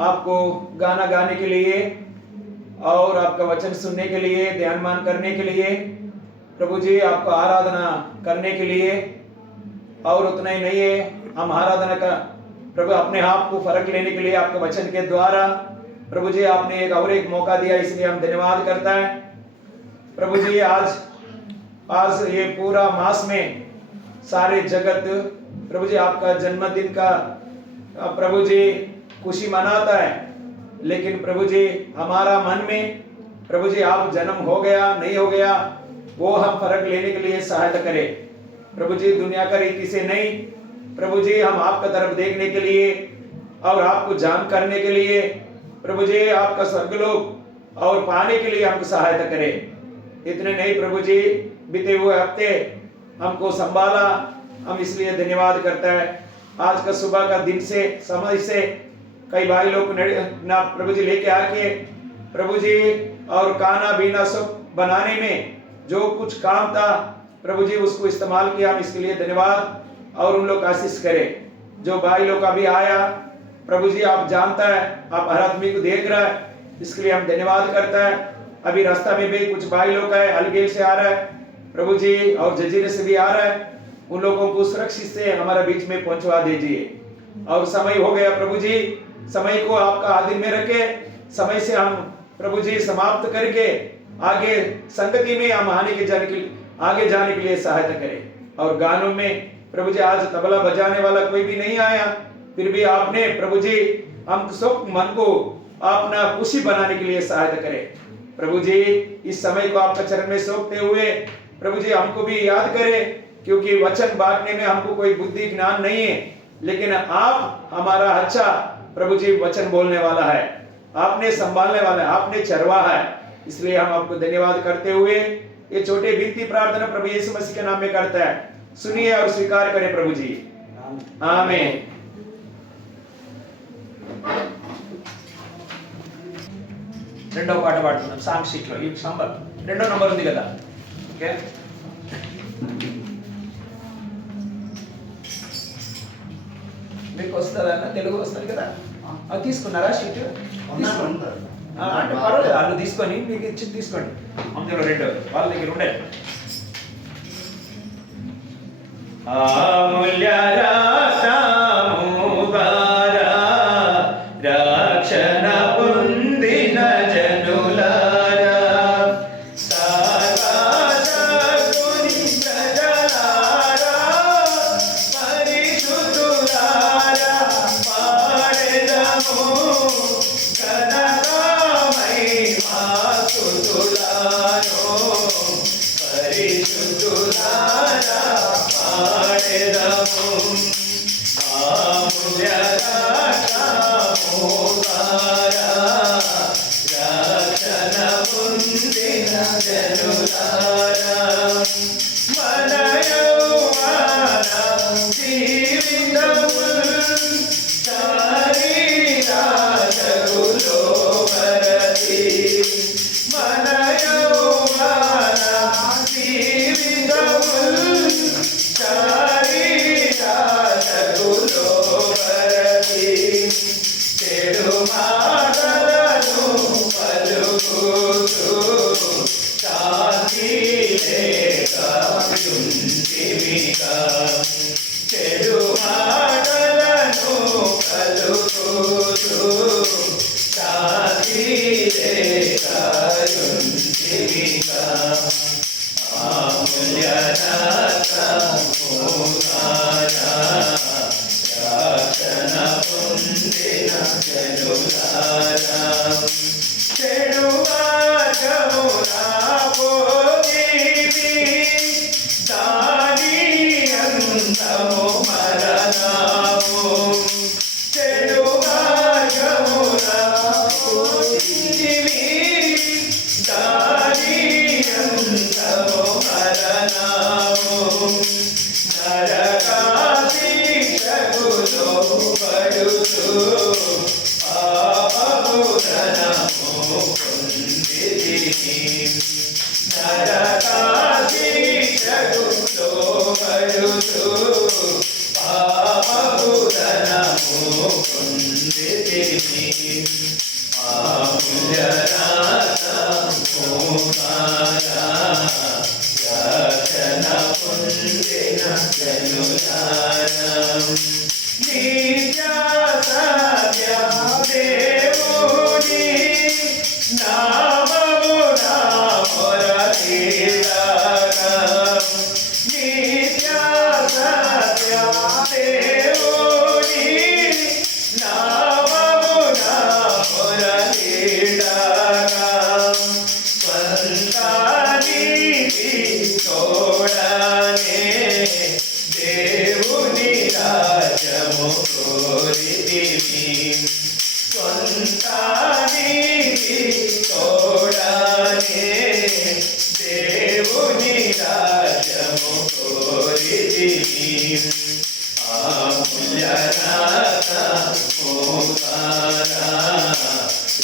आपको गाना गाने के लिए और आपका वचन सुनने के लिए, ध्यान करने के लिए, प्रभु जी आपको आराधना करने के लिए। और उतना ही नहीं है, हम आराधना का प्रभु अपने आप को फर्क लेने के लिए आपके वचन के द्वारा प्रभु जी आपने एक मौका दिया, इसलिए हम धन्यवाद करता है। प्रभु जी आज ये पूरा मास में सारे जगत प्रभु जी आपका जन्मदिन का प्रभु जी खुशी मनाता है, लेकिन प्रभु जी हमारा मन में प्रभु जी आप जन्म हो गया नहीं हो गया वो हम फर्क लेने के लिए सहायता करें। प्रभु जी दुनिया का रीति से नहीं, प्रभु जी हम आपका तरफ देखने के लिए और आपको जान करने के लिए प्रभु जी आपका स्वर्गलोक और पाने के लिए हमको सहायता करें। इतने नहीं प्रभु जी, बीते हुए हफ्ते हमको संभाला, हम इसलिए धन्यवाद करता है। आज का सुबह का दिन से समय से कई भाई लोग ना प्रभु जी लेके आके प्रभु जी और खाना पीना सब बनाने में जो कुछ काम था प्रभु जी उसको इस्तेमाल किया, हम इसके लिए धन्यवाद। और उन लोग आशीष करें। जो भाई लोग अभी आया प्रभु जी आप जानता है, आप हर आदमी को देख रहा है, इसके लिए हम धन्यवाद करता है। अभी रास्ता में भी कुछ भाई लोग है, अलगेल से आ रहा है प्रभु जी और जजीरे से भी आ रहा है, उन लोगों को सुरक्षित से हमारा बीच में पहुंचवा दीजिए। और समय हो गया प्रभु जी, समय को आपका आधीन में रखे, समय से हम प्रभु जी समाप्त करके आगे संगति में हम आगे जाने के लिए सहायता करें। और गानों में प्रभु जी आज तबला बजाने वाला कोई भी नहीं आया, फिर भी आपने प्रभु जी हम सब मन को अपना खुशी बनाने के लिए सहायता करें। प्रभु जी इस समय को आपका चरण में सौंपते हुए प्रभु जी हमको भी याद करें, क्योंकि वचन बांटने में हमको कोई बुद्धि ज्ञान नहीं है, लेकिन आप हमारा अच्छा प्रभु जी वचन बोलने वाला है, आपने संभालने वाला है, आपने चरवाहा है। इसलिए हम आपको धन्यवाद करते हुए ये छोटे विनती प्रार्थना प्रभु यीशु मसीह के नाम में करता है, सुनिए और स्वीकार करें प्रभु जी, आमीन। రెండో పాట పాడుతున్నాం సాంగ్ షీట్ లో, ఈ రెండో నంబర్ ఉంది కదా, ఓకే మీకు వస్తుందన్న తెలుగు వస్తుంది కదా, అది తీసుకున్నారా షీట్? అంటే పర్వాలేదు, వాళ్ళు తీసుకొని మీకు ఇచ్చి తీసుకోండి, అందులో రెండు వాళ్ళ దగ్గర ఉండే అమూల్య రక్తము ద్వారా రక్షణ పొందిన జనులారా, సర్వశక్తుని ప్రజలారా, పరిశుద్ధులారా, పాడెదము ఘనమై మాస్తుతులారో, పరిశుద్ధులారా పాడెదము అమూల్య రక్తము ద్వారా రక్షణ పొందిన జనులారా, మన యౌవన జీవితముల్ శరీరాశకులో వరది, మన యౌవన జీవితముల్ శరీరాశకులో వరది, చెడు మాటలను పలుకుతూ శాంతి లేక యుంటివిగా, చెడు మాటలను పలుకుతూ శాంతి లేక యుంటివిగా, అమూల్య రక్తము ద్వారా రక్షణ పొందిన జనులారా, చెడు మార్గమున పోతివి, దాని అంతము మరణము, చెడు మార్గమున పోతివి, దాని అంతము మరణము, నరకాశిక్షకులో పడుతూ పాపములను పొందితిని, నరకాశిక్షకులో పడుతూ పాపములను పొందితిని,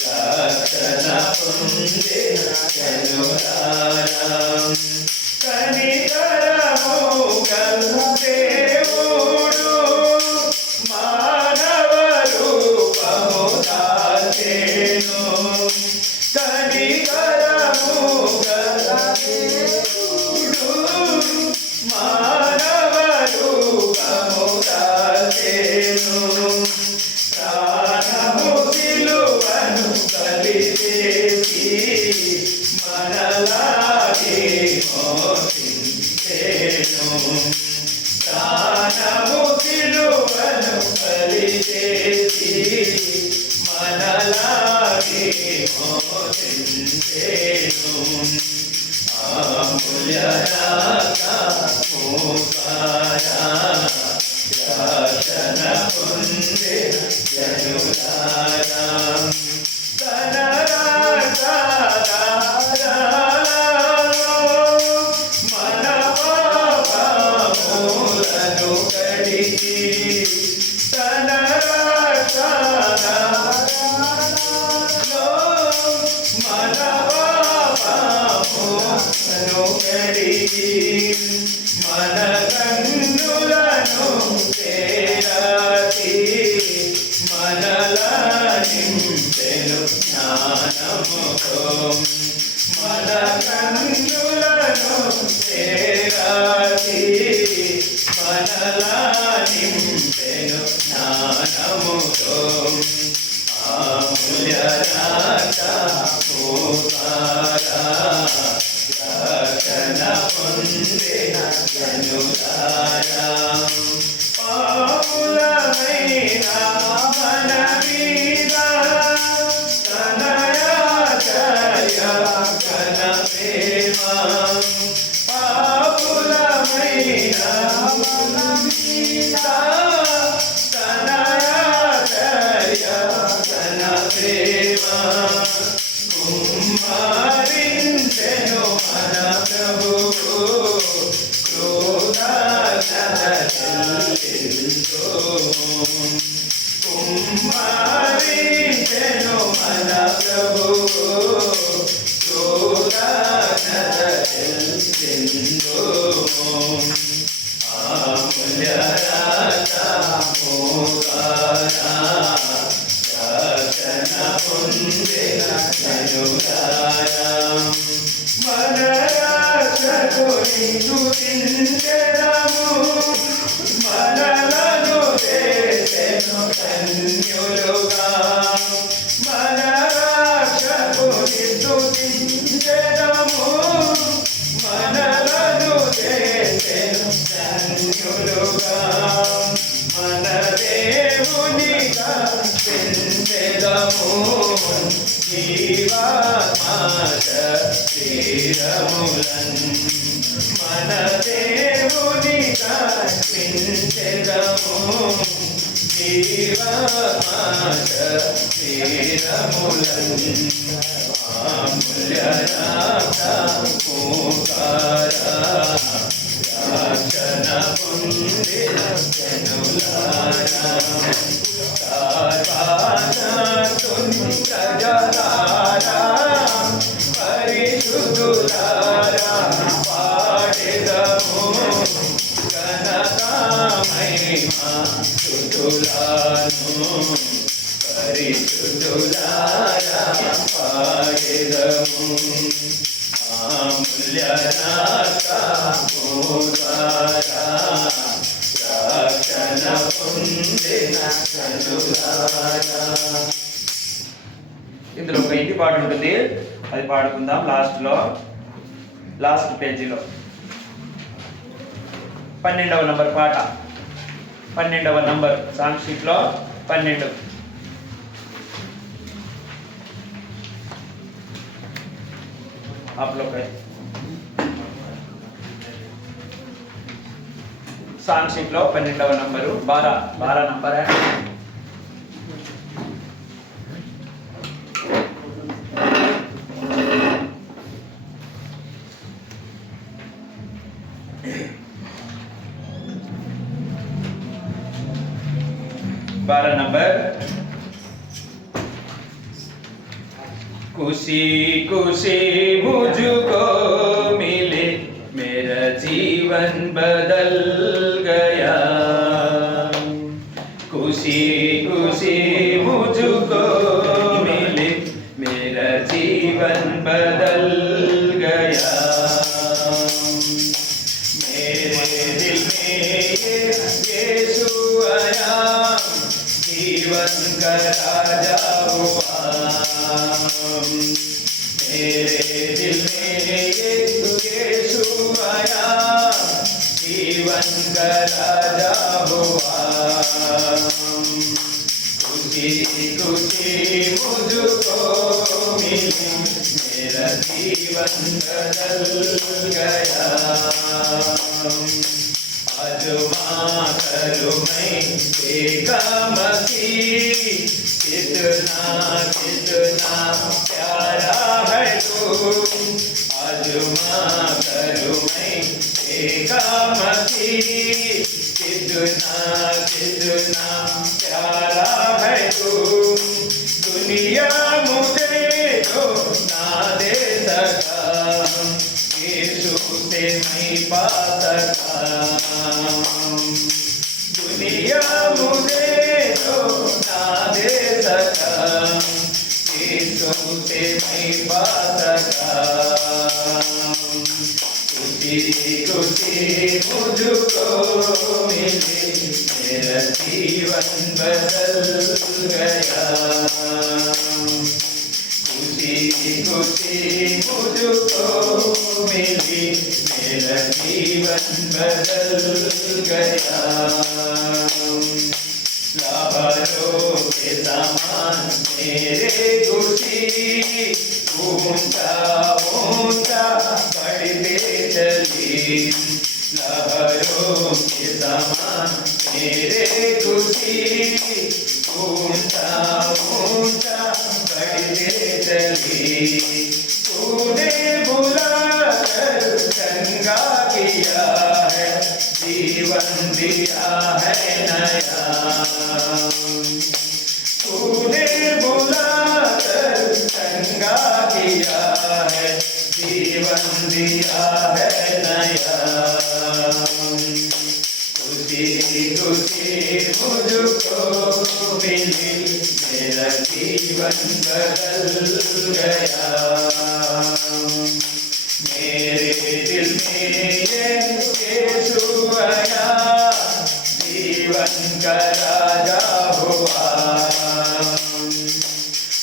రక్షణ పొందిన జనులారా కనికరము గల దేవుడు మానవ రూపము దాల్చెను కనికరము గల దేవుడు మానవ రూపము దాల్చెను ప్రాణము సిలువను బలి చేసి మనలాగే మోసించెను ప్రాణము సిలువను బలి చేసి మనలాగే మోసించెను అమూల్య రక్షణ పొందిన జనులారా తన రక్షణలో మన పాపములను కడిగి తన రక్షణలో మన పాపములను కడిగి మన కన్నులను తేరాసి మనలా నింపెను జ్ఞానముతో మన కన్నులను తేరాసి మనలా నింపెను జ్ఞానముతో అమూల్య రక్షణ పొందిన జనులారా పాపులమైన మన మీద తనయాచర్య ఘన ప్రేమ పాపులమైన మన మీద తనయాచర్య ఘన ప్రేమ కుమ్మరించెను మన ప్రభువు కృతజ్ఞత కుమ్మరించెను మన ప్రభువు కృతజ్ఞత అమూల్య రక్షణ పొందిన జనులారా మన రక్షకుని స్తుతించెదము మనలను చేసెను ధన్యులుగా మన రక్షకుని స్తుతించెదము మనలను చేసెను ధన్యులుగా మన దేవుని పెంచెదము జీవమాత శ్రీరములన్ మన దేవుని పెంచెదము జీవమాత శ్రీరములన్ అమూల్య రక్షణ పొందిన జనులారా ప్రజలారా పరిశుద్ధులారా పాడెదము ఘనత మహిమ స్తుతులను పరిశుద్ధులారా పాడెదము అమూల్య రక్షణ పొందిన జనులారా ఇందులో ఒక ఇంటి పాట ఉంటుంది, అది పాడుకుందాం లాస్ట్ పేజీలో 12వ నంబర్ పాట, 12వ నంబర్ సాంగ్ షీట్లో 12. आप लोग సాంగ్ షీట్ లో 12వ నంబరు 12 నంబర్ है। बारह नंबर खुशी खुशी मुझको मिले, मेरा जीवन बदल गया। खुशी खुशी मुझको मिले, मेरा जीवन बदल गया। मेरे दिल में यीशु आया, जीवन का राजा हुआ। मेरे दिल में यीशु आया, जीवन का राजा हुआ। खुशी खुशी मुझको मिली, मेरा जीवन बदल गया। आजमा करूं मैं देखा मसीह, कितना कितना प्यारा है तू। आजमा करूं मैं देखा मसीह, कितना कितना प्यारा है तू। दुनिया मुझे तो ना दे सका, यीशु से नहीं पा सका। दुनिया मुझे तो ना दे सका, यीशु से नहीं पा सका। खुशी खुशी मुझको मिली, मेरा जीवन बदल गया। खुशी खुशी मुझको मिली, मेरा जीवन बदल गया। लहरों के समान मेरे खुशी, ऊंचा ऊंचा बढ़ते चली। लहरों के समान मेरे खुशी, ऊंचा ऊंचा बढ़ते चली। तूने बुलाकर चंगा किया है, जीवन दिया है नया। तूने बुलाकर चंगा किया है, जीवन दिया है नया। खुशी खुशी मुझको मिली, मेरा जीवन बदल गया। मेरे दिल में यीशु आया, जीवन का राजा हुआ।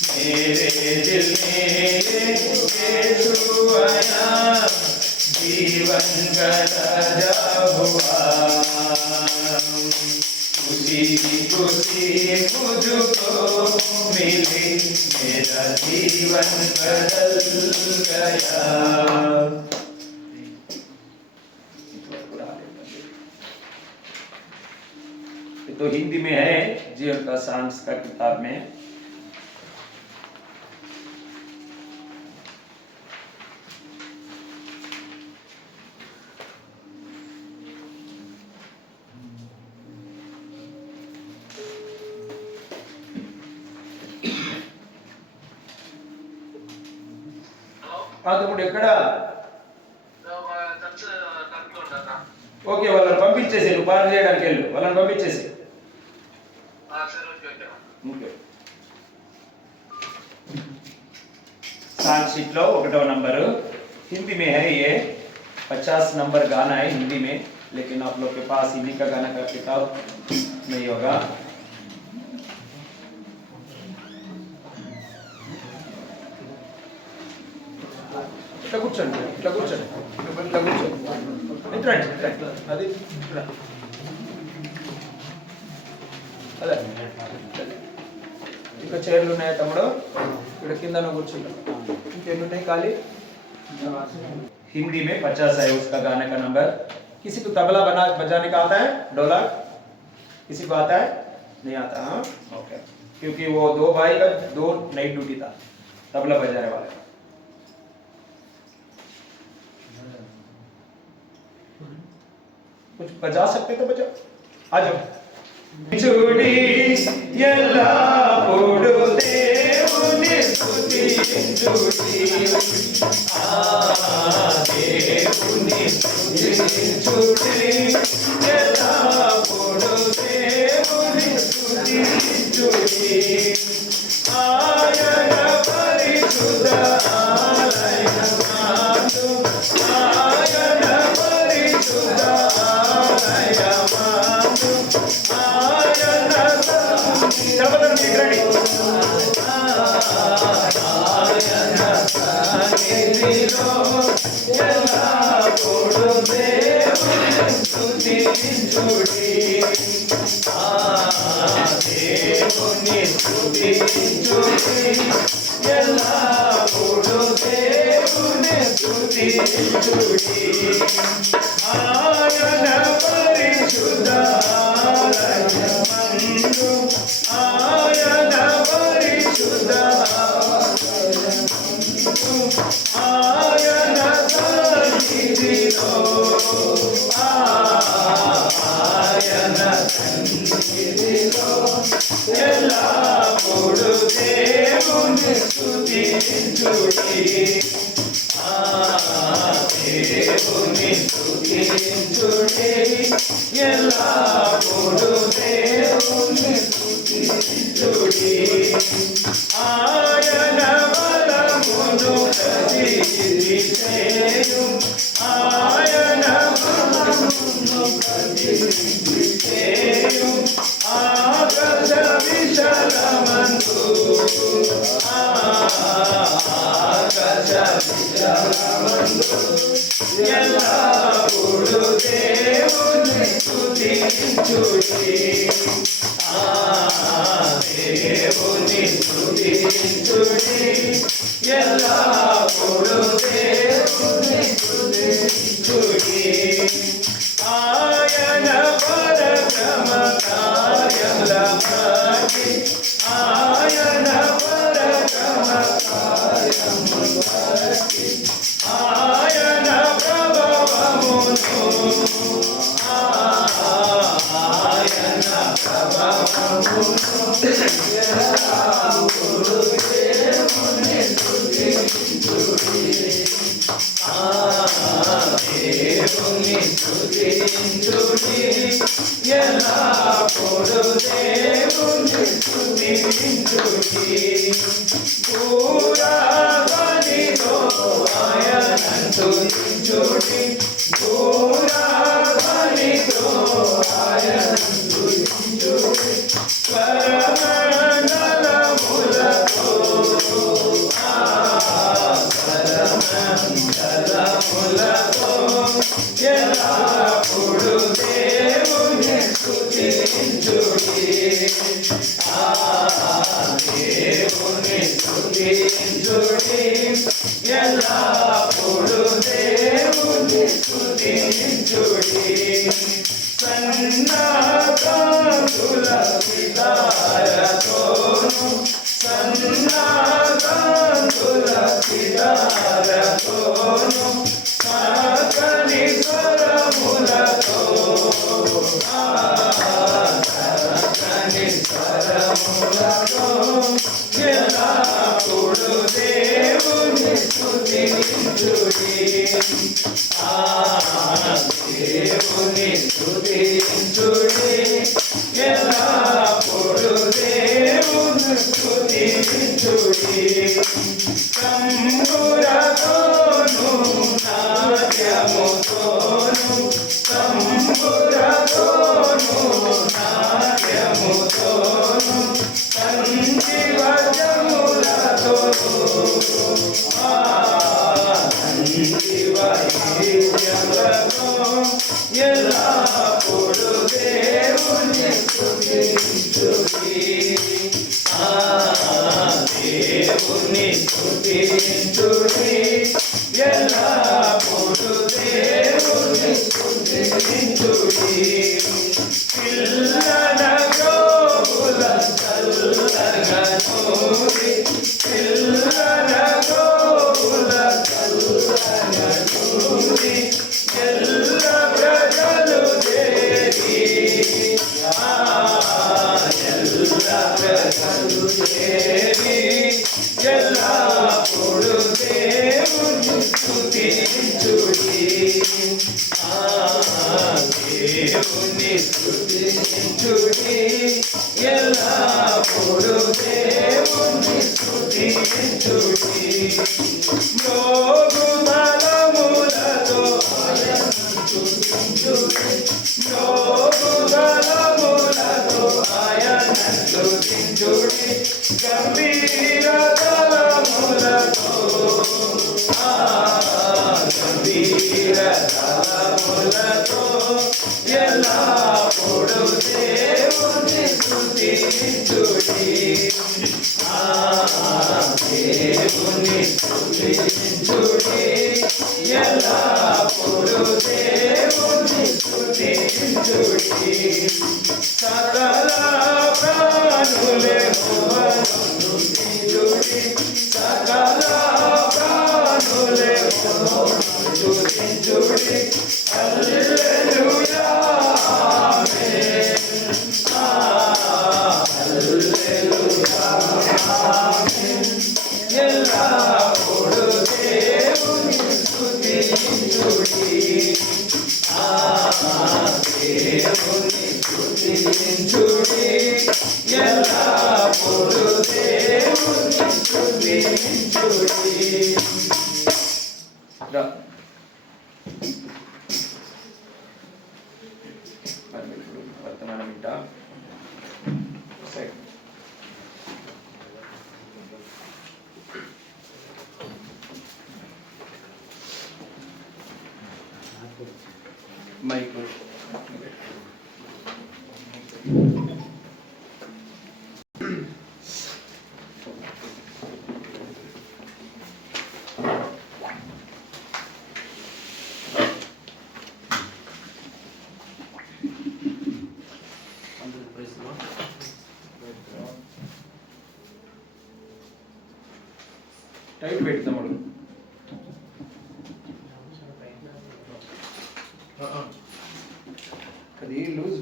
मेरे दिल में यीशु आया, जीवन का राजा हुआ। खुशी खुशी मुझको मिली, मेरा जीवन बदल गया। तो हिंदी में है जीवन का सांस का किताब में। తమ్ముడు ఎక్కడ? ఓకే, వాళ్ళని పంపించేసి నువ్వు పాట చేయడానికి వెళ్ళు, వాళ్ళని పంపించేసి. ఓకే. सांग शीट लो 1वां नंबर हिंदी में है। ये 50 नंबर गाना है हिंदी में, लेकिन आप लोग के पास हिंदी का गाना का किताब नहीं होगा। ఇట్లా కూర్చోండి, ఇట్లా కూర్చోండి, ఇట్లా కూర్చోండి, ఇట్లా అది ఇట్లా అదే. ఇంకా చైర్లు ఉన్నాయా తమ్ముడు? ఇక్కడ కింద కూర్చుంటా, ఇంకేమి ఉంటాయి ఖాళీ? हिंदी में 50 है उसका गाने का नंबर। किसी को तबला बजाने का आता है? ढोलक किसी को आता है? नहीं आता? हाँ, ओके। क्योंकि वो 2 भाई का 2 नाइट ड्यूटी था तबला बजाने वाले। कुछ बजा सकते तो बजाओ, आ जाओ। चूड़ी यल्ला पोड़ो देवुनि स्तुतिंचु స్తుతించుడి దేవుని స్తుతించుడి ఎల్లప్పుడు దేవుని స్తుతించుడి ఆయన పరిశుద్ధ ఆలయమందు ఆయన పరిశుద్ధ ఆలయమందు ఆయన సన్నిధిలో ఎల్లప్పుడు దేవుని స్తుతించుడి దేవుని స్తుతించుడి ఎల్లప్పుడు దేవుని స్తుతించుడి ఆయన పరిశుద్ధ ఆలయమందు ఆయన పరిశుద్ధ ఆయన సన్నిధిలో ఆయన సన్నిధిలో ఎల్లప్పుడు దేవుని స్తుతించుడి దేవుని స్తుతించుడి ఎల్లప్పుడు దేవుని స్తుతించుడి ఆయన బలమును ప్రతిష్ఠించెను ఆయన బలమును ప్రతిష్ఠించెను ఆకాశ విశాలమందు ఆకాశ విశాలమందు ఎల్లప్పుడు దేవుని స్తుతించుడి దేవుని స్తుతించుడి ఎల్లప్పుడు దేవుని స్తుతించుడి ఆయన పరక్రమ కార్యముల బట్టి ఆయన పరక్రమ కార్యముల బట్టి ఆయన ప్రభావమును ఆయన ప్రభావమును ఎల్లప్పుడు దేవుని స్తుతించుడి దేవుని స్తుతించుడి ఎల్లప్పుడు దేవుని స్తుతించుడి పూరాగనితో ఆయనను స్తుతించుడి పూరాగనితో ఆయనను స్తుతించుడి పరమండలములతో పరమండలములతో ఎల్లప్పుడు దేవుని స్తుతించుడి దేవుని స్తుతించుడి ఎల్లప్పుడు దేవుని స్తుతించుడి సన్నకాంతుల సితారతోను సన్నకాంతుల సితారతోను చక్కని స్వరములతో చక్కని స్వరములతో ఎల్లప్పుడు దేవుని స్తుతించుడి దేవుని స్తుతించుడి ఎల్లప్పుడు దేవుని స్తుతించుడి తంబురతోను నాట్యముతోను తంబురతోను నాట్యముతోను సంజీవజములతోను సంజీవజములతో ఎల్లప్పుడు దేవుని స్తుతించుడి దేవుని స్తుతించుడి ఎల్లప్పుడు దేవుని స్తుతించుడి పిల్లల గోవుల చల్లగా నూరి పిల్లల గోవుల చల్లగా నూరి ఎల్ల ప్రజలు చేరి ఎల్ల ప్రజలు చేరి ఎల్లప్పుడు స్తుతించుడి మ్రోగు బలములతో మ్రోగు బలములతో ఆయనను స్తుతించుడి గంభీర దళములతో గంభీర దళములతో ఎల్లప్పుడూ దేవుని స్తుతించుడి దేవుని స్తుతించుడి ఎల్లప్పుడూ దేవుని స్తుతించుడి సకల ప్రాణులే యెహోవాను స్తుతించుడి సకల ప్రాణులే యెహోవాను స్తుతించుడి హల్లెలూయా ఆమేన్ హల్లెలూయా ఆమేన్ ఎల్లప్పుడూ దేవుని స్తుతించుడి దేవుని స్తుతించుడి ఎల్లప్పుడూ దేవుని స్తుతించుడి వర్తమానం ఇంట మైక్ టైట్ పెడతాము అది లూజ్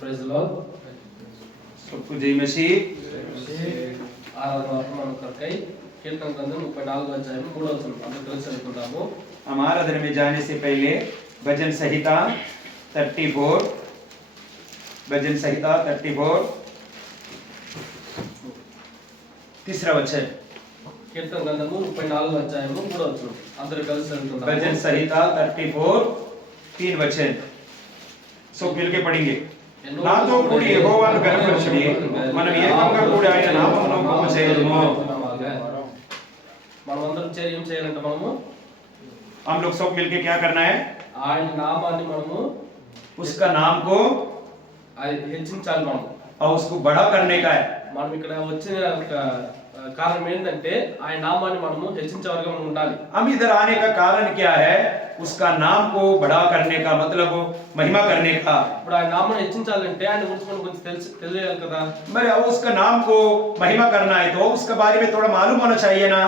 ప్రైజ్ లార్డ్ सबको जय मसीह ఆరాధన వర్తమానం కొరకై కీర్తన గ్రంథం 34వ అధ్యాయం 3వ వచనం అందరూ కలిసి చదువుకుందాము. हम आराधना में जाने से पहले भजन संहिता 34 भजन संहिता 34 तीसरा वचन కీర్తన గ్రంథము 34వ అధ్యాయము 3వ వచనం అందరూ కలిసి చదువుకుందాము. भजन संहिता 34 3 वचन सब मिलके पढ़ेंगे నాతో కూడి యెహోవాను గణపరచుడి మనం ఏకంగా కూడి ఆయన నామమును గొప్ప చేయుదుము మనమందరం చేరి ఏం చేయాలంటే మనము हम लोग सब मिलके क्या करना है ఆయన నామాన్ని మనము उसका नाम को హెచ్చించాలి. మనం और उसको बड़ा करने का है మనం ఇక్కడ వచ్చిన కారణం ఏంటంటే ఆయన నామాన్ని మనము హెచ్చించే వర్గం ఉండాలి. हम इधर आने का कारण क्या है उसका नाम को बड़ा करने का मतलब महिमा करने का ఇప్పుడు ఆయన నామాన్ని హెచ్చించాలంటే ఆయన గురించి మనకు కొంచెం తెలియాలి కదా. मेरे अब उसका नाम को महिमा करना है तो उसके बारे में थोड़ा मालूम होना चाहिए ना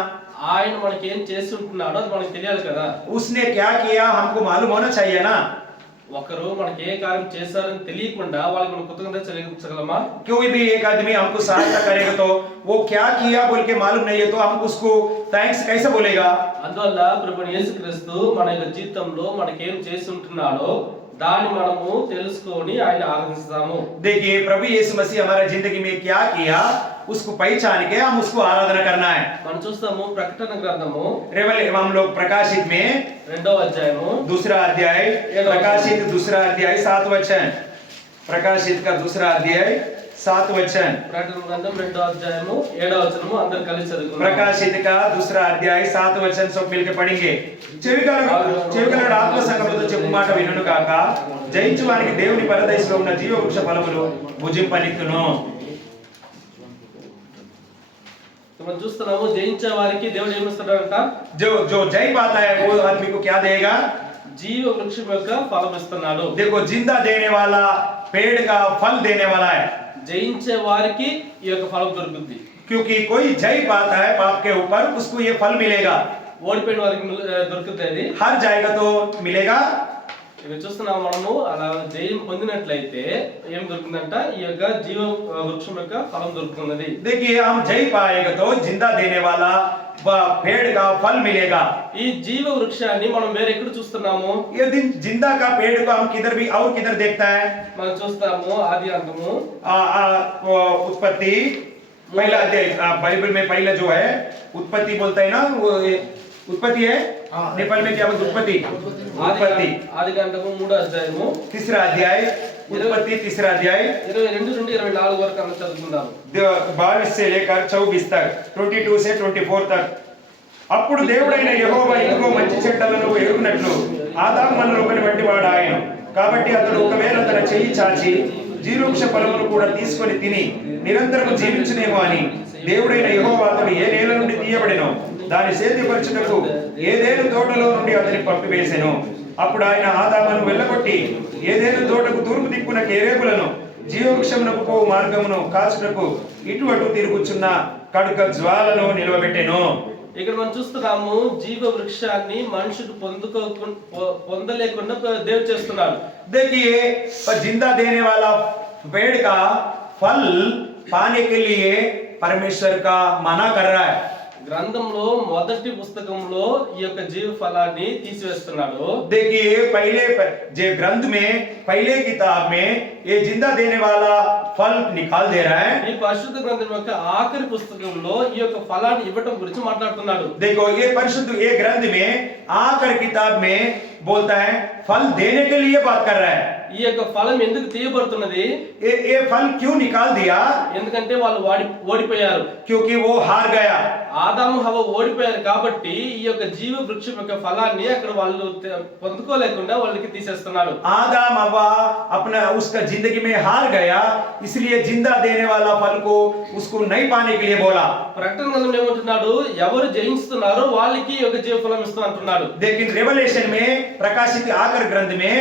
ఆయన మనకి ఏం చేస్తుంటున్నాడో అది మనకు తెలియాలి కదా. उसने क्या किया हमको मालूम होना चाहिए ना ఒకరు మనకి ఏ కార్యం చేస్తారని తెలియకుండా వాళ్ళకి మనం కృతజ్ఞత చెల్లించగలమా? कोई भी एक आदमी हमको सहायता करेगा तो वो क्या किया बोल के मालूम नहीं है तो हम उसको थैंक्स कैसे बोलेगा. అందువల్ల ప్రభువు యేసుక్రీస్తు మన యొక్క జీవితంలో మనకి ఏం చేస్తుంటున్నాడో దాన్ని మనము తెలుసుకొని ఆయన ఆరాధిస్తాము. देखिए प्रभु यीशु मसीह हमारा जिंदगी में क्या किया उसको पहचान के हम उसको आराधना करना है. మనం చూస్తాము ప్రకటన గ్రంథము हम लोग प्रकाशित में 2వ అధ్యాయము दूसरा अध्याय प्रकाशित दूसरा अध्याय 7 वचन प्रकाशित का दूसरा अध्याय 7 वचन ప్రకటన గ్రంథం 2వ అధ్యాయము 7వ వచనము అందరూ కలిసి చదువుకుందాం. प्रकाशित का दूसरा अध्याय 7 वचन सब मिलकर पढ़ेंगे. చెవికలడు ఆత్మ సంగముతో చెప్పు మాట వినును గాక జయించువానికి దేవుని పరదేశంలో ఉన్న జీవవృక్ష ఫలములు భుజింపనిత్తును. మనం చూస్తున్నాము జయించే వారికి దేవుడు ఏమి ఇస్తాడంట? जो जय पाता है वो आदमी को क्या देगा జీవ వృక్షం యొక్క ఫలం ఇస్తున్నాడు. देखो जिंदा देने वाला पेड़ का फल देने वाला है జయించే వారికి ఈ యొక్క ఫలం దొరుకుతుంది. क्योंकि कोई जय पाता है पाप के ऊपर उसको ये फल मिलेगा. ఓడిపోయిన వారికి దొరుకుతుంది. हर जाएगा तो मिलेगा ఇక చూస్తున్నాం మనము అలా జయం పొందినట్లయితే ఏం దొరుకుతుందంట ఈ యొక్క జీవ వృక్షం యొక్క ఫలం దొరుకుతున్నది. देखिए हम जय पाएगा तो जिंदा देने वाला पेड़ का फल मिलेगा। ఈ జీవ వృక్షాన్ని మనం వేరే ఎక్కడ చూస్తున్నాము? ये दिन जिंदा का पेड़ को हम किधर भी और किधर देखता है? మనం చూస్తాము ఆది अंतము उत्पत्ति पहला अध्याय बाइबल में पहला जो है उत्पत्ति बोलता है ना, वो उत्पत्ति है। नेपाल में क्या बोलते उत्पत्ति? उत्पत्ति ఆది అంతము 3వ అధ్యాయము तीसरा अध्याय उत्पत्ति तीसरा अध्याय 22 నుండి 24 వరకు మనం చదువుకుందాం. 22 से लेकर 24 तक 22 से 24 तक అప్పుడు దేవుడైన యెహోవా ఇదిగో మంచి చెడ్డలను ఎరుగునట్లు ఆదాము మనలోని వంటి వాడు ఆయన. కాబట్టి అతడు ఒకవేళ తన చెయ్యి చాచి జీవవృక్ష ఫలమును కూడా తీసుకొని తిని నిరంతరం జీవించునేమో అని దేవుడైన యెహోవా అతడు ఏ నేల నుండి తీయబడినో దాని సేద్యపరచుటకు ఏదేను తోటలో నుండి అతని పంపివేసెను. అప్పుడు ఆయన ఆదామును వెళ్ళగొట్టి ఏదేను తోటకు తూర్పు దిక్కున కేరేపులను జీవవృక్షమునకు పోవు మార్గమును కాచుటకు ఇటు అటు తిరుగుచున్న కడుక జ్వాలను నిలవబెట్టెను. ఇక్కడ మనం చూస్తున్నాము జీవ వృక్షాన్ని మనుషుడు పొందలేకుండా దేవుడు చేస్తున్నాడు. देखिए जिंदा देने वाला पेड़ का फल पाने के लिए परमेश्वर का मना कर रहा है. గ్రంథంలో మొదటి పుస్తకంలో ఈ యొక్క జీవ ఫలాన్ని తీసివేస్తున్నాడు. देखिए पहले जो ग्रंथ में पहले किताब में ये जिंदा देने वाला फल निकाल दे रहा है. ఈ పరిశుద్ధ గ్రంథం యొక్క ఆఖరి పుస్తకంలో ఈ యొక్క ఫలాన్ని ఇవ్వడం గురించి మాట్లాడుతున్నాడు. देखो ये परिशुद्ध ये ग्रंथ में आखिर किताब में बोलता है फल देने के लिए बात कर रहा है. ఈ యొక్క ఫలం ఎందుకు తీయబడుతున్నది? ये फल क्यों निकाल दिया? ఎందుకంటే వాళ్ళు ఓడిపోయారు. क्योंकि वो हार गया. ఆదాము హవ్వ ఓడిపోయారు కాబట్టి ఈ యొక్క జీవ వృక్షం యొక్క ఫలాన్ని అక్కడ వాళ్ళు పొందుకోలేకుండా వాళ్ళకి తీసేస్తున్నాడు. आदम हवा अपना उसका जिंदगी में हार गया, इसलिए जिंदा देने वाला फल को उसको नहीं पाने के लिए बोला. ప్రకటన గ్రంథంలో ఏమంటున్నాడు? ఎవరు జయిస్తున్నారో వాళ్ళకి ఈ యొక్క జీవ ఫలం ఇస్తా అంటున్నాడు. लेकिन रेवलेशन में प्रकाशित आखिर ग्रंथ में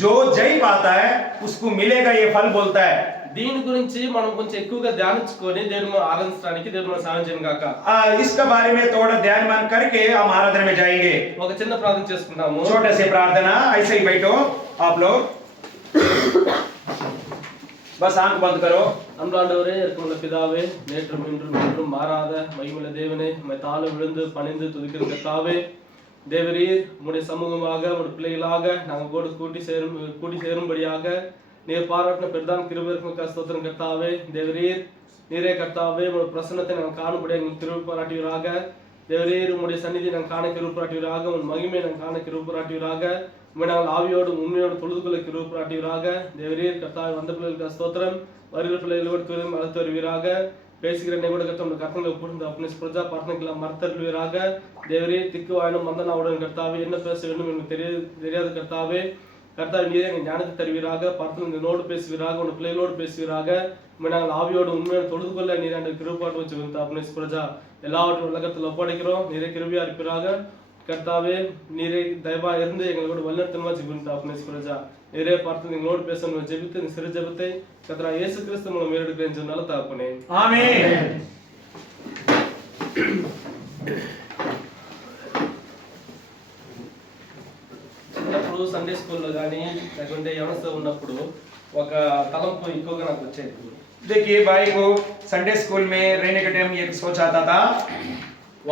जो जय पाता है उसको मिलेगा ये फल बोलता है. దీని గురించి మనం కొంచెం ఎక్కువగా ధ్యానించుకొని దేవుని ఆరాధించడానికి దేవుని సహాయం చేయను గాక. इसके बारे में थोड़ा ध्यान मान करके हम आराधना में जाएंगे. ఒక చిన్న ప్రార్థన చేసుకుందాము. छोटे से प्रार्थना, ऐसे ही बैठो आप लोग, बस आंख बंद करो. அன்பாண்டவரே, இருக்குள்ள பிதாவே, நேற்றும் இன்றும் என்றும் மாறாத மகிமையுள்ள தேவனே, உம்மை தாழ விழுந்து பணிந்து துதிக்கிற கர்த்தாவே, தேவரீர் உம்முடைய சமூகமாக உம்முடைய பிள்ளைகளாக நாங்கள் கூட்டி சேரும்படியாக நீர் பாராட்டின பிரதான கிருபைக்கு ஸ்தோத்திரம் கர்த்தாவே. தேவரீர் நீரே கர்த்தாவே, உம்முடைய பிரசன்னத்தை நாங்கள் காணும்படியாக நீங்கள் கிருபை பாராட்டுவீராக. தேவரீர் உம்முடைய சந்நிதி நாங்கள் காண கிருபை பாராட்டுவீராக. உன் மகிமையை நாங்கள் காண கிருபை பாராட்டுவீராக. உம்மை நாங்கள் ஆவியோடும் உண்மையோடு தொழுதுகொள்ள கிருபை பாராட்டுவீராக. தேவரீர் கர்த்தாவே, வந்த பிள்ளைகளுக்கு ஸ்தோத்திரம், வருகிற பிள்ளைகளோடு துரிதம் அழைத்து வருவீராக. பேசுகிற கூட கர்த்தம் கர்த்தங்களை கூர்ந்து अपने प्रजा प्रार्थना மறத்தருவீராக. தேவரே திக்கு வாயினும் மந்தனாவுடன் கர்த்தாவே, என்ன பேச வேண்டும் எனக்கு தெரியாது கர்த்தாவே. கர்த்தாவே, நீரே எங்கள் ஞானத்தை தருவீராக. பிரார்த்தனைகளோடு பேசுவீராக, உன் பிள்ளைகளோடு பேசுவீராக. உம்மை நாங்கள் ஆவியோடு உண்மையோடு தொழுது கொள்ள நீர் அந்த கிருபாட்டு வச்சு வந்து अपने प्रजा எல்லாவற்றையும் உலகத்தில் ஒப்படைக்கிறோம். நீரே கிருபையா இருப்பீராக கர்த்தாவே. நீரே தயவா இருந்து எங்களோட வல்லத்தனமா ஜெபித்து अपने प्रजा நீரே பார்த்து எங்களோடு பேசணும் ஜெபித்து இந்த சிறு ஜெபத்தை கர்த்தரா இயேசு கிறிஸ்து மூலம் ஏறெடுக்கிறேன் சொன்னால தகப்பனே, ఆమేన్. చిన్నప్పుడు సండే స్కూల్లో కానీ లేకుంటే యవనస్తులు ఉన్నప్పుడు ఒక తలంపు ఎక్కువగా నాకు వచ్చేది. देखिए भाई को संडे स्कूल में रहने के टाइम एक सोच आता था,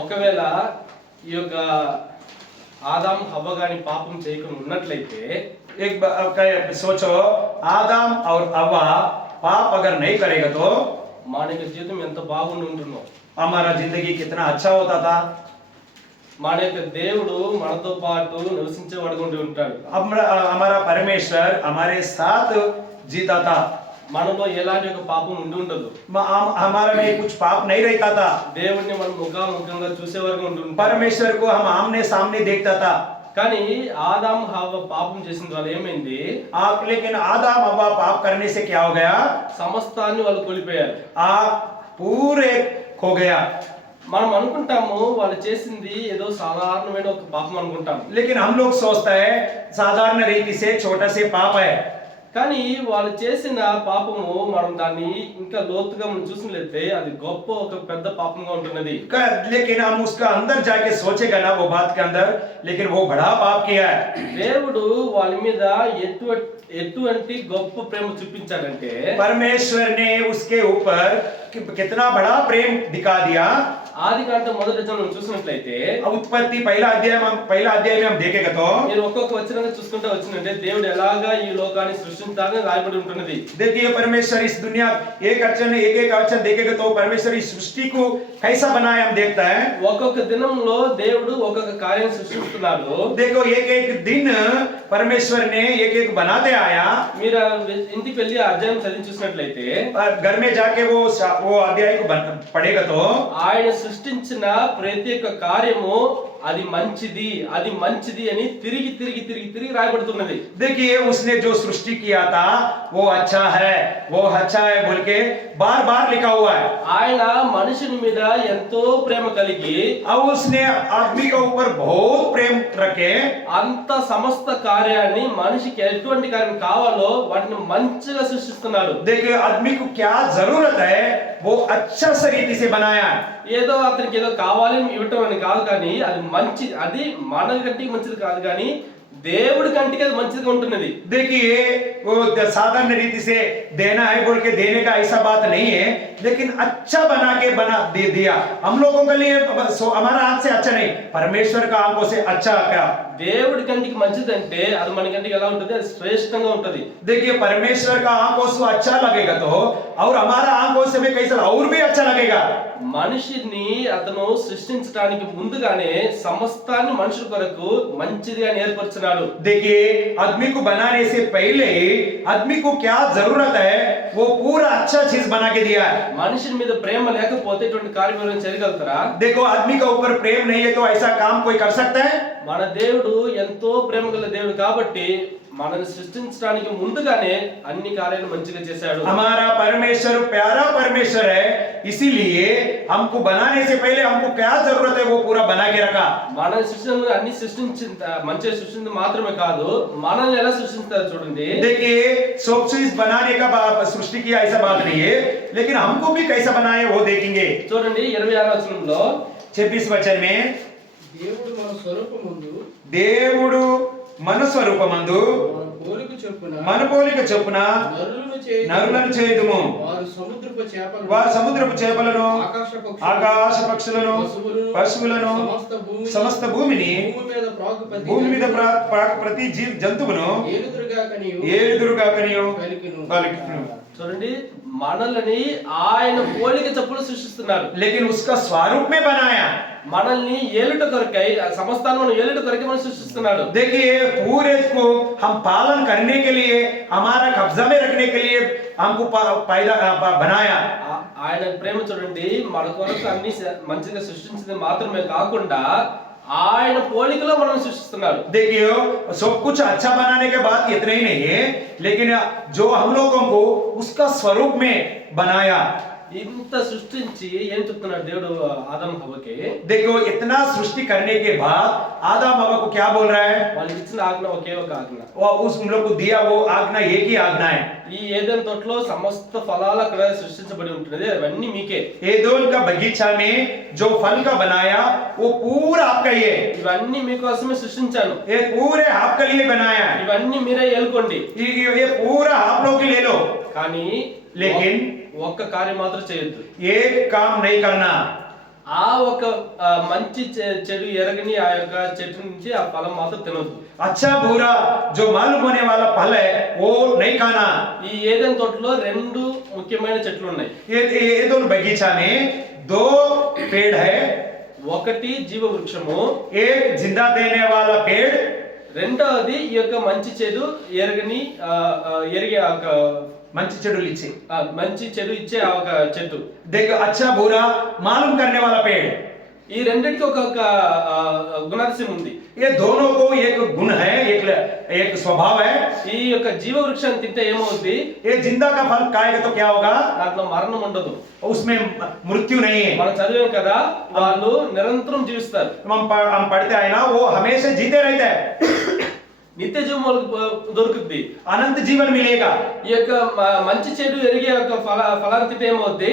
ఒకవేళ ఈ యొక్క ఆదాం హవ్వ గాని పాపం చేయకుండా ఉన్నట్లయితే एक सोचो आदम और हव्वा पाप अगर नहीं करेगा तो మన యొక్క జీవితం ఎంత బాగుండి ఉంటుందో. हमारा जिंदगी कितना अच्छा होता था. మన యొక్క దేవుడు మనతో పాటు నివసించేవాడుగా ఉండి ఉంటాడు. हमारा परमेश्वर हमारे साथ जीता था. మనలో ఎలాంటి ఒక పాపం ఉండి ఉండదు. हमारा में कुछ पाप नहीं रहता था. దేవుడిని మనం ముఖాముఖంగా చూసేవారుగా ఉండి ఉంటాం. परमेश्वर को हम आमने सामने देखता था. కానీ ఆదాం హవ్వ పాపం చేసిన వాళ్ళు ఏమైంది? लेकिन आदम हव्वा पाप करने से क्या हो गया? సమస్తాన్ని వాళ్ళు కోల్పోయారు. पूरे खो गया. మనం అనుకుంటాము వాళ్ళు చేసింది ఏదో సాధారణమైన ఒక పాపం అనుకుంటాం. लेकिन हम लोग सोचता है साधारण रीति से छोटा से पाप है. కానీ వాళ్ళు చేసిన పాపము మనం దాన్ని ఇంకా లోతుగా మనం చూసినట్లయితే అది గొప్ప ఒక పెద్ద పాపంగా ఉంటున్నది. लेकिन हम उसका अंदर जाके सोचेगा ना वो बात के अंदर, लेकिन वो बड़ा पाप किया है. దేవుడు వాళ్ళ మీద ఎటువంటి గొప్ప ప్రేమ చూపించాడంటే परमेश्वर ने उसके ऊपर कितना बड़ा प्रेम दिखा दिया. ఆదికాండం మొదటి వచనం చూసినట్లయితే उत्पत्ति पहला अध्याय में हम देखेगा तो మీరు ఒక్కొక్క వచనంగా చూసుకుంటూ వచ్చినట్టే దేవుడు ఎలాగా ఈ లోకాన్ని సృష్టించాలని రాయబడి ఉంటున్నది. देखिए परमेश्वर इस दुनिया एक वचन देखेगा तो परमेश्वर इस सृष्टि को कैसा बनाया हम देखता है. ఒక్కొక్క దినంలో దేవుడు ఒక్కొక్క కార్యం సృష్టిస్తున్నాడు. देखो एक दिन परमेश्वर ने एक बनाते आया. మీరు ఇంటికి వెళ్ళి ఆ అధ్యాయం చదివి చూసినట్లయితే घर में जाके वो अध्याय को पढ़ेगा तो ఆయన సృష్టించిన ప్రతి ఒక్క కార్యము అది మంచిది అని తిరిగి రాయబడుతున్నది. देखिए उसने जो सृष्टि किया था वो अच्छा है बोल के बार लिखा हुआ है. ఆయన మనుషుని మీద ఎంతో ప్రేమ కలిగి अब उसने आदमी के ऊपर बहुत प्रेम रखे. అంత సమస్త కార్యాన్ని మనిషికి ఎటువంటి కార్యం కావాలో వాటిని మంచిగా సృష్టిస్తున్నాడు. देखिए आदमी को क्या जरूरत है वो अच्छा से रीति से बनाया. ఏదో అతనికి ఏదో కావాలి ఇవ్వటం అని కాదు, కానీ అది మన కంటికి మంచిది కాదు, కానీ దేవుడి కంటికి అది మంచిదిగా ఉంటున్నది. देखिए वो साधारण रीति से देना है बोल के देने का ऐसा बात नहीं है, लेकिन अच्छा बना के दे दिया. हम लोगों के लिए हमारा आंख से अच्छा नहीं, परमेश्वर का आंखों से अच्छा क्या. దేవుడి కంటికి మంచిదంటే అది మన కంటికి ఎలా ఉంటది, అది శ్రేష్టంగా ఉంటది. देखिए परमेश्वर का आंखों से अच्छा लगेगा तो और हमारा आंखों से भी कैसा और भी अच्छा लगेगा. మనిషిని అతను సృష్టించడానికి ముందుగానే సమస్తాన్ని మనుషుల కొరకు మంచిదిగా ఏర్పరచున్నాడు. देखिए आदमी को बनाने से पहले आदमी को क्या जरूरत है वो पूरा अच्छा चीज बना के दिया है. మనిషి మీద ప్రేమ లేకపోతే ఇటువంటి కార్యక్రమాలు చేయగలుగుతారా? देखो आदमी का ऊपर प्रेम नहीं है तो ऐसा काम कोई कर सकता है? మన దేవుడు ఎంతో ప్రేమ గల దేవుడు కాబట్టి మనల్ని సృష్టించడానికి ముందుగానే అన్ని కార్యాలు మంచిగా చేశాడు. हमारा परमेश्वर प्यारा परमेश्वर है, इसीलिए हमको बनाने से पहले हमको क्या जरूरत है वो पूरा बना के रखा. మన సృష్టిని అన్ని మంచిగా సృష్టించి మాత్రమే కాదు, మనల్ని ఎలా సృష్టిస్తారు చూడండి. देखिए सब चीज बनाने का सृष्टि किया ऐसा बात नहीं है, लेकिन हमको भी कैसा बनाए वो देखेंगे. చూడండి 26వ వచనంలో 26 वचन में దేవుడు మన స్వరూపమందు మన పోలిక చొప్పున నరులను చేయుదుము. వారు సముద్రపు చేపలను ఆకాశ పక్షులను పశువులను సమస్త భూమి మీద ప్రతి జంతువును ఏలుదురుగా కనియు. చూడండి మనల్ని ఆయన పోలిక చొప్పున సృష్టిస్తున్నారు. लेकिन उसका स्वरूप में बनाया. మనల్ని ఏలుట కొరకై సమస్తాన్ని మనం ఏలుట కొరకై మనం సృష్టిస్తున్నాడు. देखिए पूरे को हम पालन करने के लिए हमारा कब्जा में रखने के लिए हमको पैदा बनाया. ఆయన ప్రేమ చూడండి మన కొరకు అన్ని మంచిగా సృష్టించింది మాత్రమే కాకుండా ఆయన పోలికలో మనం సృష్టిస్తున్నాడు. देखिए सब कुछ अच्छा बनाने के बाद इतना ही नहीं है, लेकिन जो हम लोगों को उसका स्वरूप में बनाया. ఇంత సృష్టించి ఏం చెప్తున్నాడు దేవుడు ఆదాము హవ్వకి? देखो इतना सृष्टि करने के बाद आदम हव्वा को क्या बोल रहा है? వాళ్ళకి ఇచ్చిన ఆజ్ఞ ఒకే ఒక ఆజ్ఞ. वो उस हम लोग को दिया वो आज्ञा एक ही आज्ञा है. ఈ ఏదెన్ తోటలో సమస్త ఫలాలు అక్కడ సృష్టించబడి ఉంటున్నది, అవన్నీ మీకే. एदोन का बगीचा में जो फल का बनाया वो पूरा आपका ही है. ఇవన్నీ మీకోసమే సృష్టించాను. ये पूरे आपके लिए बनाया है. ఇవన్నీ మీరే ఏలుకోండి. ये पूरा आप लोग ले लो, కానీ लेकिन ఒక్క కార్యం మాత్రం చేయొద్దు. एक काम नहीं करना. ఆ ఒక మంచి చెడు ఎరగని ఆ యొక్క చెట్టు నుంచి ఆ ఫలం మాత్రం తినొద్దు. अच्छा बुरा जो मालूम होने वाला फल है वो नहीं खाना. ఈ ఏదెన్ తోటలో రెండు ముఖ్యమైన చెట్లు ఉన్నాయి. ये दोनों बगीचा में दो पेड़ है. ఒకటి జీవ వృక్షము, एक जिंदा देने वाला पेड़, రెండవది ఈ యొక్క మంచి చెడు ఎరగని ఎరిగే ఒక మంచి చెడు ఇచ్చే మంచి చెడు ఇచ్చే ఒక చెట్టు. देखो अच्छा बुरा मालूम करने वाला पेड़. ఈ రెండిటికి ఒక గుణాతిశయం ఉంది. ये दोनों को एक गुण है, एक स्वभाव है. ఈ యొక్క జీవ వృక్షాన్ని తింటే ఏమవుతుంది? ये जिंदा का फल खाएगा तो क्या होगा? దాంట్లో మరణం ఉండదు, उसमें मृत्यु नहीं है. మనం చదివాం కదా, వాళ్ళు నిరంతరం జీవిస్తారు. हम पढ़ते हैं ना वो हमेशा जीते रहते हैं. నిత్య జీవం వాళ్ళకి దొరుకుద్ది. अनंत जीवन मिलेगा। ఈ యొక్క మంచి చెడు ఎరిగే యొక్క ఫలాన్ని తింటే ఏమవుద్ది?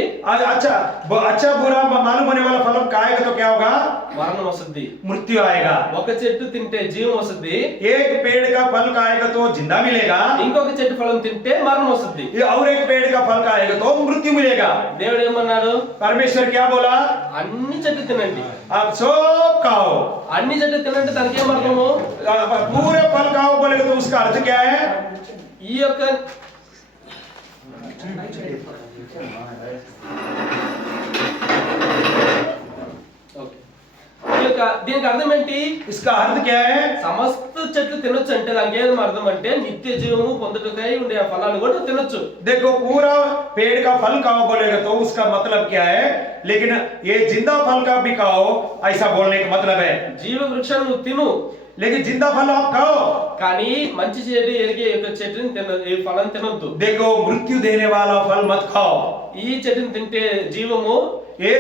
अच्छा बुरा मालूम होने वाला फल खाएगा तो क्या होगा? మరణం వస్తుంది, मृत्यु आएगा। ఒక చెట్టు తింటే జీవం వస్తుంది, एक पेड़ का फल खाएगा तो जिंदा मिलेगा, ఇంకొక చెట్టు ఫలం తింటే మరణం వస్తుంది। और एक पेड़ का फल खाएगा तो मृत्यु मिलेगा। దేవుడు ఏమన్నాడు? परमेश्वर क्या बोला? అన్ని చెట్లు తినండి, आप सब खाओ। అన్ని చెట్లు తినండి దానికి ఏం అర్థము? पूरे फल खाओ बोलेगा तो उसका अर्थ क्या है? ఈ యొక్క దీనికి అర్థం ఏంటి? इसका अर्थ क्या है? సమస్త చెట్లు తినొచ్చు అంటే దానికి ఏం అర్థం అంటే నిత్య జీవము పొందుటకై ఉండే ఆ ఫలాన్ని కూడా తినొచ్చు। देखो पूरा पेड़ का फल खाओ बोलेगा तो उसका मतलब क्या है? लेकिन ये जिंदा फल का भी खाओ ऐसा बोलने का मतलब है। జీవ వృక్షాన్ని నువ్వు తిను, लेकिन जिंदा फल आप खाओ, కానీ మంచి చెడు ఎరిగే యొక్క చెట్టుని ఈ ఫలాన్ని తినొద్దు। देखो मृत्यु देने वाला फल मत खाओ। ఈ చెట్టుని తింటే జీవము, ये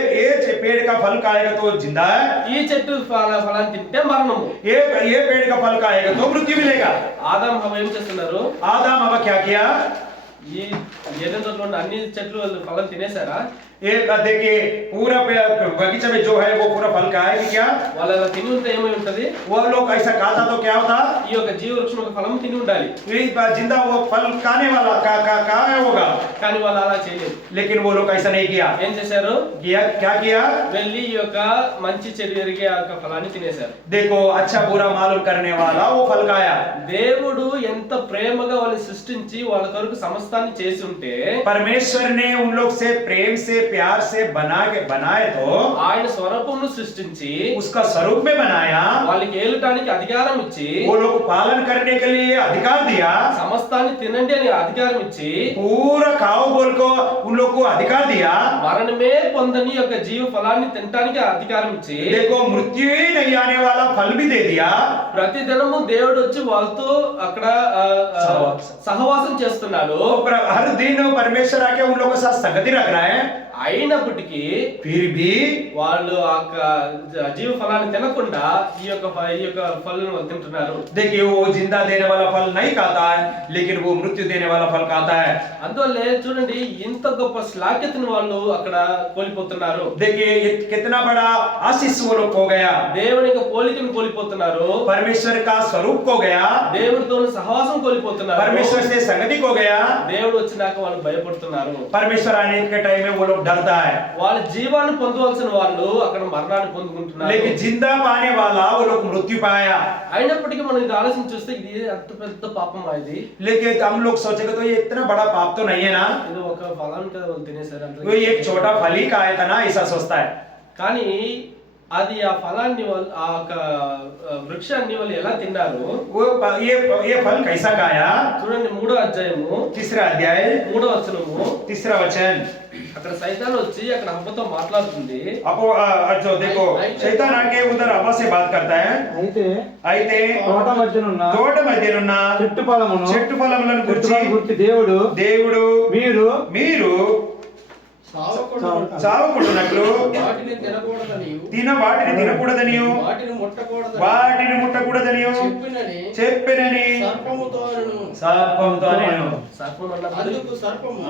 पेड़ का फल खाएगा तो जिंदा है, ఈ చెట్టు ఫలాన్ని తింటే మరణము। ये पेड़ का फल खाएगा तो मृत्यु मिलेगा। ఆదాం హవ్వ ఏం చేస్తున్నారు? आदम हवा क्या किया? ఈ ఏదైనా తోటలో ఉన్న అన్ని చెట్లు వాళ్ళు ఫలం తినేశారా? एक देखिए पूरा बगीचा में जो है वो पूरा फल का है कि क्या? వాళ్ళు అలా తిని ఉంటే ఏమై ఉంటది? वो लोग ऐसा खाता तो क्या होता? ఈ యొక్క జీవ వృక్షం యొక్క ఫలం తిని ఉండాలి, ये जिंदा वो फल खाने वाला का होगा, కానీ వాళ్ళు అలా చేయలేదు। लेकिन वो लोग ऐसा नहीं किया। ఏం చేశారు? क्या किया? వెళ్ళి ఈ యొక్క మంచి చెడు ఎరిగే ఆ యొక్క ఫలాన్ని తినేశారు। देखो अच्छा बुरा मालूम करने वाला वो फल खाया। దేవుడు ఎంత ప్రేమగా వాళ్ళని సృష్టించి వాళ్ళ కొరకు సమస్తాన్ని చేసి ఉంటే, परमेश्वर ने उन लोग से प्रेम से प्यार से बनाए तो ఆయన స్వరూపమును సృష్టించి उसका स्वरूप में बनाया, వాళ్ళకి ఏలుటానికి అధికారం ఇచ్చి, वो लोग पालन करने के लिए अधिकार दिया, సమస్తాన్ని తినండి అని అధికారం ఇచ్చి, पूरा खाओ बोल को उन लोग को अधिकार दिया, మరణమే పొందని యొక్క జీవ ఫలాన్ని తినడానికి అధికారం ఇచ్చి, देखो मृत्यु ही नहीं आने वाला फल भी दे दिया। ప్రతి దినము దేవుడు వచ్చి వాళ్ళతో అక్కడ సహవాసం చేస్తున్నాడు। हर दिन परमेश्वर आके उन लोगों के साथ संगति रख रहा है, అయినప్పటికీ फिर भी వాళ్ళు ఆ జీవ ఫలాన్ని తినకుండా ఈ యొక్క ఫలాన్ని వాళ్ళు తింటున్నారు। देखिए वो जिंदा देने वाला फल नहीं खाता है, लेकिन वो मृत्यु देने वाला फल खाता है। అందువల్లే చూడండి ఇంత గొప్ప శ్లాఘ్యతను వాళ్ళు అక్కడ కోల్పోతున్నారు। देखिए ये कितना बड़ा आशीष वो लोग खो गया, దేవుని యొక్క పోలికను కోల్పోతున్నారు, परमेश्वर का स्वरूप खो गया, దేవుడితో సహవాసం కోల్పోతున్నారు, परमेश्वर से संगति खो गया। దేవుడు వచ్చినాక వాళ్ళు భయపడుతున్నారు, परमेश्वर आने के टाइम में वो लोग डरता है, వాళ్ళ జీవాన్ని పొందవలసిన వాళ్ళు అక్కడ మరణాన్ని పొందుకుంటున్నారు। लेकिन जिंदा पाने वाला वो लोग मृत्यु पाया। అయినప్పటికీ మనం ఇది ఆలోచన చూస్తే ఇది అంత పెద్ద పాపం ఇది, लेकिन हम लोग सोचेंगे तो ये इतना बड़ा पाप तो नहीं है ना, ఇది ఒక ఫలాన్ని కదా వాళ్ళు తినేశారు అంతే। वो एक छोटा फल ही खाया था ना, ऐसा सोचता है। కానీ అది ఆ ఫలాన్ని వాళ్ళు ఆ వృక్షాన్ని వాళ్ళు ఎలా తిన్నారు? वो ये फल कैसा खाया? చూడండి 3వ అధ్యాయము 3रा अध्याय 3వ వచనము, 3रा वचन। అక్కడ సైతాన్ వచ్చి అక్కడ హవ్వతో మాట్లాడుతుంది। अपो जो देखो शैतान आके उधर हवा से बात करता है, అయితే తోట మధ్యనున్న చెట్టు ఫలములను గురించి దేవుడు మీరు చావకుండునట్లు వాటిని తినకూడదనియు వాటిని తినకూడదనియు వాటిని ముట్టకూడదనియు చెప్పినని సర్పంతో నేను సర్పం అన్నప్పుడు అందుకు సర్పము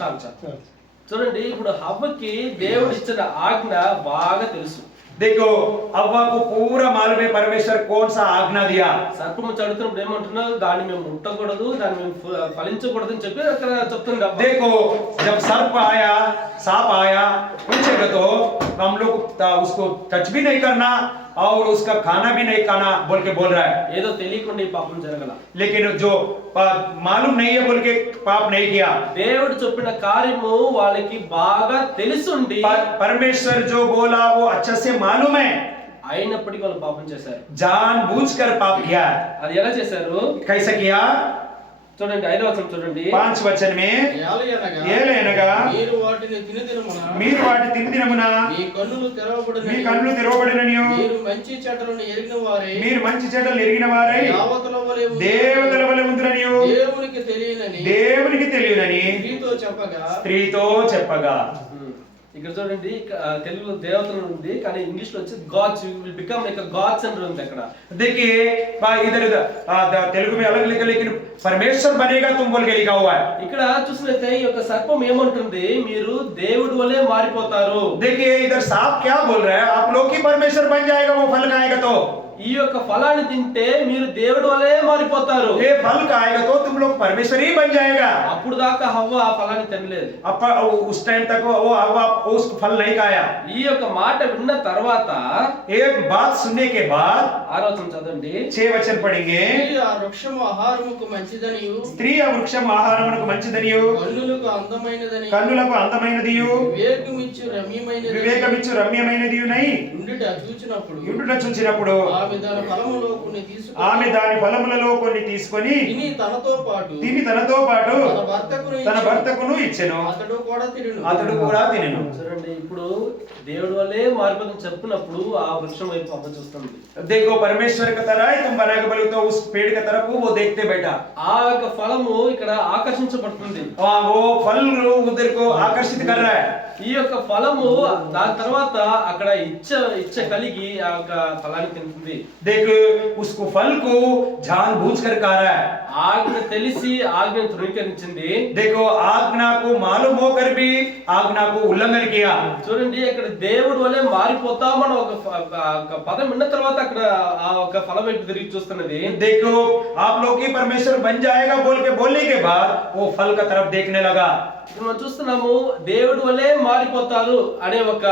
చాలు చూడండి, ఇప్పుడు హవ్వకి దేవుడు ఇచ్చిన ఆజ్ఞ బాగా తెలుసు। देखो हव्वा को पूरा मालूम है परमेश्वर कौन सा आज्ञा दिया। సర్పము చడుతున్నప్పుడు ఏమంటున్నారు? దాన్ని మేము ముట్టకూడదు, దాన్ని మేము ఫలించకూడదు అని చెప్పి అక్కడ చెప్తుంది। देखो जब सर्प आया, सांप आया, पूछेगा तो हम लोग उसको टच भी नहीं करना और उसका खाना भी नहीं खाना बोल के बोल रहा है। ఏదో తెలియకుండా ఈ పాపం జరగల, लेकिन जो मालूम नहीं है बोल के पाप नहीं किया। దేవుడు చెప్పిన కార్యము వాళ్ళకి బాగా తెలుసుండి परमेश्वर जो बोला वो अच्छे से मालूम है, అయినప్పటికీ వాళ్ళు పాపం చేశారు। जानबूझकर पाप किया। అది ఎలా చేశారు? कैसे किया? చూడండి 5వ వచనం చూడండి, 5 वचन में ఏలయనగా మీరు వాటిని తినదినమున మీ కన్నులు తెరవబడిననియు మీరు మంచి చెడ్డలను ఎరిగిన వారై దేవతల వలె ఉందురనియు దేవునికి తెలియనని స్త్రీతో చెప్పగా ఇక్కడ చూడండి తెలుగులో దేవతలు ఉంది కానీ ఇంగ్లీష్ లో వచ్చి gods will become like gods అని ఉంది అక్కడ. देखिए इधर तेलुगु में अलग लिखा लेकिन परमेश्वर बनेगा तुम बोल के लिखा हुआ है. ఇక్కడ చూసినట్లయితే ఈ యొక్క సర్పం ఏమంటుంది, మీరు దేవుడి వలె మారిపోతారు. देखिए इधर सांप क्या बोल रहा है, आप लोग ही परमेश्वर बन जाएगा वो फल खाएगा तो. ఈ యొక్క ఫలాన్ని తింటే మీరు దేవుడి వలె మారిపోతారు. ये फल खाएगा तो तुम लोग परमेश्वर ही बन जाएगा. అప్పుడు దాకా హవ్వ ఆ ఫలాన్ని తినలేదు. उस टाइम तक वो हवा उस फल नहीं खाया. ఈ యొక్క మాట విన్న తర్వాత एक बात सुनने के बाद 6వ వచనం చదవండి. 6 वचन पढ़ेंगे. ఆ వృక్షము ఆహారముకు మంచిదనియు స్త్రీ ఆ వృక్షం ఆహారమునకు మంచిదనియు కన్నులకు అందమైనదని కన్నులకు అందమైనదియు వివేకమిచ్చు రమ్యమైనది నై ఉండుట చూచినప్పుడు యుడుట చూచినప్పుడు ఆమె దాని ఫలములో కొన్ని తీసుకొని ఆమె దాని ఫలములలో కొన్ని తీసుకొని తిని తనతో పాటు తన భర్తకును ఇచ్చెను. అతడు కూడా తినెను. చూడండి, ఇప్పుడు దేవుడి వల్లే మారిపోతుందని చెప్పినప్పుడు ఆ వృక్షం వైపు అవ్వ చూస్తుంది. देखो परमेश्वर का तरह तुम बनाके बोले तो उस पेड़ की तरफ वो देखते बैठा. ఆ యొక్క ఫలము ఇక్కడ ఆకర్షించబడుతుంది. वो फल उधर को आकर्षित कर रहा है. ఈ యొక్క ఫలము దాని తర్వాత అక్కడ ఇచ్చ కలిగి ఆ యొక్క ఫలాన్ని తింటుంది. देख उसको फल को जानबूझ कर खा रहा है. ఆజ్ఞ తెలిసి ఆజ్ఞను తృణీకరించింది. देखो आज्ञा को मालूम होकर भी आज्ञा को उल्लंघन किया. చూడండి, అక్కడ దేవుడి వలె మారిపోతామని ఒక పదం విన్న తర్వాత అక్కడ ఆ ఒక ఫలం వైపు తిరిగి చూస్తున్నది. देखो आप लोग ही परमेश्वर बन जाएगा बोल के बोलने के बाद वो फल का तरफ देखने लगा. ఇప్పుడు మనం చూస్తున్నాము దేవుడి వలె మారిపోతారు అనే ఒక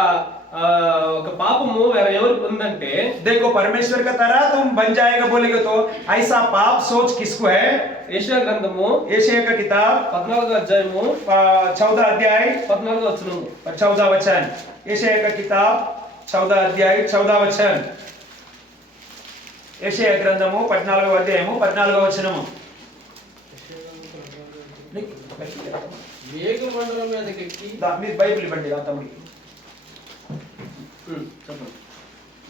పాపము వేరే ఎవరికి ఉందంటే, देखो परमेश्वर का तरह तुम बन जाएगा बोलेगे तो ऐसा पाप सोच किसको है. యెషయా గ్రంథము यशायाह का किताब 14వ అధ్యాయము 14 अध्याय 14వ వచనము 14 वचन. यशायाह का किताब 14 अध्याय 14 वचन. యెషయా గ్రంథము 14వ అధ్యాయము 14వ వచనము. మేఘమండలం మీదకెక్కి మీ బైబిల్ ఇవ్వండి రా తమ్ముడికి. చెప్పండి.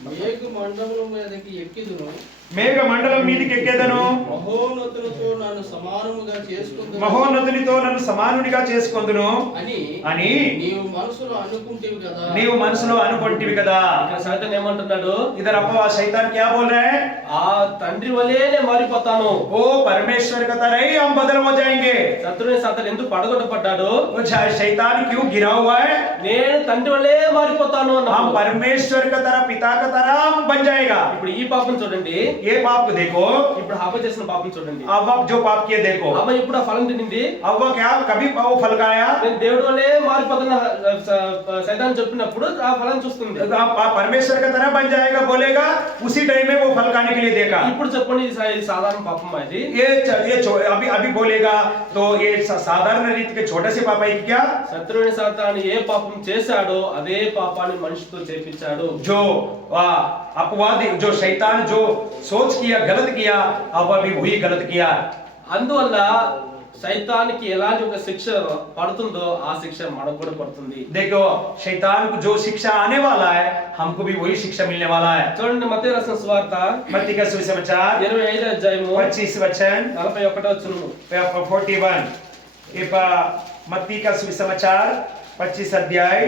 మేఘమండలం మీదకి ఎక్కిదును మేఘ మండలం మీదకి ఎక్కేదను, మహోన్నతులతో నన్ను సమానముగా చేసుకుందును మహోన్నతునితో నన్ను సమానునిగా చేసుకొందును అని నీవు మనసులో అనుకుంటివి కదా. నీవు మనసులో అనుకుంటివి కదా. ఇక్కడ సైతాన్ ఏమంటున్నాడు, इधर अप्पा शैतान क्या बोल रहे हैं, ఆ తండ్రి వలేనే మారిపోతాను. वो परमेश्वर का तरह ही हम बदल हो जाएंगे. శత్రుని సాతాను ఎందుకు పడగొట్టబడ్డాడు, वो शैतान क्यों गिरा हुआ है, నేను తండ్రి వలే మారిపోతాను हम అన్నాడు. परमेश्वर का तरह पिता का तरह हम बन जाएगा. ఇప్పుడు ఈ పాపం చూడండి, ये पाप को देखो, ఇప్పుడు హవ్వ చేసిన పాపం చూడండి. अब जो पाप किए देखो, హవ్వ ఇప్పుడు ఆ ఫలం తినింది. अब क्या कभी वो फल खाया, నేను దేవుడి వలే మారిపోతున్న సైతాన్ చెప్పినప్పుడు ఆ ఫలం చూస్తుంది. परमेश्वर का तरह बन जाएगा बोलेगा, उसी टाइम में वो फल खाने के लिए देखा. ఇప్పుడు చెప్పండి, ఇది సాధారణ పాపం అది. ये अभी बोलेगा तो ये साधारण रीति के छोटे से पापा है क्या. శత్రువుని సాతాను ఏ పాపం చేశాడో అదే పాపాన్ని మనిషితో చేపించాడు. जो अपवादी जो शैतान जो सोच किया गलत किया, अब अभी वही गलत किया. అందువల్ల సైతానికి ఎలాంటి ఒక శిక్ష పడుతుందో ఆ శిక్ష మనకు కూడా పడుతుంది. देखो शैतान को जो शिक्षा आने वाला है, हमको भी वही शिक्षा मिलने वाला है. చూడండి, మత్తయి రాసిన సువార్త मत्ती का सुसमाचार 25వ అధ్యాయము 25 वचन 41వ వచనము. 41. ये मत्ती का सुसमाचार 25 अध्याय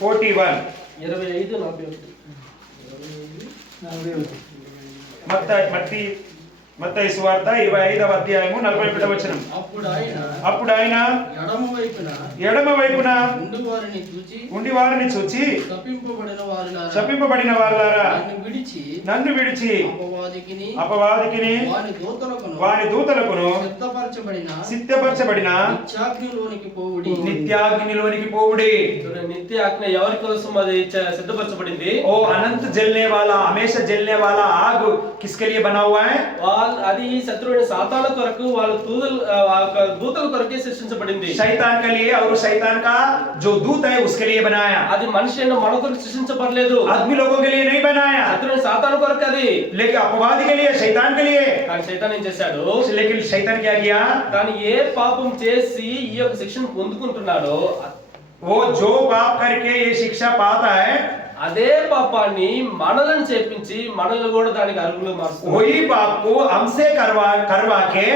41. 25:41. మత్తయి సువార్త 25వ అధ్యాయము 41వ వచనం. అప్పుడు ఆయన ఎడమ వైపున ఉండి వారిని చూచి శపింపబడిన వారులారా, నన్ను విడిచి అపవాదికిని వాని దూతలకును సిద్ధపరచబడిన నిత్యాగ్నిలోనికి పోవుడి. నిత్య ఆజ్ఞ ఎవరి కోసం అది సిద్ధపరచబడింది? ओ अनंत जलने वाला, हमेशा जलने वाला आग किसके लिए बना हुआ है? అది శత్రువుని సాతాను కొరకు, వాళ్ళ దూతల కొరకే సృష్టించబడింది. शैतान के लिए, और शैतान का जो दूत है उसके लिए बनाया. అది మనిషి అయిన మన కొరకు సృష్టించబడలేదు. आदमी लोगों के लिए नहीं बनाया, శత్రువుని సాతాను కొరకు అది. लेकिन अपवादी के लिए, शैतान के लिए. కానీ శైతాన్ ఏం చేశాడు, लेकिन शैतान क्या किया? తాను ఏ పాపం చేసి ఈ యొక్క శిక్షను పొందుకుంటున్నాడో वो जो पाप करके ये शिक्षा पाता है, అదే పాపాన్ని మనలను చేపించి మనల్ని కూడా దానికి అర్హులు మారుస్తాడు. वही पाप को हमसे करवा के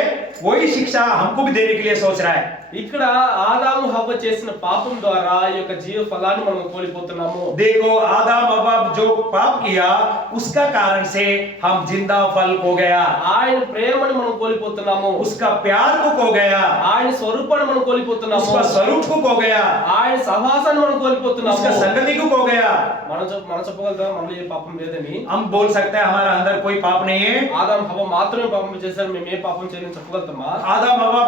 वही शिक्षा हमको भी देने के लिए सोच रहा है। ఇక్కడ ఆదాము హవ్వ చేసిన పాపం ద్వారా ఈ యొక్క జీవ ఫలాన్ని మనం కోల్పోతున్నాము. देखो आदम हव्वा जो पाप किया उसका कारण से हम जिंदा फल खो गया, ఆయన ప్రేమను మనం కోల్పోతున్నాము, उसका प्यार को खो गया, ఆయన స్వరూపాన్ని మనం కోల్పోతున్నాము, उसका स्वरूप को खो गया, ఆయన సహవాసాన్ని మనం కోల్పోతున్నాము. उसका संगति को खो गया। మనం చెప్పగలుగుతాం మనలో ఏ పాపం లేదని? हम बोल सकते हैं हमारा अंदर कोई पाप नहीं है। ఆదాము హవ్వ మాత్రమే పాపం చేశారు, మేము ఏ పాపం చేయలేని చెప్పగలుగుతామా? आदम हव्वा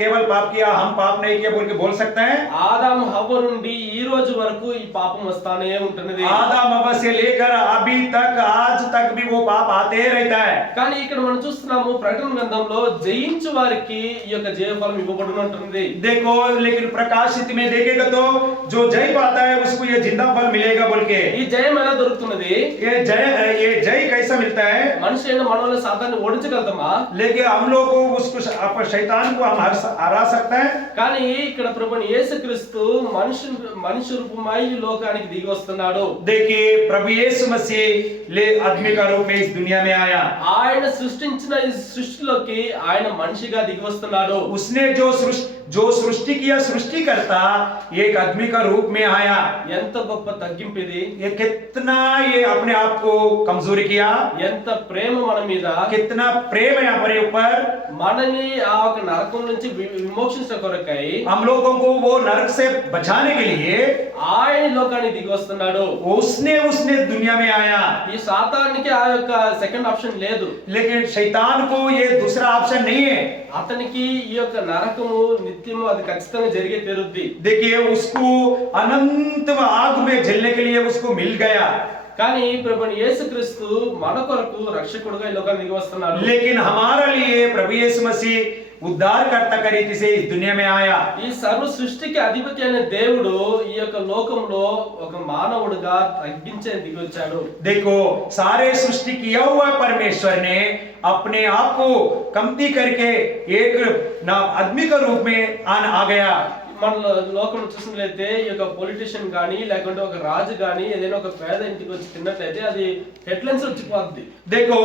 केवल पाप किया, हम पाप नहीं किया बोल के बोल सकते हैं? ఆదాము హవ్వ నుండి ఈ రోజు వరకు ఈ పాపం వస్తానే ఉంటున్నది. आदम हव्वा से लेकर अभी तक आज तक भी वो पाप आते ही रहता है। కానీ ఇక్కడ మనం చూస్తున్నాము ప్రకటన గ్రంథంలో జయించు వారికి ఈ యొక్క జీవఫలం ఇవ్వబడును అంటున్నది. देखो लेकिन प्रकाशित में देखेगा तो जो जय पाता है उसको ये जिंदा फल मिलेगा बोल के। ఈ జయం ఎలా దొరుకుతున్నది? ये जय कैसा मिलता है? మనిషి అయిన మనలో సాతాన్ని ఓడించగలుగుతామా? लेकिन हम लोग को उसको शैतान को हम हरा सकते हैं। కానీ ఇక్కడ ప్రభుని యేసుక్రీస్తు మనిషి రూపమై ఈ లోకానికి దిగి వస్తున్నాడు. देखिए प्रभु यीशु मसीह ले आदमी का रूप में इस दुनिया में आया। ఆయన సృష్టించిన ఈ సృష్టిలోకి ఆయన మనిషిగా దిగి వస్తున్నాడు. उसने जो सृष्टि किया सृष्टि करता एक आदमी का रूप में आया। ఎంత గొప్ప తగ్గింపు ఇది! ये कितना ये अपने आप को कमजोरी किया, ఎంత ప్రేమ మన మీద! कितना प्रेम है हमारे ऊपर। మనని ఆ ఒక నరకం నుంచి విమోచించడం కొరకై हम लोगों को वो नरक से बचाने के लिए ఆయన లోకానికి దిగి వస్తున్నాడు. उसने दुनिया में आया। ఈ సాతానికి ఆ యొక్క సెకండ్ ఆప్షన్ లేదు. लेकिन शैतान को ये दूसरा ऑप्शन नहीं है। అతనికి ఈ యొక్క నరకము నిత్యము అది ఖచ్చితంగా జరిగే తీరుద్ది. देखिए उसको अनंत आग में जलने के लिए उसको मिल गया। కానీ ప్రభుని యేసుక్రీస్తు మన కొరకు రక్షకుడుగా ఈ లోకానికి దిగి వస్తున్నాడు. लेकिन हमारे लिए प्रभु यीशु मसीह उद्धारकर्ता की रीति से इस दुनिया में आया। ఈ సర్వ సృష్టికి అధిపతి అయిన దేవుడు ఈ యొక్క లోకంలో ఒక మానవుడిగా తగ్గించే దిగి వచ్చాడు. देखो सारे सृष्टि किया हुआ परमेश्वर ने अपने आप को कमती करके एक आदमी का रूप में आ गया। మన లోకం చూసినట్లయితే ఈ యొక్క పొలిటీషియన్ గానీ లేకుంటే ఒక రాజు గానీ ఏదైనా ఒక పేద ఇంటికి వచ్చి తిన్నట్లయితే అది హెడ్లైన్స్ వచ్చిపోద్ది. देखो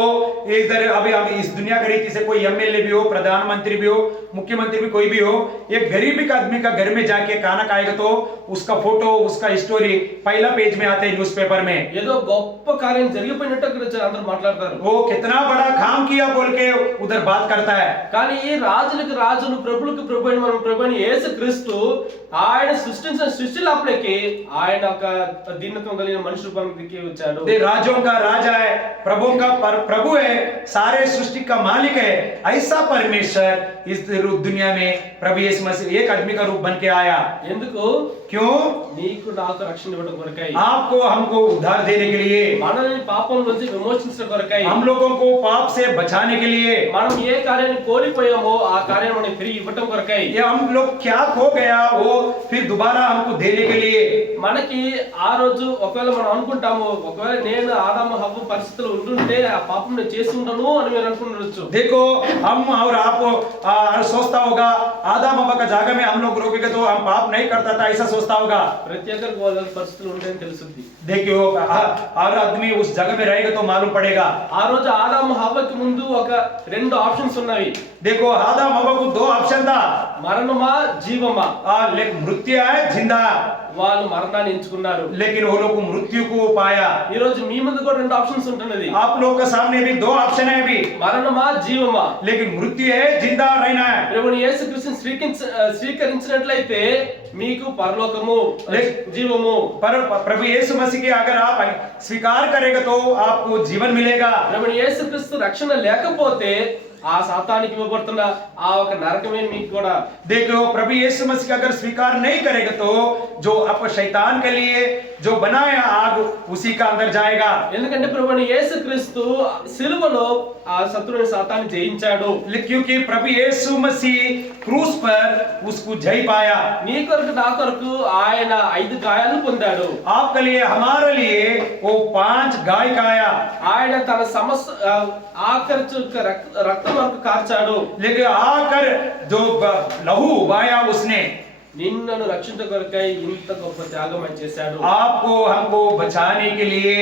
इधर अभी हम इस दुनिया की रीति से कोई एमएलए भी हो, प्रधानमंत्री भी हो, मुख्यमंत्री भी कोई भी हो, एक गरीब आदमी का घर में जाके खाना खाएगा तो उसका फोटो उसका स्टोरी पहला पेज में आते हैं न्यूज़पेपर में। ఏదో గొప్ప కార్యం జరిగిపోయినట్టు అక్కడ అందరూ మాట్లాడతారు. वो कितना बड़ा काम किया बोल के उधर बात करता है। కానీ ఈ రాజులకు రాజులు ప్రభులకు ప్రభు అయిన మన ప్రభు అయిన యేసుక్రీస్తు ఆయన సృష్టించిన సృష్టి లోపలికి ఆయన ఒక దీనత్వం కలిగిన మనిషి రూపానికి వచ్చాడు. राजों का राजा है, प्रभु का प्रभु है, सारे सृष्टि का मालिक है। ऐसा परमेश्वर इस दुनिया में प्रभु यीशु मसीह एक आदमी का रूप बन के आया। ఎందుకు? क्यों? నీకు నాకు రక్షణ ఇవ్వడం కొరకై, आपको हमको उद्धार देने के लिए, మనల్ని పాపం నుంచి విమోచించడం కొరకై, हम लोगों को पाप से बचाने के लिए। మనం ఏ కార్యాన్ని కోల్పోయామో ఆ కార్యాన్ని మనకి తిరిగి ఇవ్వడం కొరకై. ये हम लोग क्या खो गया वो फिर दोबारा हमको देने के लिए। మనకి ఆ రోజు ఒకవేళ మనం అనుకుంటాము ఒకవేళ నేను ఆదాము హవ్వ పరిస్థితులు ఉంటుంటే ఆ పాపం నేను చేసి ఉంటాను అని మీరు అనుకుంటుండొచ్చు. देखो हम और आप सोचता होगा आदम हव्वा का जगह में हम लोग रोकेंगे तो हम पाप नहीं करता था, ऐसा सोचता होगा। ప్రతి ఒక్కరికి వాళ్ళ పరిస్థితులు ఉంటాయని తెలుస్తుంది. देखियो हर आदमी उस जगह में रहेगा तो मालूम पड़ेगा। ఆ రోజు ఆదాము హవ్వకి ముందు ఒక రెండు ఆప్షన్స్ ఉన్నవి. देखो आदम हव्वा को दो ऑप्शन था, మరణమా జీవమా. मृत्यु है जिंदा। వాళ్ళు మరణాన్ని ఎంచుకున్నారు. लेकिन वो लोग मृत्यु को पाया। ఈ రోజు మీ ముందు కూడా రెండు ఆప్షన్స్ ఉంటున్నది. आप लोग के सामने भी दो ऑप्शन है अभी, మరణమా జీవమా. लेकिन मृत्यु है जिंदा रहना है। ప్రభుని యేసుక్రీస్తుని స్వీకరించినట్లయితే మీకు పరలోకము జీవము. पर प्रभु यीशु मसीह के अगर आप स्वीकार करेगा तो आपको जीवन मिलेगा। ప్రభుని యేసుక్రీస్తు రక్షణ లేకపోతే ఆ సాతానికి ఇవ్వబడుతున్న ఆ ఒక నరకమే మీకు కూడా. देखो प्रभु यीशु मसीह अगर स्वीकार नहीं करेगा तो जो आप शैतान के लिए जो बनाया आग उसी का अंदर जाएगा। ఎందుకంటే ప్రభుని యేసుక్రీస్తు సిలువలో ఆ శత్రువుని సాతాన్ని జయించాడు. क्योंकि प्रभु यीशु मसीह क्रूस पर उसको जय पाया। నీ కొరకు నా కొరకు ఆయన 5 గాయాలు పొందాడు. आपके लिए हमारे लिए वो 5 गाय का आया। ఆయన తన సమస్త ఆఖరి రక్తం వరకు కార్చాడు. लेकिन आकर जो लहू बहाया उसने, నిన్నను రక్షించ కొరకై ఇంత గొప్ప త్యాగం ఆయన చేశాడు. आपको हमको बचाने के लिए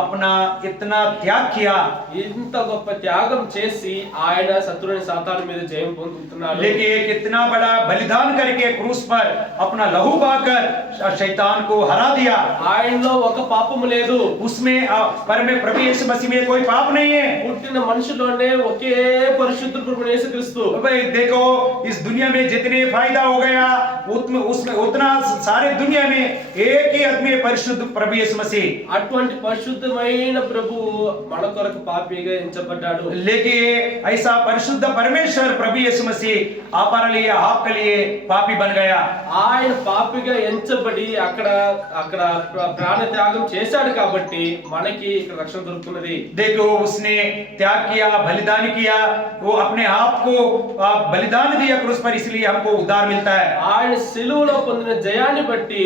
अपना इतना त्याग किया, ఇంత గొప్ప త్యాగం చేసి ఆయన శత్రువుని సాతాను మీద జయం పొందుతున్నాడు. लेकिन एक इतना बड़ा बलिदान करके क्रूस पर अपना लहू बहाकर शैतान को हरा दिया। ఆయనలో ఒక పాపము లేదు. उसमें पर में प्रभु यीशु मसीह में कोई पाप नहीं है। పుట్టిన మనుషుల్లోనే ఒకే పరిశుద్ధుడు ప్రభు యేసుక్రీస్తు. भाई देखो, इस दुनिया में जितने फायदा हो गया उसमें उतना सारे दुनिया में एक ही आदमी परिशुद्ध प्रभु यीशु मसीह। అటువంటి పరిశుద్ధమైన ప్రభు మన కొరకు పాపిగా ఎంచబడ్డాడు. लेकिन ऐसा परिशुद्ध परमेश्वर प्रभु यीशु मसीह हमारे लिए, आपके लिए पापी बन गया। ఆయన పాపిగా ఎంచబడి అక్కడ ప్రాణ త్యాగం చేశాడు కాబట్టి మనకి ఇక్కడ రక్షణ దొరుకుతున్నది. देखो, उसने त्याग किया, बलिदान किया, वो अपने आप को बलिदान दिया क्रूस पर, इसलिए हमको उद्धार मिलता है। ఆయన సిలువలో పొందిన జయాన్ని బట్టి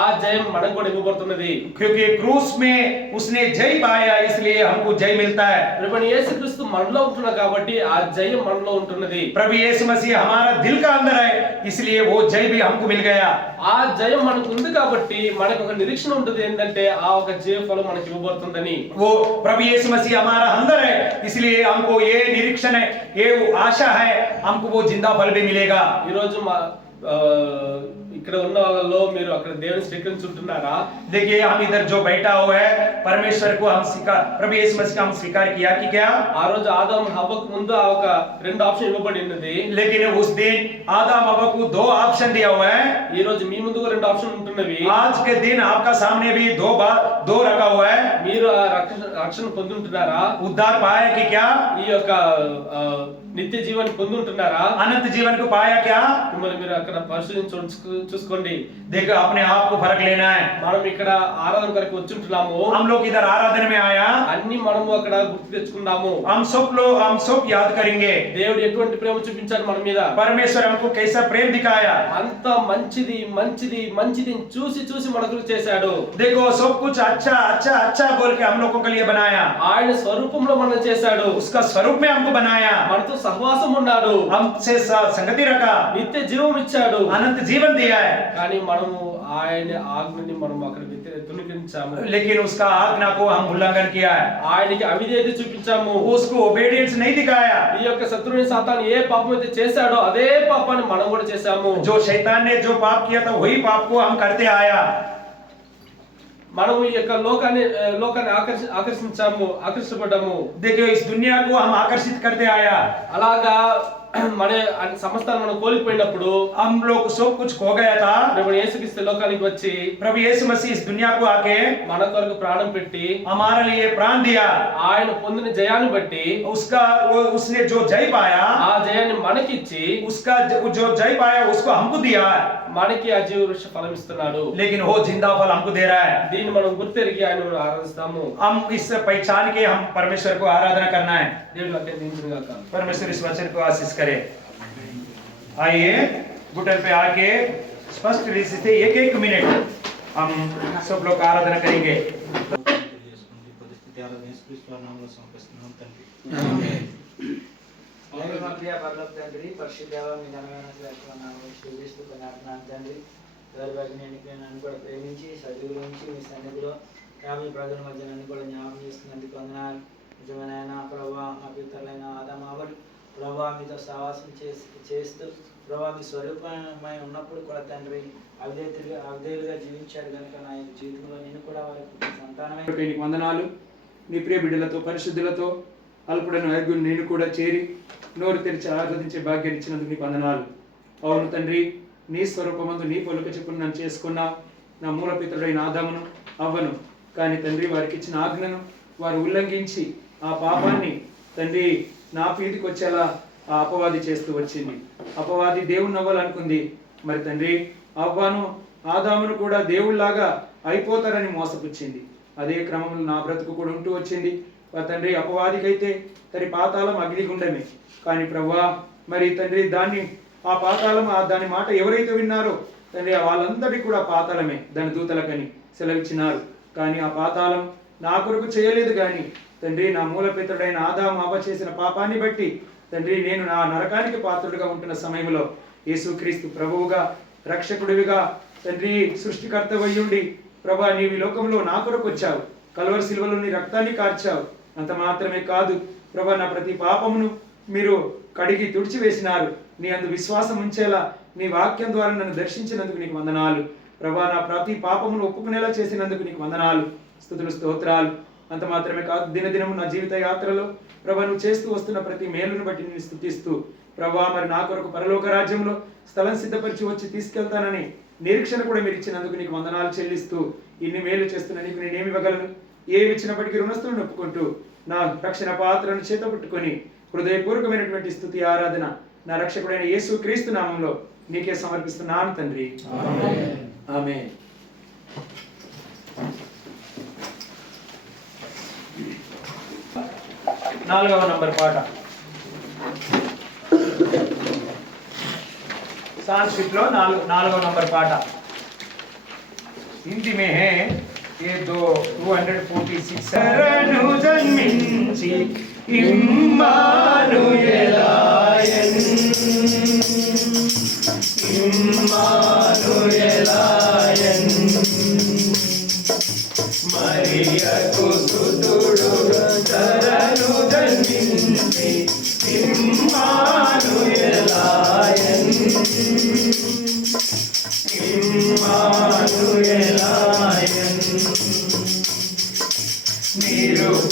ఆ జయం మనకు కూడా ఇవ్వబడుతున్నది. क्योंकि क्रूस में उसने जय पाया, इसलिए हमको जय मिलता है। ప్రభువైన యేసుక్రీస్తు మనలో ఉంటున్నాడు కాబట్టి ఆ జయం మనలో ఉంటున్నది. प्रभु यीशु मसीह हमारा दिल का अंदर है, इसलिए वो जय भी हमको मिल गया। ఆ జయం మనకు ఉంది కాబట్టి మనకు ఒక నిరీక్షణ ఉంటుంది, ఏంటంటే ఆ ఒక జయ ఫలం మనకి ఇవ్వబడుతుందని. वो प्रभु यीशु मसीह हमारा अंदर है, इसलिए हमको ये निरीक्षण है, ये आशा है, हमको वो जिंदा फल भी मिलेगा। ఈ రోజు ఇక్కడ ఉన్న వాళ్ళలో మీరు అక్కడ దేవుని స్వీకరించుంటున్నారా? देखिए, हम इधर जो बैठा हुआ है, परमेश्वर को हम स्वीकार, प्रभु यीशु मसीह का हम स्वीकार किया कि क्या? ఆ రోజు ఆదాం హవ్వకు ముందు ఆ ఒక రెండు ఆప్షన్ ఇవ్వబడినది. लेकिन उस दिन आदम हव्वा को 2 ऑप्शन दिया हुआ है। ఈ రోజు మీ ముందు రెండు ఆప్షన్ ఉంటున్నవి. आज के दिन आपका सामने भी 2 रखा हुआ है। మీరు ఆ రక్షణ పొందుంటున్నారా? उद्धार पाया कि क्या? ఈ యొక్క నిత్య జీవాన్ని పొందుంటున్నారా? अनंत जीवन को पाया क्या? మిమ్మల్ని మీరు అక్కడ పరిశీలించి చూసుకోండి. देखो, अपने आप को फर्क लेना है। మనం ఇక్కడ ఆరాధన కొరకు వచ్చుంటున్నాము. हम लोग इधर आराधना में आया, అన్ని మనము అక్కడ గుర్తు తెచ్చుకున్నాము. हम सब याद करेंगे దేవుడు ఎటువంటి ప్రేమ చూపించాడు మన మీద. परमेश्वर हमको कैसा प्रेम दिखाया। అంత మంచిది మంచిది మంచిది చూసి చూసి మన గురించి చేశాడు. देखो, सब कुछ अच्छा अच्छा अच्छा बोल के हम लोगों के लिए बनाया। ఆయన స్వరూపంలో మనం చేశాడు. उसका स्वरूप में हमको बनाया, మనతో సహవాసం ఉన్నాడు. हमसे संगति रखा, నిత్య జీవం ఇచ్చాడు. अनंत जीवन दिया है। కానీ మనము ఆయన ఆజ్ఞని మనం అక్కడ తుణికించాము. लेकिन उसका आज्ञा को हम उल्लंघन किया है, ఆయనకి అవిధేయత చూపించాము. उसको ओबीडियंस नहीं दिखाया। ఈ యొక్క శత్రువుని సాతాను ఏ పాపం అయితే చేశాడో అదే పాపాన్ని మనం కూడా చేశాము. जो शैतान ने जो पाप किया था वही पाप को हम करते आया। మనము ఈ యొక్క లోకాన్ని ఆకర్షించబడ్డాము. देखिए, इस दुनिया को हम आकर्षित करते आया। అలాగా మన సమస్తాన్ని మనం కోల్పోయినప్పుడు हम लोग सब कुछ खो गया था। ప్రభు యేసుక్రీస్తు లోకానికి వచ్చి प्रभु यीशु मसीह इस दुनिया को आके మన కొరకు ప్రాణం పెట్టి हमारे लिए प्राण दिया। ఆయన పొందిన జయాన్ని బట్టి उसने जो जय पाया, ఆ జయాన్ని మనకిచ్చి उसका जो जय पाया उसको हमको दिया, మనకి ఆ జీవ వృక్ష ఫలం ఇస్తున్నాడు. लेकिन वो जिंदा फल हमको दे रहा है। దీన్ని మనం గుర్తెరిగి ఆయన ఆరాధిస్తాము. हम इस पहचान के हम परमेश्वर को आराधना करना है। దేవుడు వాక్యం దీవించుగాక. परमेश्वर इस वचन को आशीष करे। आइए, घुटन पे आके स्पष्ट रीति से एक मिनट हम सब लोग आराधना करेंगे। తండ్రి పరిశుద్ధ మీ ఘనమైన తండ్రి నన్ను కూడా ప్రేమించి చదువురించి మీ సన్నిధిలో యాభై ప్రజల మధ్య నన్ను కూడా జ్ఞాపకం చేసుకున్నందుకు వందనాలు. నిజమైన ప్రభా, మా పితరులైన ఆదాము హవ్వలు ప్రభా మీతో సహవాసం చేస్తూ ప్రభా మీ స్వరూపమై ఉన్నప్పుడు కూడా తండ్రి అవిధేయులుగా జీవించారు కనుక నా జీవితంలో నేను కూడా వారికి సంతానమే. నీకు వందనాలు. నీ ప్రియ బిడ్డలతో పరిశుద్ధులతో అల్పుడను ఐగురు నేను కూడా చేరి నోరు తెరిచి ఆరాధించే భాగ్యం ఇచ్చినందుకు నీకు వందనాలు. అవును తండ్రి, నీ స్వరూపమందు నీ పొలుక చెప్పును నన్ను చేసుకున్నా నా మూల పితరుడైన ఆదామును అవ్వను. కానీ తండ్రి, వారికి ఇచ్చిన ఆజ్ఞను వారు ఉల్లంఘించి ఆ పాపాన్ని తండ్రి నా పీదికి వచ్చేలా ఆ అపవాది చేస్తూ వచ్చింది. అపవాది దేవుణ్ణి అవ్వాలనుకుంది. మరి తండ్రి, అవ్వను ఆదామును కూడా దేవుళ్లాగా అయిపోతారని మోసపుచ్చింది. అదే క్రమంలో నా బ్రతుకు కూడా ఉంటూ వచ్చింది. తండ్రి, అపవాదికైతే తరి పాతాళం అగ్నిగుండమే. కానీ ప్రభువా, మరి తండ్రి ఆ పాతాళం దాని మాట ఎవరైతే విన్నారో తండ్రి వాళ్ళందరికీ కూడా పాతాళమే దాని దూతలకని సెలవిచ్చినారు. కానీ ఆ పాతాళం నా కొరకు చేయలేదు. కానీ తండ్రి, నా మూలపితరుడైన ఆదాము అవ్వ చేసిన పాపాన్ని బట్టి తండ్రి నేను నా నరకానికి పాత్రుడిగా ఉంటున్న సమయంలో యేసుక్రీస్తు ప్రభువుగా రక్షకుడివిగా తండ్రి సృష్టికర్తవయ్యుండి ప్రభా నీవు ఈ లోకంలో నా కొరకు వచ్చావు, కల్వరి శిలువలో నీ రక్తాన్ని కార్చావు. అంత మాత్రమే కాదు ప్రభా, నా ప్రతి పాపమును మీరు కడిగి తుడిచివేసినారు. నీ అందు విశ్వాసం ఉంచేలా నీ వాక్యం ద్వారా నన్ను దర్శించినందుకు నీకు వందనాలు ప్రభా. నా ప్రతి పాపమును ఒప్పుకునేలా చేసినందుకు నీకు వందనాలు, స్తుతులు, స్తోత్రాలు. అంత మాత్రమే కాదు, దినదినము నా జీవిత యాత్రలో ప్రభా నువ్వు చేస్తూ వస్తున్న ప్రతి మేలును బట్టి నేను స్తుతిస్తూ ప్రభా, మరి నా కొరకు పరలోక రాజ్యంలో స్థలం సిద్ధపరిచి వచ్చి తీసుకెళ్తానని నిరీక్షణ కూడా మీరు ఇచ్చినందుకు నీకు వందనాలు చెల్లిస్తూ, ఇన్ని మేలు చేస్తున్నా నీకు నేనేమి ఇవ్వగలను, ఏమి ఇచ్చినప్పటికీ రుణస్తులను ఒప్పుకుంటూ నా రక్షణ పాత్రను చేత పట్టుకొని హృదయపూర్వకమైనటువంటి స్తుతి ఆరాధన నా రక్షకుడైన యేసు క్రీస్తు నామంలో నీకే సమర్పిస్తున్నాను తండ్రి. ఆమేన్. నాలుగవ నంబర్ పాట సాంస్క్రిట్ లో నాలుగవ నంబర్ పాట. हिंदी में है ये 246 शरणु जन्मिंచి ఇమ్మానుయేలాయన్ ఇమ్మానుయేలాయన్ మరియకు సుతుడుగా శరణు జన్మించి ఇమ్మానుయేలాయన్ ఇమ్మానుయేలాయన్ నిరుపేదగాను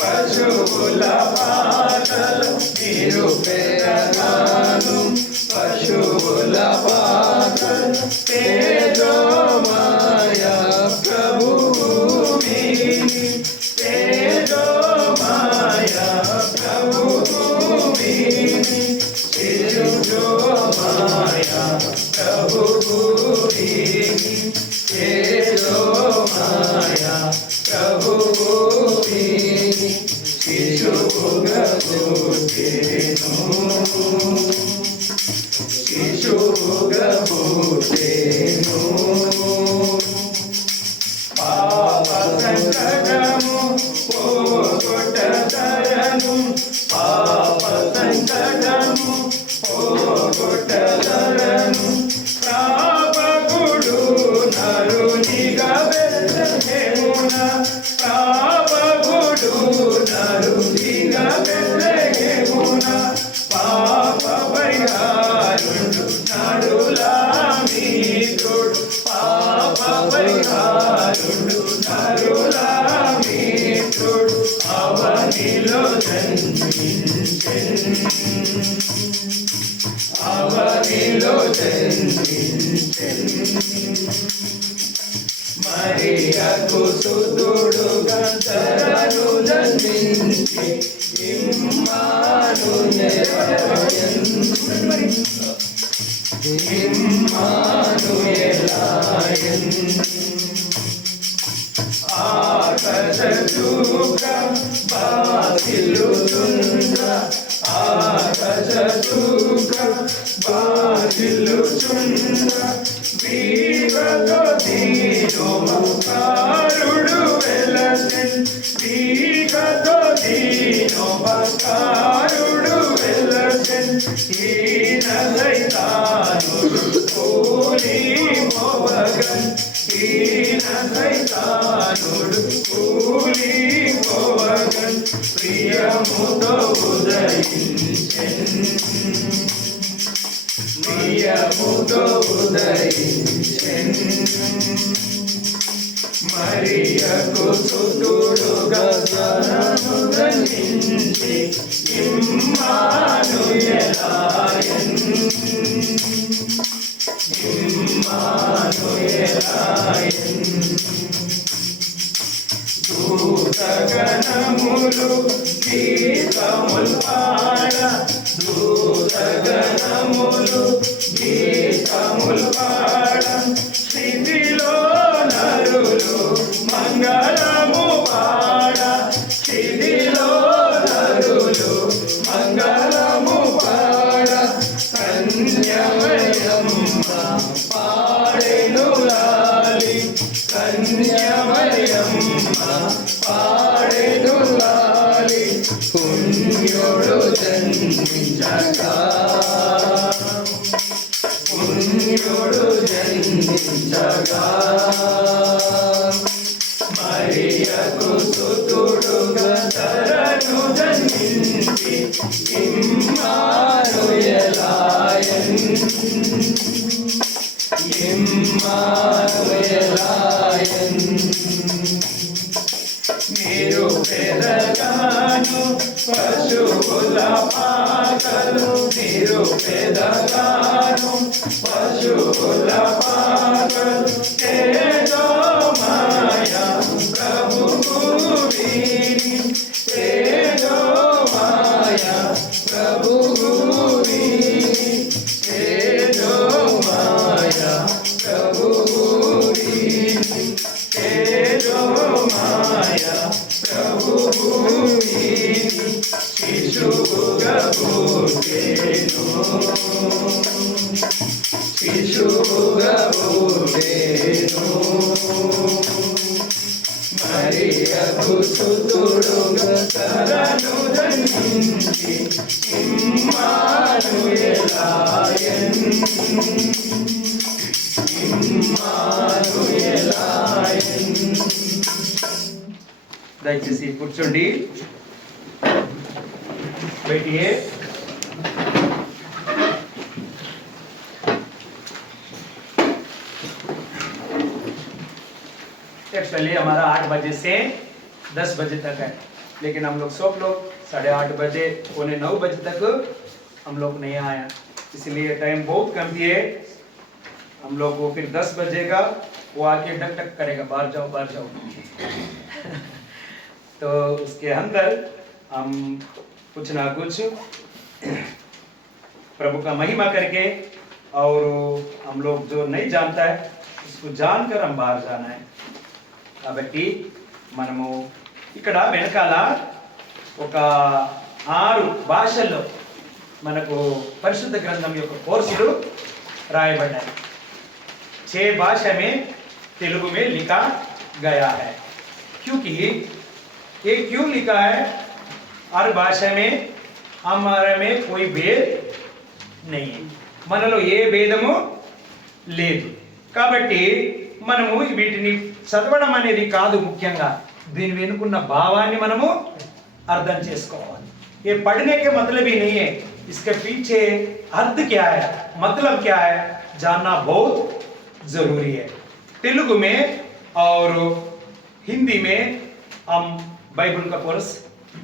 పశువుల పాటలు నిరుపేదగాను పశువుల పాటలు తేజోమయ ప్రభుభూమిని తేజోమయ ప్రభుభూమిని తేజోమయ ప్రభుభూమిని తేజోమయ ప్రభుభూమిని శిశువుగా పుట్టెను శిశువుగా పుట్టెను పాప సంకటము పోగొట్టతరను పాప సంకటము పోగొట్టతరను పాపకుడు నరునిగా బెత్లెహేమున పాపకుడు నరునిగా బెత్లెహేమున పాప పరిహారుడు నరులా మీతుడు పాప పరిహారుడు నరులా మీతుడు అవనిలో జన్మించెను అవనిలో జన్మించెను మరియకు సుతుడుగా శరణు జన్మించి ఇమ్మానుయేలాయన్ ఇమ్మానుయేలాయన్ ఆకాశదూక బాసిల్లుచుండ ఆకాశదూక బాసిల్లుచుండ వీరతో దీనోపకారుడు వెలసెన్ వీరతో దీనోపకారుడు వెలసెన్ ఈన సైతానుడు కూలి మోవగన్ ఈన సైతానుడు కూలి మోవగన్ ప్రియముతో ఉదయించెన్ ప్రియముతో ఉదయించెన్ మరియకు సుతుడుగా శరణు జన్మించి ఇమ్మానుయేలాయన్ ఇమ్మానుయేలాయన్ దూతగణములు గీతములు పాడ దూతగణములు గీతములు పాడ స్థితిలో నరులు మంగళము పాడ స్థితిలో నరులు మంగళము పాడ కన్యమయమ్మ పాడెను లాలి కన్యమయమ్మ పాడెను లాలి పుణ్యుడు జన్మించగా జన్మించగా మరియకు సుతుడుగా తరను జన్మించి ఇమ్మానుయేలాయన్ ఇమ్మానుయేలాయన్ మీరు పెదగాను పశువుల పాకలు మీరు పెదగాను పశువుల పాకలు తేజోమయ ప్రభువు వీరి తేజోమయ ప్రభువు వీరి తేజోమయ ప్రభువు వీరి తేజోమయ ప్రభువు వీరి శిశువుగా పుట్టెను శిశువుగా పుట్టెను మరియకు సుతుడుగా తరను జన్మించి ఇమ్మానుయేలాయన్ ఇమ్మానుయేలాయన్. దయచేసి కూర్చోండి. बैठिए. एक्चुअली हमारा 8 बजे से 10 बजे तक है, लेकिन हम लोग सब लोग 8:30 बजे 9 बजे तक हम लोग नहीं आया, इसलिए टाइम बहुत कम है. हम लोग को फिर 10 बजेगा वो आके डक डक करेगा बाहर जाओ बाहर जाओ. तो उसके अंदर हम कुछ ना कुछ प्रभु का महिमा करके और हम लोग जो नहीं जानता है उसको जानकर हम बाहर जाना है. కాబట్టి మనము ఇక్కడ వెనకాల ఒక 6 భాషల్లో మనకు పరిశుద్ధ గ్రంథం యొక్క కోర్సులు రాయబడ్డాయి. 6 भाषा में तेलुगु में लिखा गया है. क्योंकि ये क्यों लिखा है? हर भाषा में हमारे में कोई भेद नहीं है, మనలో ఏ భేదము లేదు. కాబట్టి మనము వీటిని చదవడం అనేది కాదు, ముఖ్యంగా దీని వెనుకున్న భావాన్ని మనము అర్థం చేసుకోవాలి. ये पढ़ने के मतलब ही नहीं है, इसके पीछे अर्थ क्या है, मतलब क्या है, जानना बहुत जरूरी है. तेलुगु में और हिंदी में हम बाइबल का कोर्स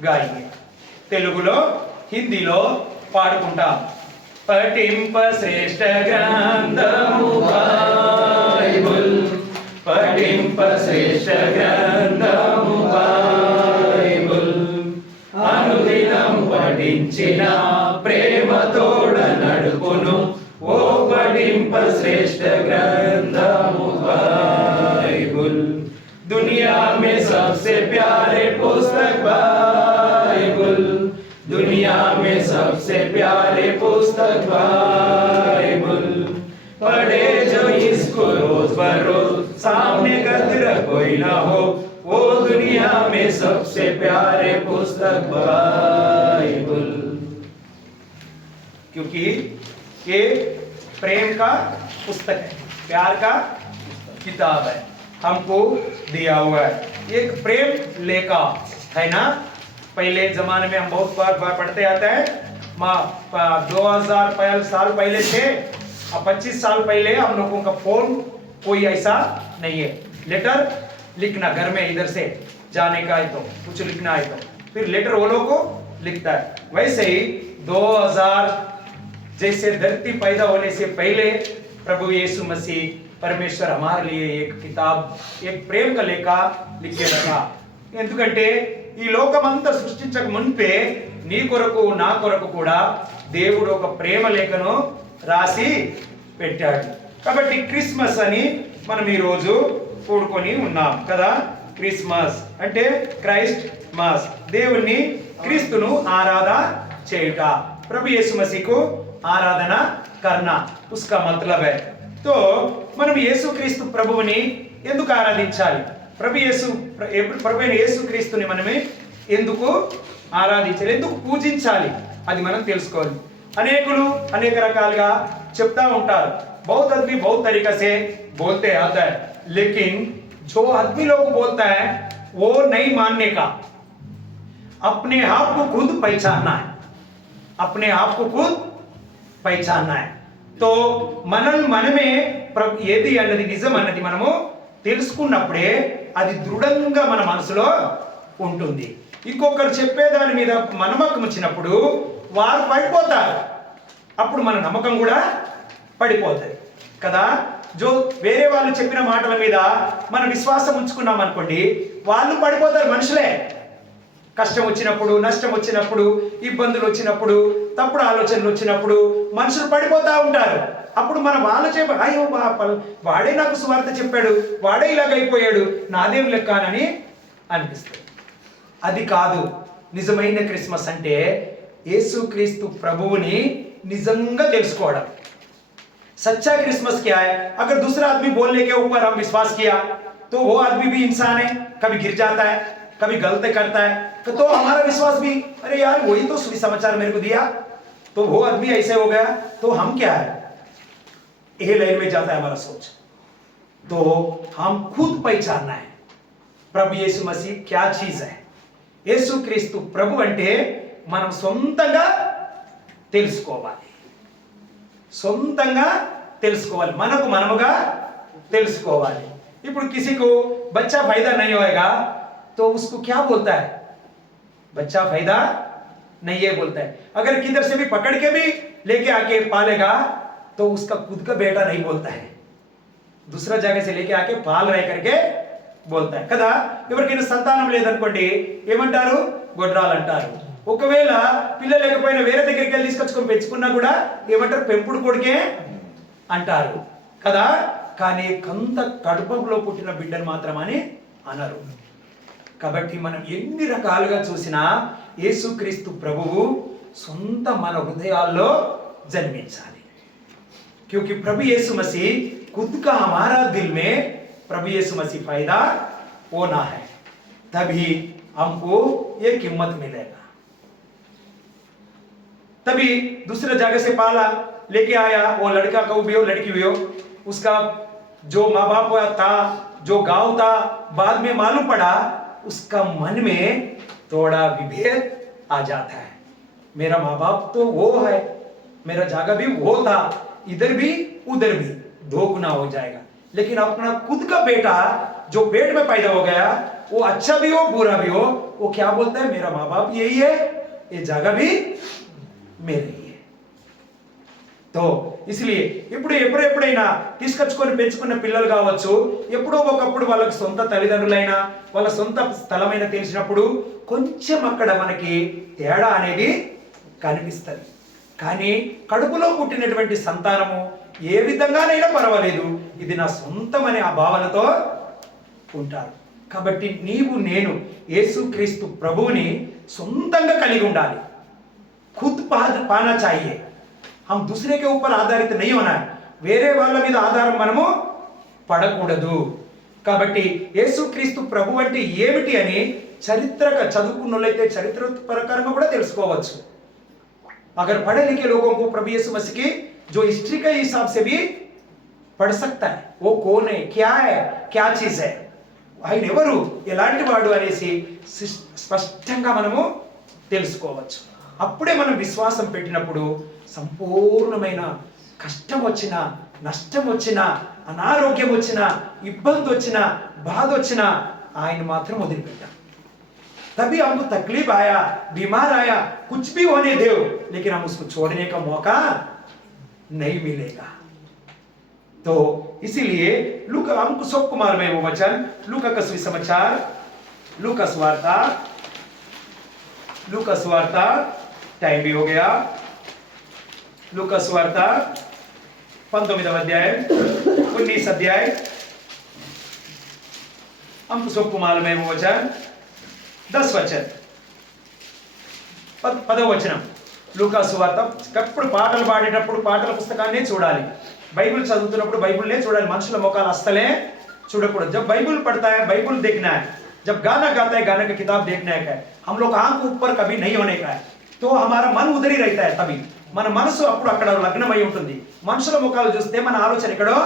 गाएंगे. తెలుగులో హిందీలో పాడుకుంటాం. పఠింప శ్రేష్ఠ గ్రంథము బైబిల్, పఠింప శ్రేష్ఠ గ్రంథము బైబిల్, అనుదినం పఠించిన ప్రేమతోడ నడుపును ఓ పఠింప శ్రేష్ఠ గ్రంథము బైబిల్. दुनिया में सबसे प्यारे पुस्तक बाइबल, दुनिया में सबसे प्यारे पुस्तक बाइबल, पढ़े जो इसको रोज बरोज सामने गत्र कोई ना हो, वो दुनिया में सबसे प्यारे पुस्तक बाइबल. क्योंकि ये प्रेम का पुस्तक है, प्यार का किताब है, हमको दिया हुआ है. एक प्रेम लेखा है ना. पहले जमाने में हम बहुत बार पढ़ते आते हैं. 2000 साल पहले से 25 साल पहले हम लोगों का फोन कोई ऐसा नहीं है. लेटर लिखना घर में इधर से जाने का है तो कुछ लिखना है तो फिर लेटर वो लोग को लिखता है. वैसे ही 2000 जैसे धरती पैदा होने से पहले प्रभु यीशु मसीह परमेश्वर हमारे लिए एक किताब, एक प्रेम का लेखा लिख के रखा. ఎందుకంటే ఈ లోకమంతా సృష్టించక మున్పే నీ కొరకు నా కొరకు కూడా దేవుడు ఒక ప్రేమ లేఖను రాసి పెట్టాడు. కాబట్టి క్రిస్మస్ అని మనం ఈ రోజు కూడుకొని ఉన్నాం కదా. క్రిస్మస్ అంటే క్రైస్ట్ మాస్, దేవుణ్ణి క్రీస్తును ఆరాధన చేయుట, ప్రభు యేసు మసీహకు ఆరాధన करना उसका मतलब है. तो మనం యేసుక్రీస్తు ప్రభువుని ఎందుకు ఆరాధించాలి? ప్రభు యేసుక్రీస్తుని మనమే ఎందుకు ఆరాధించాలి, ఎందుకు పూజించాలి, అది మనం తెలుసుకోవాలి. అనేకులు అనేక రకాలుగా చెప్తా ఉంటారు. बहुत आदमी बहुत तरीका से बोलते आता है, लेकिन जो आदमी लोग बोलता है वो नहीं मानने का, अपने आप को खुद पहचानना है, अपने आप को खुद పైచాన్నా తో మనమే ఏది అన్నది నిజం అన్నది మనము తెలుసుకున్నప్పుడే అది దృఢంగా మన మనసులో ఉంటుంది. ఇంకొకరు చెప్పే దాని మీద నమ్మకం వచ్చినప్పుడు వారు పడిపోతారు, అప్పుడు మన నమ్మకం కూడా పడిపోతుంది కదా. వేరే వాళ్ళు చెప్పిన మాటల మీద మన విశ్వాసం ఉంచుకున్నాం అనుకోండి, వాళ్ళు పడిపోతారు. మనుషులే కష్టం వచ్చినప్పుడు, నష్టం వచ్చినప్పుడు, ఇబ్బందులు వచ్చినప్పుడు, తప్పుడు ఆలోచనలు వచ్చినప్పుడు మనుషులు పడిపోతూ ఉంటారు. అప్పుడు మనం వాళ్ళు అయ్యో వాడే నాకు సువార్త చెప్పాడు, వాడే ఇలాగైపోయాడు, నాదేం లెక్కనని అనిపిస్తుంది. అది కాదు నిజమైన క్రిస్మస్ అంటే. యేసుక్రీస్తు ప్రభువుని నిజంగా తెలుసుకోవడం. सच्चा क्रिसमस क्या है? अगर दूसरा आदमी बोलने के ऊपर हम विश्वास किया तो वो आदमी भी इंसान है, कभी गिर जाता है, कभी गलती करता है, तो हमारा विश्वास भी अरे यार वही तो सुसमाचार मेरे को दिया तो वो आदमी ऐसे हो गया, तो हम क्या है, ये लाइन में जाता है हमारा सोच. तो हम खुद पहचानना है प्रभु यीशु मसीह क्या चीज है. యేసుక్రీస్తు ప్రభు అంటే మనం సొంతంగా తెలుసుకోవాలి, సొంతంగా తెలుసుకోవాలి, మనకు మనముగా తెలుసుకోవాలి. ఇప్పుడు किसी को बच्चा पैदा नहीं होएगा तो उसको क्या बोलता है? बच्चा पैदा नहीं है बोलता है. अगर किधर से भी पकड़ के भी लेके आके पालेगा तो उसका खुद का बेटा नहीं बोलता है, दूसरा जगह से लेके आके पाल रहे करके बोलता है కదా. ఎవరికైనా సంతానం లేదనుకోండి ఏమంటారు? గొడ్రాలు అంటారు. ఒకవేళ పిల్ల లేకపోయినా వేరే దగ్గరికి వెళ్ళి తీసుకొచ్చుకొని పెంచుకున్నా కూడా ఏమంటారు? పెంపుడు కొడుకే అంటారు కదా. కానీ కంత కడుపులో పుట్టిన బిడ్డను మాత్రమని అనరు. కాబట్టి మనం ఎన్ని రకాలుగా చూసినా యేసుక్రీస్తు ప్రభువు సొంత మన హృదయాల్లో జన్మించాలి. क्योंकि प्रभु यीशु मसीह खुद का हमारा दिल में प्रभु यीशु मसीह पैदा होना है, तभी हमको ये कीमत मिलेगा. तभी दूसरे जगह से पाला लेके आया, वो लड़का को भी हो लड़की भी हो, उसका जो माँ बाप था, जो गांव था, बाद में मालूम पड़ा उसका मन में थोड़ा विभेद आ जाता है. मेरा माँ बाप तो वो है, मेरा जगह भी वो था, इधर भी उधर भी दो गुना हो जाएगा. लेकिन अपना खुद का बेटा जो पेट में पैदा हो गया वो अच्छा भी हो बुरा भी हो, वो क्या बोलता है? मेरा माँ बाप यही है, ये जगह भी मेरे ही है. तो इसलिए ఇప్పుడు ఎప్పుడైనా తీసుకొచ్చుకొని పెంచుకున్న పిల్లలు కావచ్చు, ఎప్పుడో ఒకప్పుడు వాళ్ళకి సొంత తల్లిదండ్రులైనా వాళ్ళ సొంత స్థలమైన తెలిసినప్పుడు కొంచెం అక్కడ మనకి తేడా అనేది కనిపిస్తుంది. కానీ కడుపులో పుట్టినటువంటి సంతానము ఏ విధంగానైనా పర్వాలేదు, ఇది నా సొంతం అనే ఆ భావనతో ఉంటారు. కాబట్టి నీవు నేను యేసుక్రీస్తు ప్రభువుని సొంతంగా కలిగి ఉండాలి. खुद पाना चाहिए, हम दूसरे के ऊपर आधारित नहीं होना है, వేరే వాళ్ళ మీద ఆధారం మనము పడకూడదు. కాబట్టి యేసుక్రీస్తు ప్రభు అంటే ఏమిటి అని చరిత్రక చదువుకున్నోళ్ళైతే చరిత్ర ప్రకారంగా కూడా తెలుసుకోవచ్చు. अगर पढ़े लिखे लोगों को प्रभु यीशु मसीह की जो हिस्ट्री के हिसाब से भी पढ़ सकता है, वो कौन है, क्या है, क्या चीज है, ఆయన ఎవరు, ఎలాంటి వాడు అనేసి స్పష్టంగా మనము తెలుసుకోవచ్చు. అప్పుడే మనం విశ్వాసం పెట్టినప్పుడు సంపూర్ణమైన కష్టం వచ్చినా, నష్టం వచ్చినా, అనారోగ్యం వచ్చినా, ఇబ్బంది వచ్చినా, బాధ వచ్చినా ఆయన మాత్రం వదిలిపెట్టాం. तभी हमको तकलीफ आया, बीमार आया, कुछ भी होने दो, लेकिन हम उसको छोड़ने का मौका नहीं मिलेगा. तो इसीलिए लूका, हमको सबको मालूम है वो वचन, लूका का सुसमाचार, लूका सुवार्ता टाइम भी हो गया. लूका सुवार्ता 19 अध्याय 19 अध्याय, हमको सबको मालूम है वो वचन 10 वचन 10వ వచనం. లూకా సువార్త. ఎప్పుడు పాటలు పాడేటప్పుడు పాటల పుస్తకాన్నే చూడాలి, బైబిల్ చదువుతున్నప్పుడు బైబిల్నే చూడాలి, మనుషుల ముఖాలు అస్సలే చూడకూడదు. जब बाइबल पढ़ता है बाइबल देखना है, जब गाना गाता है गाना का किताब देखने का है. हम लोग आंख ऊपर कभी नहीं होने का है, तो हमारा मन उधर ही रहता है. तभी మన మనసు అప్పుడు అక్కడ లగ్నమై ఉంటుంది. మనుషుల ముఖాలు చూస్తే మన ఆలోచన ఎక్కడో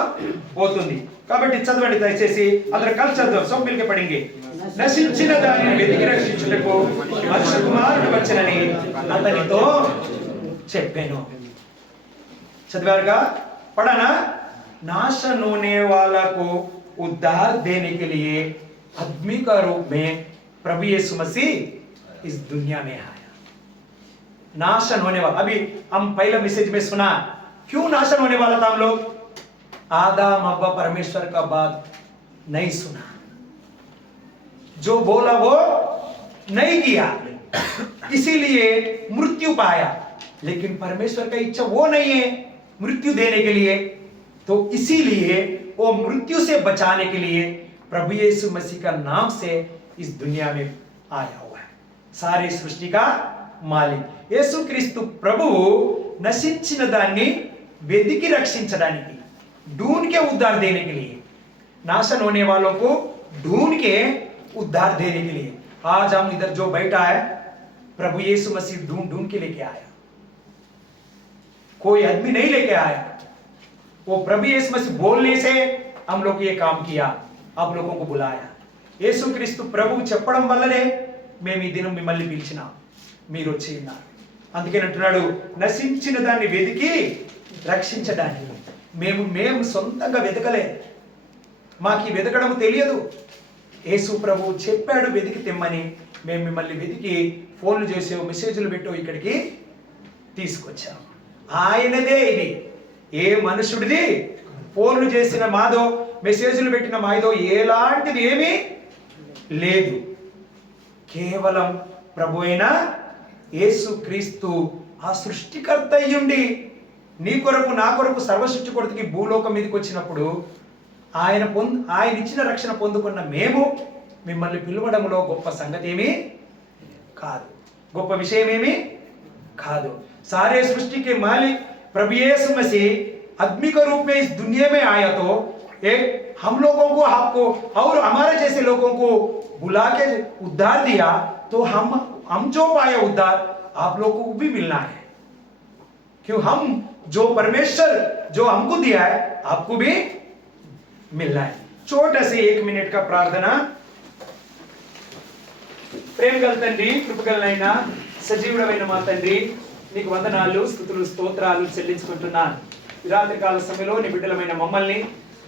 పోతుంది. కాబట్టి చదవండి దయచేసి, అందరూ కలిసి చదువు. సబ్ మిల్కే పడింగే. నశించిన దానిని వెతికి రక్షించుటకు మనుష్య కుమారుడు వచ్చనని అతనితో చెప్పాను. చదివారుగా? పడానా? नाशन होने वाला को उद्धार देने के लिए आदमी का रूप में प्रभु यीशु मसीह इस दुनिया में आया. नाशन होने वाला, अभी हम पहला मैसेज में सुना क्यों नाशन होने वाला था हम लोग? आदम हव्वा परमेश्वर का बात नहीं सुना, जो बोला वो नहीं किया, इसीलिए मृत्यु पाया. लेकिन परमेश्वर का इच्छा वो नहीं है मृत्यु देने के लिए, तो इसीलिए वो मृत्यु से बचाने के लिए प्रभु यीशु मसीह का नाम से इस दुनिया में आया हुआ है. सारे सृष्टि का मालिक యేసు క్రీస్తు ప్రభువు నశించిన దాన్ని వెదికి రక్షించడానికి, ढूंढ के उद्धार देने के लिए, नाशन होने वालों को ढूंढ के उद्धार देने के लिए. आज हम इधर जो बैठा है प्रभु यीशु मसीह ढूंढ ढूंढ के लेके आया. कोई आदमी नहीं लेके आया, वो प्रभु यीशु मसीह बोलने से हम लोग ये काम किया, आप लोगों को बुलाया. యేసు క్రీస్తు ప్రభువు చెప్పడం వల్లనే మేము ఈ దినం మిమ్మల్ని పిలిచినాం, మీరు వచ్చి ఉన్నారు. అందుకే అంటున్నాడు నశించిన దాన్ని వెతికి రక్షించడానికి. మేము సొంతంగా వెతకలే, మాకు ఈ వెతకడం తెలియదు. యేసు ప్రభువు చెప్పాడు వెతికి తెమ్మని. మేము మిమ్మల్ని వెతికి ఫోన్లు చేసావు, మెసేజ్లు పెట్టావు, ఇక్కడికి తీసుకొచ్చాము. ఆయనదే ఇది, ఏ మనుషుడిది ఫోన్లు చేసిన మాదో మెసేజ్లు పెట్టిన మాదో ఎలాంటిది ఏమీ లేదు. కేవలం ప్రభు అయిన యేసు క్రీస్తు ఆ సృష్టికర్త అయ్యుండి నీ కొరకు నా కొరకు సర్వసృష్టి కొరతకి భూలోకం మీదకి వచ్చినప్పుడు ఆయన ఇచ్చిన రక్షణ పొందుకున్న మేము మిమ్మల్ని పిలవడంలో గొప్ప సంగతి ఏమీ కాదు, గొప్ప విషయం ఏమీ కాదు. सारे सृष्टि के मालिक प्रभु यीशु मसीह आदमी के रूप में इस दुनिया में आया, तो एक हम लोगों को, आपको और हमारे जैसे लोगों को बुला के उद्धार दिया, तो हम जो पाए उद्धार आप लोगों को भी मिलना है. क्यों? हम जो परमेश्वर जो हमको दिया है आपको भी मिलना है. छोटा से 1 मिनट का प्रार्थना. ప్రేమ గల తండ్రి, కృపగలనైన సజీవుడమైన మా తండ్రి, నీకు వందనాలు, స్తుతులు, స్తోత్రాలు చెల్లించుకుంటున్నాను. ఈ రాత్రికాల సమయంలో నీ బిడ్డలమైన మమ్మల్ని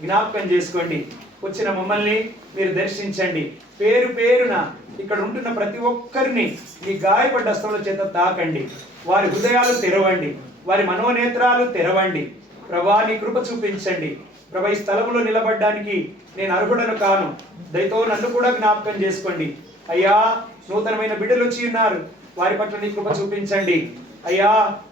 జ్ఞాపకం చేసుకోండి. వచ్చిన మమ్మల్ని మీరు దర్శించండి. పేరు పేరున ఇక్కడ ఉంటున్న ప్రతి ఒక్కరిని మీ గాయపడ్డ హస్తముల చేత తాకండి. వారి హృదయాలు తెరవండి, వారి మనోనేత్రాలు తెరవండి. ప్రభా నీ కృప చూపించండి. ప్రభా ఈ స్థలంలో నిలబడడానికి నేను అర్హుడను కాను, దయతో నన్ను కూడా జ్ఞాపకం చేసుకోండి. అయ్యా నూతనమైన బిడ్డలు వచ్చి ఉన్నారు, వారి పట్ల నీ కృప చూపించండి. అయ్యా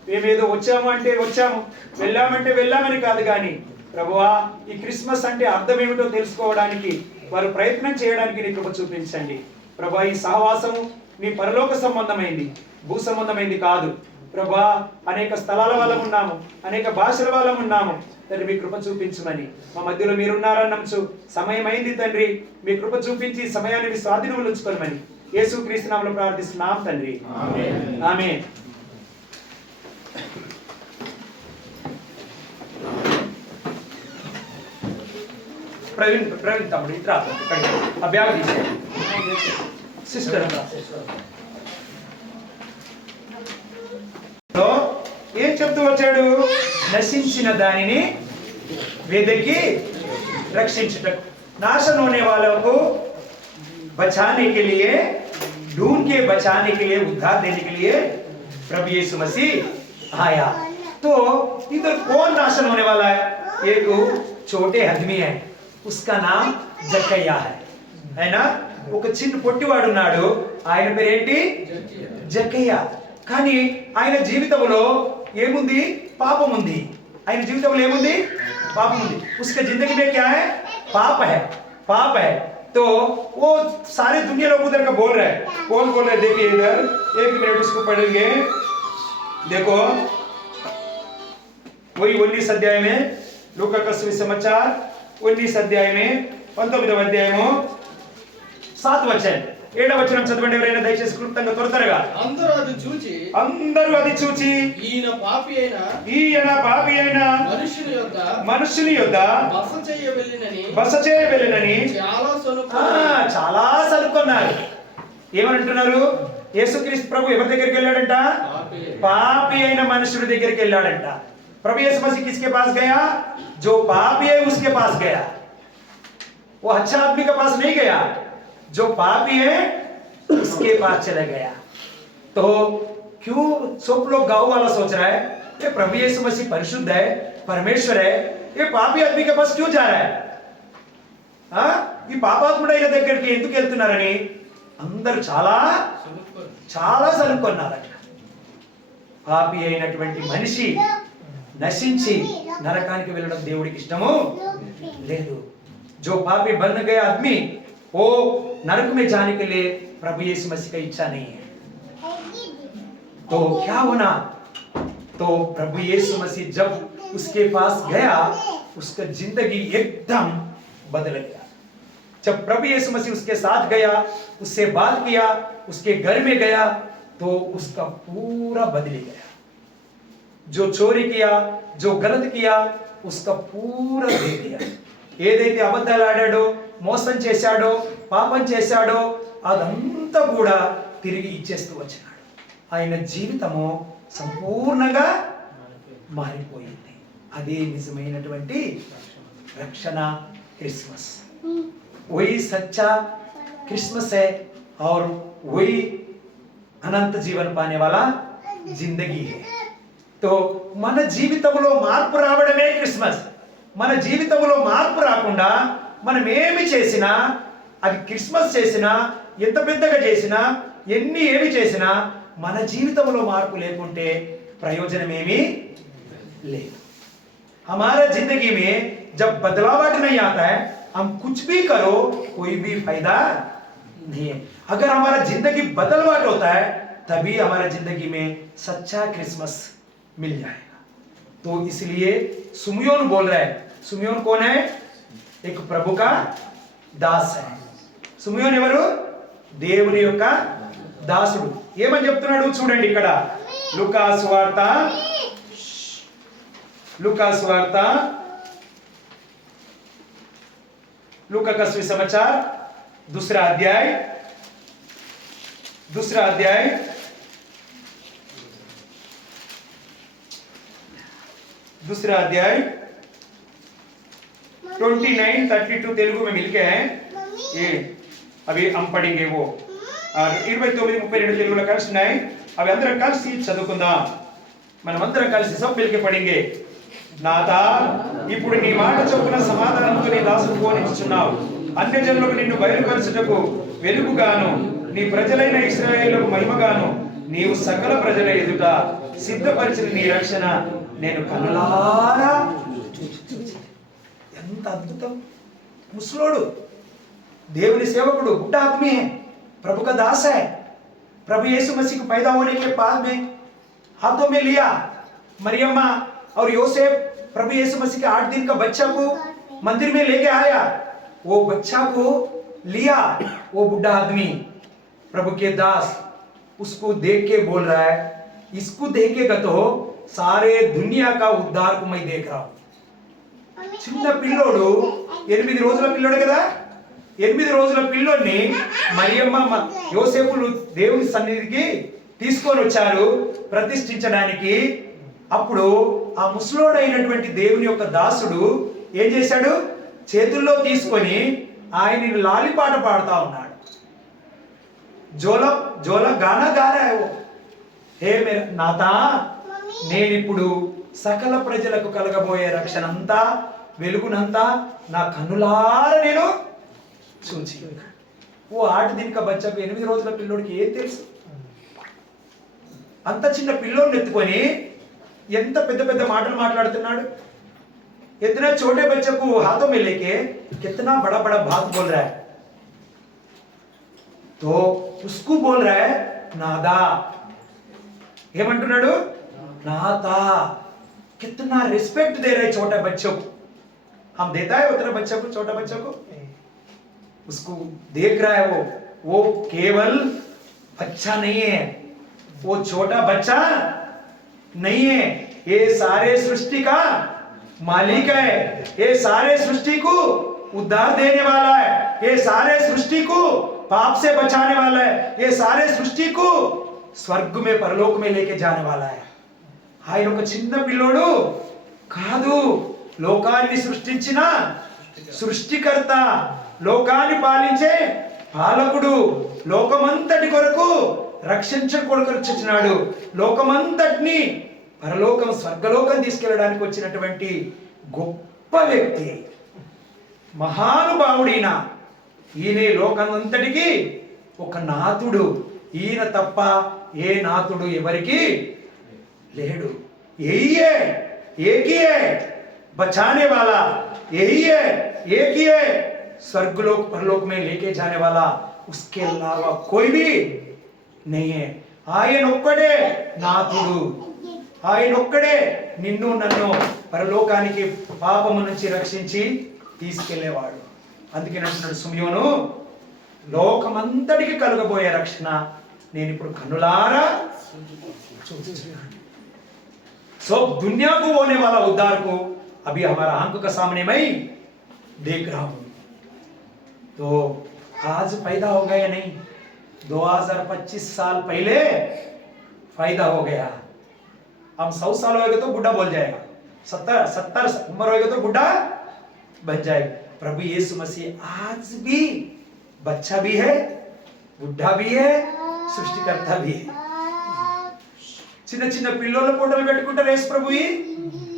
మేమేదో వచ్చాము అంటే వచ్చాము, వెళ్ళామంటే వెళ్ళామని కాదు, కానీ ప్రభువా ఈ క్రిస్మస్ అంటే అర్థం ఏమిటో తెలుసుకోవడానికి వారు ప్రయత్నం చేయడానికి నీ కృప చూపించండి. ప్రభా ఈ సహవాసము నీ పరలోక సంబంధమైంది, భూ సంబంధమైంది కాదు. ప్రభా అనేక స్థలాల వాళ్ళం ఉన్నాము, అనేక భాషల వాళ్ళం ఉన్నాము. తండ్రి మీ కృప చూపించమని, మా మధ్యలో మీరున్నారని నమ్ముచు సమయం అయింది తండ్రి, మీ కృప చూపించి సమయాన్ని మీ స్వాధీనంలో ఉంచుకోమని యేసు క్రీస్తు నామములో ప్రార్థిస్తున్నాం తండ్రి, ఆమేన్. ప్రవీణ్ తమ్ముడు ఇట్రా, ఆ బ్యాగ్ తీసే సిస్టర్ ఏం చెప్తూ వచ్చాడు? నశించిన దానిని వెదకి రక్షించుటకు, नाशन होने वालों को बचाने के लिए, ढूंढ के बचाने के लिए, उद्धार देने के लिए प्रभु यीशु मसीह आया. तो इधर कौन नाशन होने वाला है? एक छोटे आदमी है, उसका नाम जक्कయ్య है ना. ఒక చిన్న పొట్టివాడు ఉన్నాడు, ఆయన పేరు ఏంటి? జక్కయ్య. కానీ ఆయన జీవితంలో ఏముంది? పాపం ఉంది. ఆయన జీవితంలో ఏముంది? పాపం ఉంది. उसका जिंदगी में क्या है? पाप है, पाप है. तो वो सारे दुनिया लोग उधर का बोल रहे हैं. कौन बोल रहे हैं? देखिए इधर 1 मिनट उसको पढ़ेंगे. देखो वही 19 अध्याय में, लूका का सुसमाचार 19 अध्याय में 19వ అధ్యాయము 7వ వచనం. 7వ వచనం చదవండి ఎవరైనా దయచేసి క్లుప్తంగా త్వరగా. అందరూ అది చూచి అందరూ అది చూచి ఈయన పాపి అయిన మనుషుని యొద్ద బస చేయ వెళ్ళినని చాలా సనుక్కున్నారు. ఏమంటున్నారు? యేసుక్రీస్తు ప్రభు ఎవరి దగ్గరికి వెళ్ళాడంట? పాపి అయిన మనుషుడి దగ్గరికి వెళ్ళాడంట. प्रभु यीशु मसीह किसके पास गया? जो पापी है उसके पास गया. वो अच्छा आदमी के पास नहीं गया, जो पापी है उसके पास चला गया. तो क्यों सब लोग गांव वाला सोच रहा है ये प्रभु यीशु मसीह परिशुद्ध है, परमेश्वर है, ये पापी आदमी के पास क्यों जा रहा है? ఈ పాపాత్ముడైన దగ్గరికి ఎందుకు వెళ్తున్నారని అందరూ చాలా చాలా సనుక్కున్నారట. పాపి అయినటువంటి మనిషి నశించి నరకానికి వెళ్ళడం దేవుడికి ఇష్టము లేదు. जो पापी बन गया आदमी वो नरक में जाने के लिए प्रभु यीशु मसीह का इच्छा नहीं है. तो क्या होना? तो प्रभु यीशु मसीह जब उसके पास गया उसका जिंदगी एकदम बदल गया. जब प्रभु यीशु मसीह उसके साथ गया, उससे बात किया, उसके घर में गया, तो उसका पूरा बदल गया. जो चोरी किया, जो गलत किया, उसका पूरा दे दिया. ఏదైతే అబద్ధాలు ఆడాడో, మోసం చేశాడో, పాపం చేశాడో అదంతా కూడా తిరిగి ఇచ్చేస్తూ వచ్చాడు. ఆయన జీవితము సంపూర్ణంగా మారిపోయింది. అదే నిజమైనటువంటి రక్షణ క్రిస్మస్. वही सच्चा क्रिसमस है और वही अनंत जीवन पाने वाला जिंदगी है. तो మన జీవితంలో మార్పు రావడమే క్రిస్మస్. మన జీవితంలో మార్పు రాకుండా మనం ఏమి చేసినా, అది క్రిస్మస్ చేసినా, ఎంత పెద్దగా చేసినా, ఏమి చేసినా మన జీవితంలో మార్పు లేకుంటే ప్రయోజనం ఏమీ లేదు. हमारा जिंदगी में जब बदलाव नहीं आता है, हम कुछ भी करो कोई भी फायदा नहीं है. अगर हमारा जिंदगी बदलवाट होता है तभी हमारा जिंदगी में सच्चा क्रिसमस मिल जाएगा. तो इसलिए सुमियोन बोल रहा है. सुमियोन कौन है? एक प्रभु का दास है. సుమియోన్ ఎవరు? దేవుని యొక్క దాసుడు. ఏమని చెప్తున్నాడు చూడండి ఇక్కడ. లూకా సువార్త लूका का सुसमाचार दूसरा अध्याय दूसरा अध्याय 29-32 तेलुगु में मिलके हैं ये. अभी हम पढ़ेंगे वो. और 29-32 తెలుగులో కలిసి ఉన్నాయి. అవి అందరం కలిసి చదువుకుందాం. మనమందరం కలిసి सब मिलके पढ़ेंगे. నాథా, ఇప్పుడు నీ మాట చొప్పున సమాధానంతో నీ దాసుడు పోనిచ్చుచున్నావు. అన్యజనులకు నిన్ను బయలుపరచుటకు వెలుగుగాను, నీ ప్రజలైన ఇశ్రాయేలుకు మహిమగాను నీవు సకల ప్రజల ఎదుట సిద్ధపరిచిన నీ రక్షణ నేను కనులారా చూచి. ఎంత అద్భుతం! ముసలోడు దేవుని సేవకుడు, बुढ़ा आदमी है, प्रभु का दास है. प्रभु यीशु मसीह को पैदा होने के बाद में हाथों में लिया मरियम और योसेफ प्रभु यीशु मसीह के 8 दिन का बच्चा को मंदिर में लेके आया. वो बच्चा को लिया, वो बुढ़ा आदमी प्रभु के दास उसको देख के बोल रहा है, इसको देखेगा तो सारे दुनिया का उद्धार को मैं देख रहा हूं. చిన్న పిల్లోడు, 8 రోజుల పిల్లోడు కదా, 8 రోజుల పిల్లోడిని మరియమ్మ యోసేపులు దేవుని సన్నిధికి తీసుకొని వచ్చారు ప్రతిష్ఠించడానికి. అప్పుడు ఆ ముసలోడైనటువంటి దేవుని యొక్క దాసుడు ఏం చేశాడు? చేతుల్లో తీసుకొని ఆయనని లాలిపాట పాడుతా ఉన్నాడు. జోల గానా గా రहा है वो. హే మేరా నాథా, నేనిప్పుడు సకల ప్రజలకు కలగబోయే రక్షణ అంతా, వెలుగునంతా నా కన్నులారా నేను చూచి. ఓ 8 दिन का बच्चा को 8 రోజుల పిల్లోడికి ఏం తెలుసు? అంత చిన్న పిల్లోడిని ఎత్తుకొని ఎంత పెద్ద పెద్ద మాటలు మాట్లాడుతున్నాడు. इतना छोटे बच्चे को हाथों में लेके कितना बड़ा बड़ा बात बोल रहा है. तो उसको बोल रहा है नादा. ఏమంటున్నాడు? नादा. कितना रिस्पेक्ट दे रहे छोटे बच्चों को. हम देता है उतना बच्चे को, छोटा बच्चे को उसको देख रहा है, वो वो केवल बच्चा नहीं है, वो छोटा बच्चा नहीं है, ये सारे सृष्टि का मालिक है, ये सारे सृष्टि को उद्धार देने वाला है, ये सारे सृष्टि को पाप से बचाने वाला है, ये सारे सृष्टि को स्वर्ग में परलोक में लेके जाने वाला है. ఆయన ఒక చిన్న పిల్లోడు కాదు, లోకాన్ని సృష్టించిన సృష్టికర్త, లోకాన్ని పాలించే పాలకుడు, లోకమంతటి కొరకు రక్షించే కొరకు వచ్చినాడు, లోకమంతటిని పరలోకం స్వర్గలోకం తీసుకెళ్ళడానికి వచ్చినటువంటి గొప్ప వ్యక్తి, మహానుభావుడైన ఈయనే లోకమంతటికి ఒక నాథుడు. ఈయన తప్ప ఏ నాథుడు ఎవరికి लेडू. यही है, एक ही है बचाने वाला, यही है, एक ही है स्वर्गलोक परलोक में लेके जाने वाला, उसके अलावा कोई भी नहीं है. ఆయన ఒక్కడే నాథుడు, ఆయన ఒక్కడే నిన్ను నన్ను పరలోకానికి పాపము నుంచి రక్షించి తీసుకెళ్లేవాడు. అందుకే అంటున్నాడు సుమియోను, లోకమంతటికి కలుగబోయే రక్షణ నేను ఇప్పుడు కన్నులారా చూస్తున్నాను. सब दुनिया को होने वाला उद्धार को अभी हमारा आंखों के सामने मैं देख रहा हूं. तो आज पैदा हो गया नहीं, 2025 साल पहले फायदा हो गया. हम 100 साल होएगा तो बुढ़ा बोल जाएगा, 70 उम्र होएगा तो बुढ़ा बन जाएगा. प्रभु यीशु मसीह आज भी बच्चा भी है, बुढ़ा भी है, सृष्टिकर्ता भी है. చిన్న చిన్న పిల్లల ఫోటోలు పెట్టుకుంటారు యేసు ప్రభువి,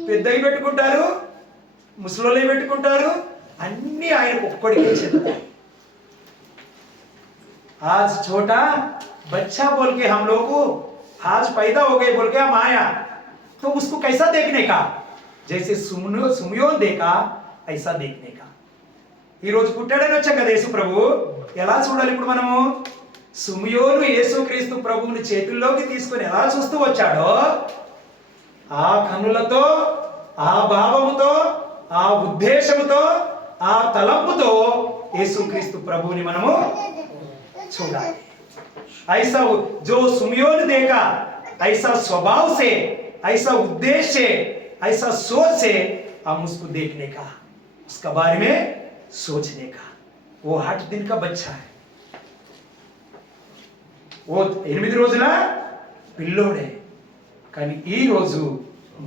పెద్దవి పెట్టుకుంటారు, ముసలోళ్ళు పెట్టుకుంటారు, అన్ని ఆయనకు ఒక్కడికే చెందుతాయి. आज छोटा बच्चा बोल के हम लोग को आज पैदा हो गए बोल के हम आया, तो उसको कैसा देखने का, जैसे सुमियोन देखा ऐसा देखने का. ఈ రోజు పుట్టాడని వచ్చా కదా యేసు ప్రభు, ఎలా చూడాలి ఇప్పుడు మనము? సుమియోను యేసుక్రీస్తు ప్రభువుని చేతుల్లోకి తీసుకొని ఎలా చూస్తూ వచ్చాడో ఆ కన్నులతో, ఆ భావముతో, ఆ ఉద్దేశముతో, ఆ తలంపుతో యేసుక్రీస్తు ప్రభువుని మనము చూడాలి. ऐसा जो सुमियोन देखा, ऐसा स्वभाव से, ऐसा उद्देश्य से, ऐसा सोच से हम उसको देखने का, उसका बारे में सोचने का. वो 8 दिन का बच्चा है, वो 8 రోజుల పిల్లోడే. కానీ ఈ రోజు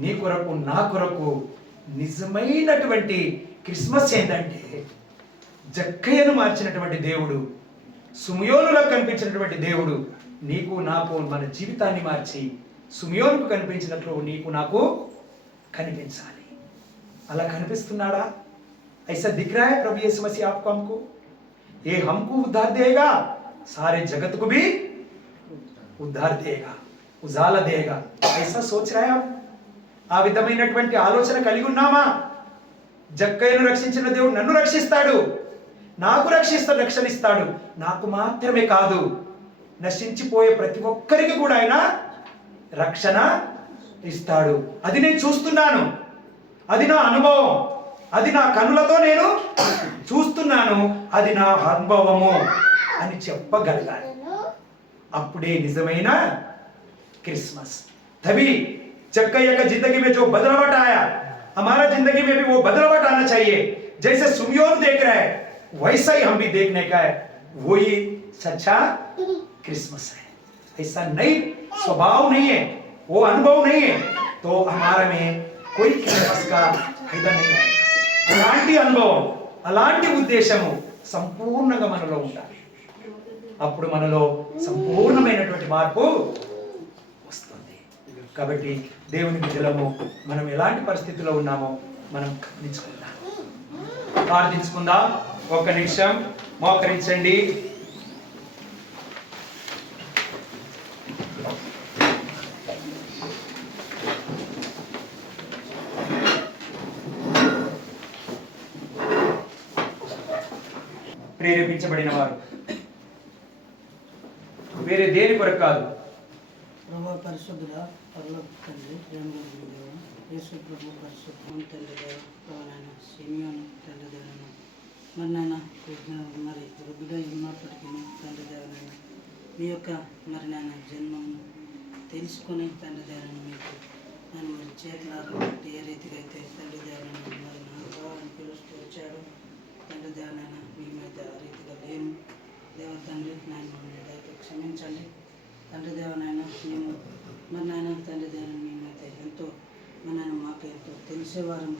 నీ కొరకు నా కొరకు నిజమైనటువంటి క్రిస్మస్ ఏంటంటే జక్కయ్యను మార్చినటువంటి దేవుడు, సుమియోనులకు కనిపించినటువంటి దేవుడు నీకు నాకు మన జీవితాన్ని మార్చి సుమియోనుకు కనిపించినట్లు నీకు నాకు కనిపించాలి. అలా కనిపిస్తున్నాడా? ऐसा दिख रहा है प्रभु यीशु मसीह आपको, हमको? ये हमको उद्धार देगा, सारे जगत को भी उद्धार देगा, उजाला देगा. ऐसा सोच रहे हैं हम? ఆ విధమైనటువంటి ఆలోచన కలిగి ఉన్నామా? జక్కయ్యను రక్షించిన దేవుడు నన్ను రక్షిస్తాడు, నాకు రక్షణ ఇస్తాడు. నాకు మాత్రమే కాదు, నశించిపోయే ప్రతి ఒక్కరికి కూడా ఆయన రక్షణ ఇస్తాడు. అది నేను చూస్తున్నాను, అది నా అనుభవం, అది నా కనులతో నేను చూస్తున్నాను, అది నా అనుభవము అని చెప్పగలగాలి. అప్పుడే నిజమైన क्रिसमस. तभी जक्कैया का जिंदगी में जो बदलावट आया, हमारा जिंदगी में भी वो बदलावट आना चाहिए. जैसे सुमियोन देख रहा है वैसा ही हम भी देखने का है. वही सच्चा क्रिसमस है. ऐसा नई स्वभाव नहीं है, वो अनुभव नहीं है, तो हमारा में कोई क्रिसमस का फायदा नहीं है. అలాంటి అనుభవం, అలాంటి ఉద్దేశము సంపూర్ణంగా మనలో ఉండాలి. అప్పుడు మనలో సంపూర్ణమైనటువంటి మార్పు వస్తుంది. కాబట్టి దేవుని బిడ్డలము మనం ఎలాంటి పరిస్థితిలో ఉన్నామో మనం గమనించుకుందాం, ప్రార్థించుకుందాం. ఒక్క నిమిషం మోకరించండి. ప్రేరేపించబడిన వారు వేరే దేని కొరకు కాదు. ప్రభు పరిశుద్ధుడ, పరలోక తండ్రి, ప్రేమగల దేవ, యేసు ప్రభు పరిశుద్ధం తండ్రి దేవ, ప్రభు నాయన సిమియోను తండ్రి దేవను మరి నాయన మరి బిడ్డ ఉన్నప్పటికీ తండ్రి దేవనైనా మీ యొక్క మరి నాయన జన్మను తెలుసుకొని తండ్రి దేవనైనా మీకు నన్ను మరి చేతులారా బట్టి ఏ రీతిగా అయితే తండ్రి దేవనైనా మరి నా భావాన్ని పిలుస్తూ వచ్చాడు తండ్రి దేవనైనా మీ మీద ఆ రీతిగా లేము దేవ తండ్రి నాయన మమ్మల్ని దయతో క్షమించండి తండ్రి దేవనైనా మేము మరి నాయన తండ్రి దేవన మేమైతే ఎంతో మరి నాయన మాకు ఎంతో తెలిసేవారం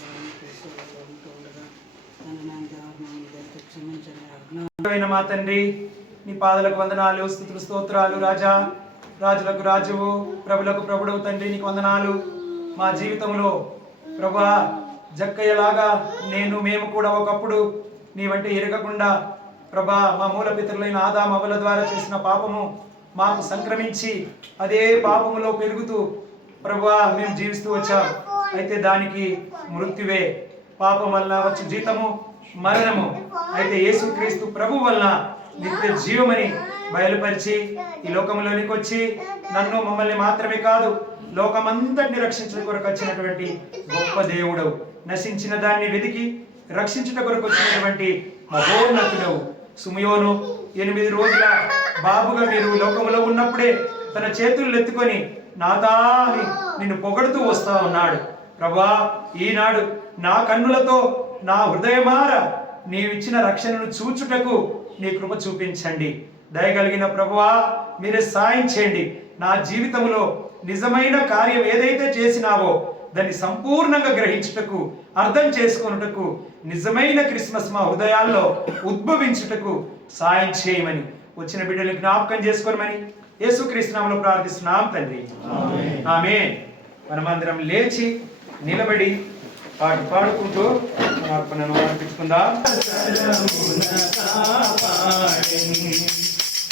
తెలిసేవారు ఉంటూ ఉండగా తండ్రి నాయన దేవ మమ్మల్ని దయతో క్షమించండి అయిన మా తండ్రి నీ పాదలకు వందనాలు, స్తుతులు, స్తోత్రాలు. రాజా, రాజులకు రాజువు, ప్రభులకు ప్రభుడవు తండ్రి, నీకు వందనాలు. మా జీవితంలో ప్రభా జక్కయ్యలాగా మేము కూడా ఒకప్పుడు నీ వంటి ఎరగకుండా ప్రభా మా మూల పితరులైన ఆదాము అవ్వల ద్వారా చేసిన పాపము మాకు సంక్రమించి అదే పాపములో పెరుగుతూ ప్రభా మేము జీవిస్తూ వచ్చాం. అయితే దానికి మృత్యువే, పాపం వలన వచ్చు జీతము మరణము. అయితే యేసుక్రీస్తు ప్రభు వలన నిత్య జీవమని బయలుపరిచి ఈ లోకంలోనికి వచ్చి నన్ను మమ్మల్ని మాత్రమే కాదు లోకమంతటిని రక్షించడం కొరకు వచ్చినటువంటి గొప్ప దేవుడవు. నశించిన దాన్ని వెతికి రక్షించుట కొరకు వచ్చినటువంటి మహోన్నతుడవు. సుమయోను 8 రోజుల బాబుగా మీరు లోకంలో ఉన్నప్పుడే తన చేతులు ఎత్తుకొని నాదా అని నిన్ను పొగడుతూ వస్తా ఉన్నాడు. ప్రభా, ఈనాడు నా కన్నులతో నా హృదయమార నీవిచ్చిన రక్షణను చూచుటకు నీ కృప చూపించండి. దయగలిగిన ప్రభువా, మీరే సాయం చేయండి. నా జీవితంలో నిజమైన కార్యం ఏదైతే చేసినావో దాన్ని సంపూర్ణంగా గ్రహించుటకు, అర్థం చేసుకొనుటకు, నిజమైన క్రిస్మస్ మా హృదయాల్లో ఉద్భవించుటకు సాయం చేయమని వచ్చిన బిడ్డలు జ్ఞాపకం చేసుకోమని యేసుక్రీస్తు నామములో ప్రార్థిస్తున్నాం తండ్రి, ఆమేన్. మనమందరం లేచి నిలబడి పాడుకుంటూ అర్పణను అర్పించుకుందాం.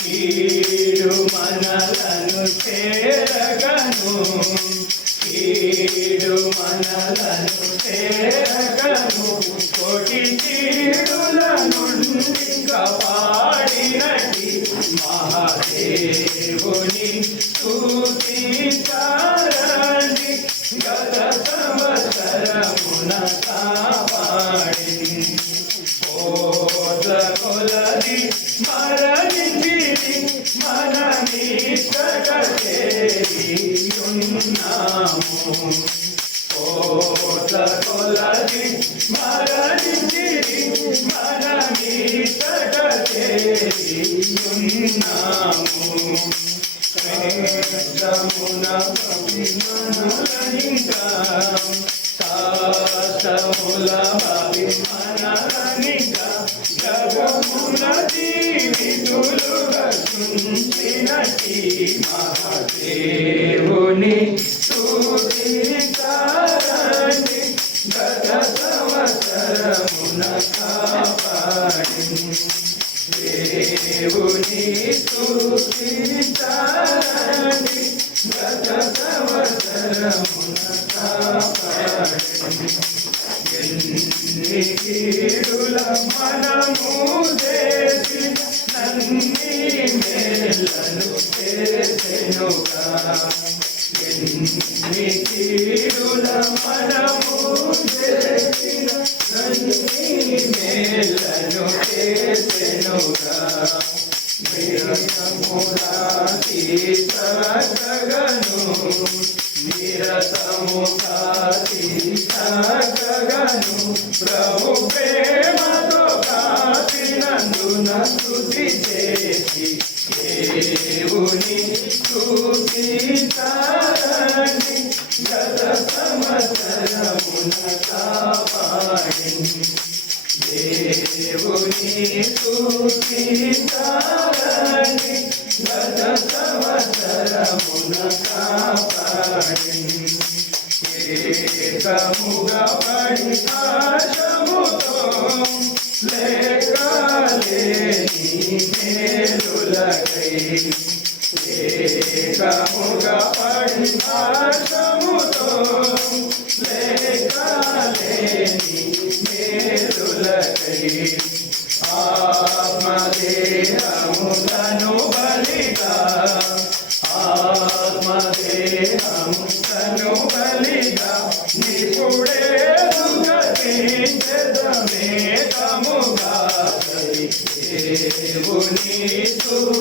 కీడు మనలను చేరగను, కీడు మనలను చేరగను, కోటి కీడుల నుండి కాపాడినటి మహాదేవుని స్తుతించారండి. గత సంవత్సరమున కాపాడి కొలది మరణించి మనమిక్కడ చేరియున్నాము. కొలది మరణించి మనమిక్కడ చేరియున్నాము. క్రేతమున అభిమానులనింకా శాస్త్రముల అభిమానులనింకా జగమున జీవితులుగా చుంచినటి మహాదేవుని స్తుతించారండి. గత సంవత్సరమున కాపాడి దేవుని స్తుతించారండి. గత సంవత్సరమున కాపాడి ఎన్ని కీడుల మనము చేసి నన్ని మేలను చేసెనుగా. ఎన్ని కీడుల మనము చేసి నన్ని మేలను చేసెనుగా. నిరతమురాతి సగను, నిరతమురాతి సగను, ప్రభు ప్రేమతో కాచినందున స్తుతి చేసి దేవుని స్తుతించారండి. గత సంవత్సరమున కాపాడి దేవుని స్తుతించారండి. గత సంవత్సరమున కాపాడి ఏకముగా పడి ఆశముతో లేకలేని మేలులకై, ఏకముగా పడి ఆశముతో లేకలేని మేలులకై, ఆత్మదేహములను బలిగా, ఆత్మదేహములను బలిగా నిపుడే గతించదమేకముగా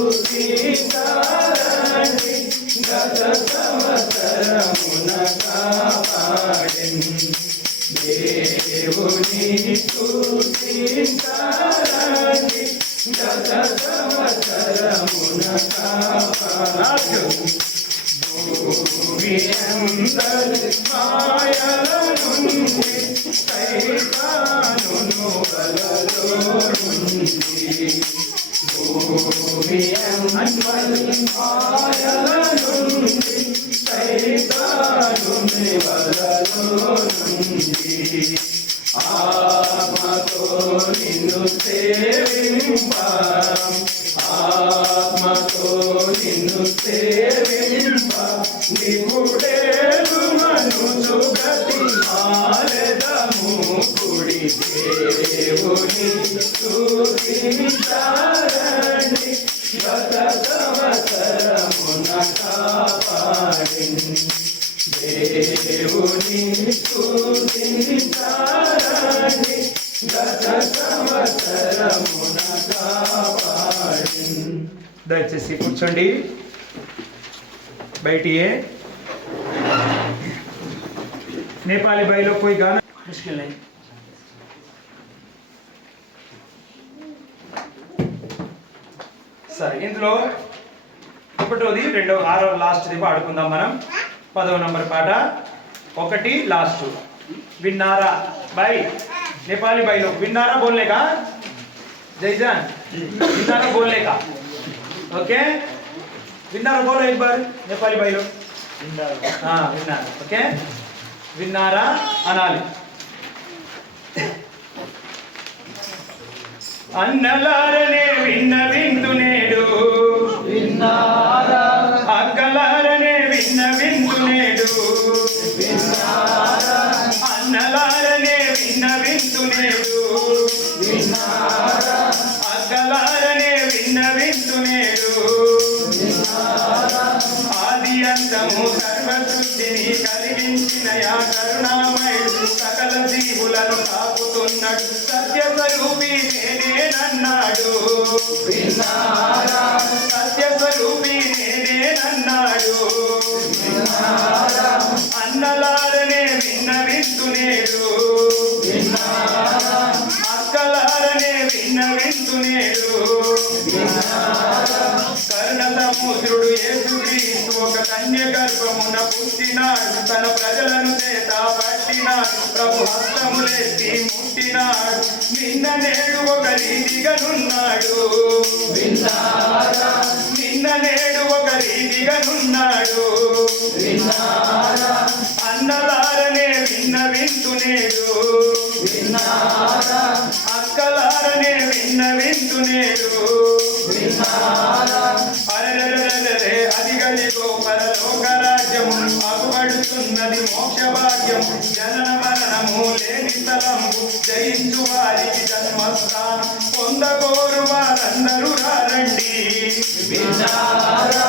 స్తుతించాలని గత సంవత్సరమున కాపాడెను. దేవుని స్తుతించాలని గత సంవత్సరమున కాపాడెను. భూమి అందరి మాయల నుండి సైతానును వలలో నుండి, భూమి అందరి మాయల నుండి సైతానుని వలలో నుండి, ఆత్మతో నిన్ను సేవింప, ఆత్మతో నిన్ను సేవింప, నిపుడేలు మనుజు గతి మాలెదము కుడి దేవుని స్తుతించాలని గత సంవత్సరమున కాపాడెను. దేవుని స్తుతించాలని గత సంవత్సరమున కాపాడెను. దయచేసి కూర్చోండి. बैठिए. नेपाली भाई लोग कोई गाना मुश्किल नहीं. సరే, ఇందులో ఒకటోది రెండో ఆరో లాస్ట్ది పాడుకుందాం మనం. 10వ నంబర్ పాట, ఒకటి లాస్ట్. విన్నారా भाई, नेपाली भाई लोग विन्नारा बोलने का, जयजान विन्नारा बोलने का. ओके, विन्नारा बोलो एक बार नेपाली भाई लोग. हाँ, विन्नारा. ओके, विन्नारा अनाली. అన్నలారనే విన్న విందు నేడు, విన్నారా. అక్కలారనే విన్న విందు నేడు, విన్నారా. అన్నలారనే విన్న విందు నేడు, విన్నారా. అక్కలారనే విన్న విందు నేడు, విన్నారా. ఆది అంతము సర్వ సృష్టిని కలిగించిన యా కరుణామయుడు సకల జీవులను కాపుతున్నాడు. సత్య స్వరూపి నేనేనన్నాడు, విన్నారా. సత్య స్వరూపి నేనేనన్నాడు, విన్నారా. అన్నలారనే విన్న విందు నేడు, విన్నారా. అక్కలారనే విన్న విందు నేడు, విన్నారా. కరుణ సముద్రుడు యేసుక్రీస్తు ఒక కన్య గర్భమున పుట్టినాడు. తన ప్రజలను చేత పట్టినాడు. ప్రభు హస్తములెత్తి ముట్టినాడు. నిన్న నేడు ఒక రీతిగానున్నాడు, విన్నారా. నిన్న నేడు ఒక రీతిగానున్నాడు, విన్నారా. అన్నలారనే విన్న విందు నేడు, విన్నారా. అక్కలారనే విన్న విందు నేడు, విన్నారా. అరెరెరెరెరె అదిగదిగో పరలోక రాజ్యము అగుపడుతున్నది మోక్ష భాగ్యము. జనన మరణము లేని స్థలము, జయించు వారికి జన్మస్థానం. పొందగోరు వారందరూ రారండి, విన్నారా.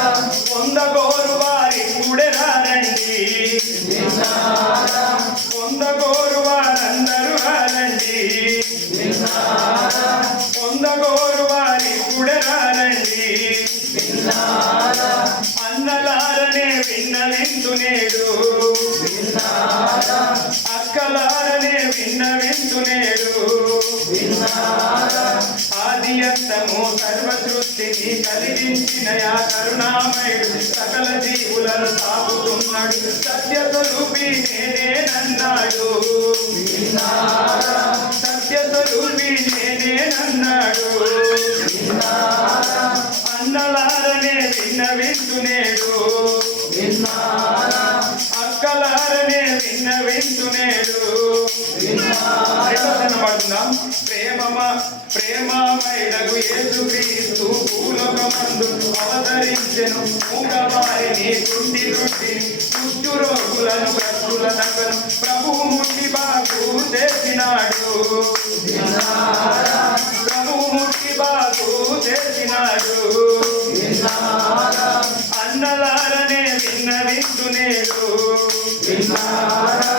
పొందగోరు వారి కూడే రారండి, విన్నారా. పొందగోరు వారందరూ రారండి, విన్నారా. పొందగోరు వారి కూడే రారండి, విన్నారా. అన్నలారనే విన్న విందు నేడు, విన్నారా. అక్కలారనే విన్న విందు నేడు, విన్నారా. ఆది అంతము సర్వ సృష్టిని కలిగించిన యా కరుణామయుడు సకల జీవులను సాపుతున్నాడు. సత్య స్వరూపి నేనేనన్నాడు, విన్నారా. సత్య స్వరూపి నేనేనన్నాడు, విన్నారా. అన్నలారనే విన్న విందు నేడు, విన్నారా. అక్కలారనే విన్న విందు నేడు, విన్నారా. పాడుకుందాం. ప్రేమమయుడగు యేసుక్రీస్తు భూలోకమందు అవతరించెను. మూగవారిని కుంటి కుంటిని కుష్టు రోగులను భ్రష్టులనగను ప్రభువు ముట్టి బాగు చేసినాడు, విన్నారా. ప్రభువు ముట్టి బాగు చేసినాడు, విన్నారా. అన్నలారనే విన్న విందు నేడు, విన్నారా.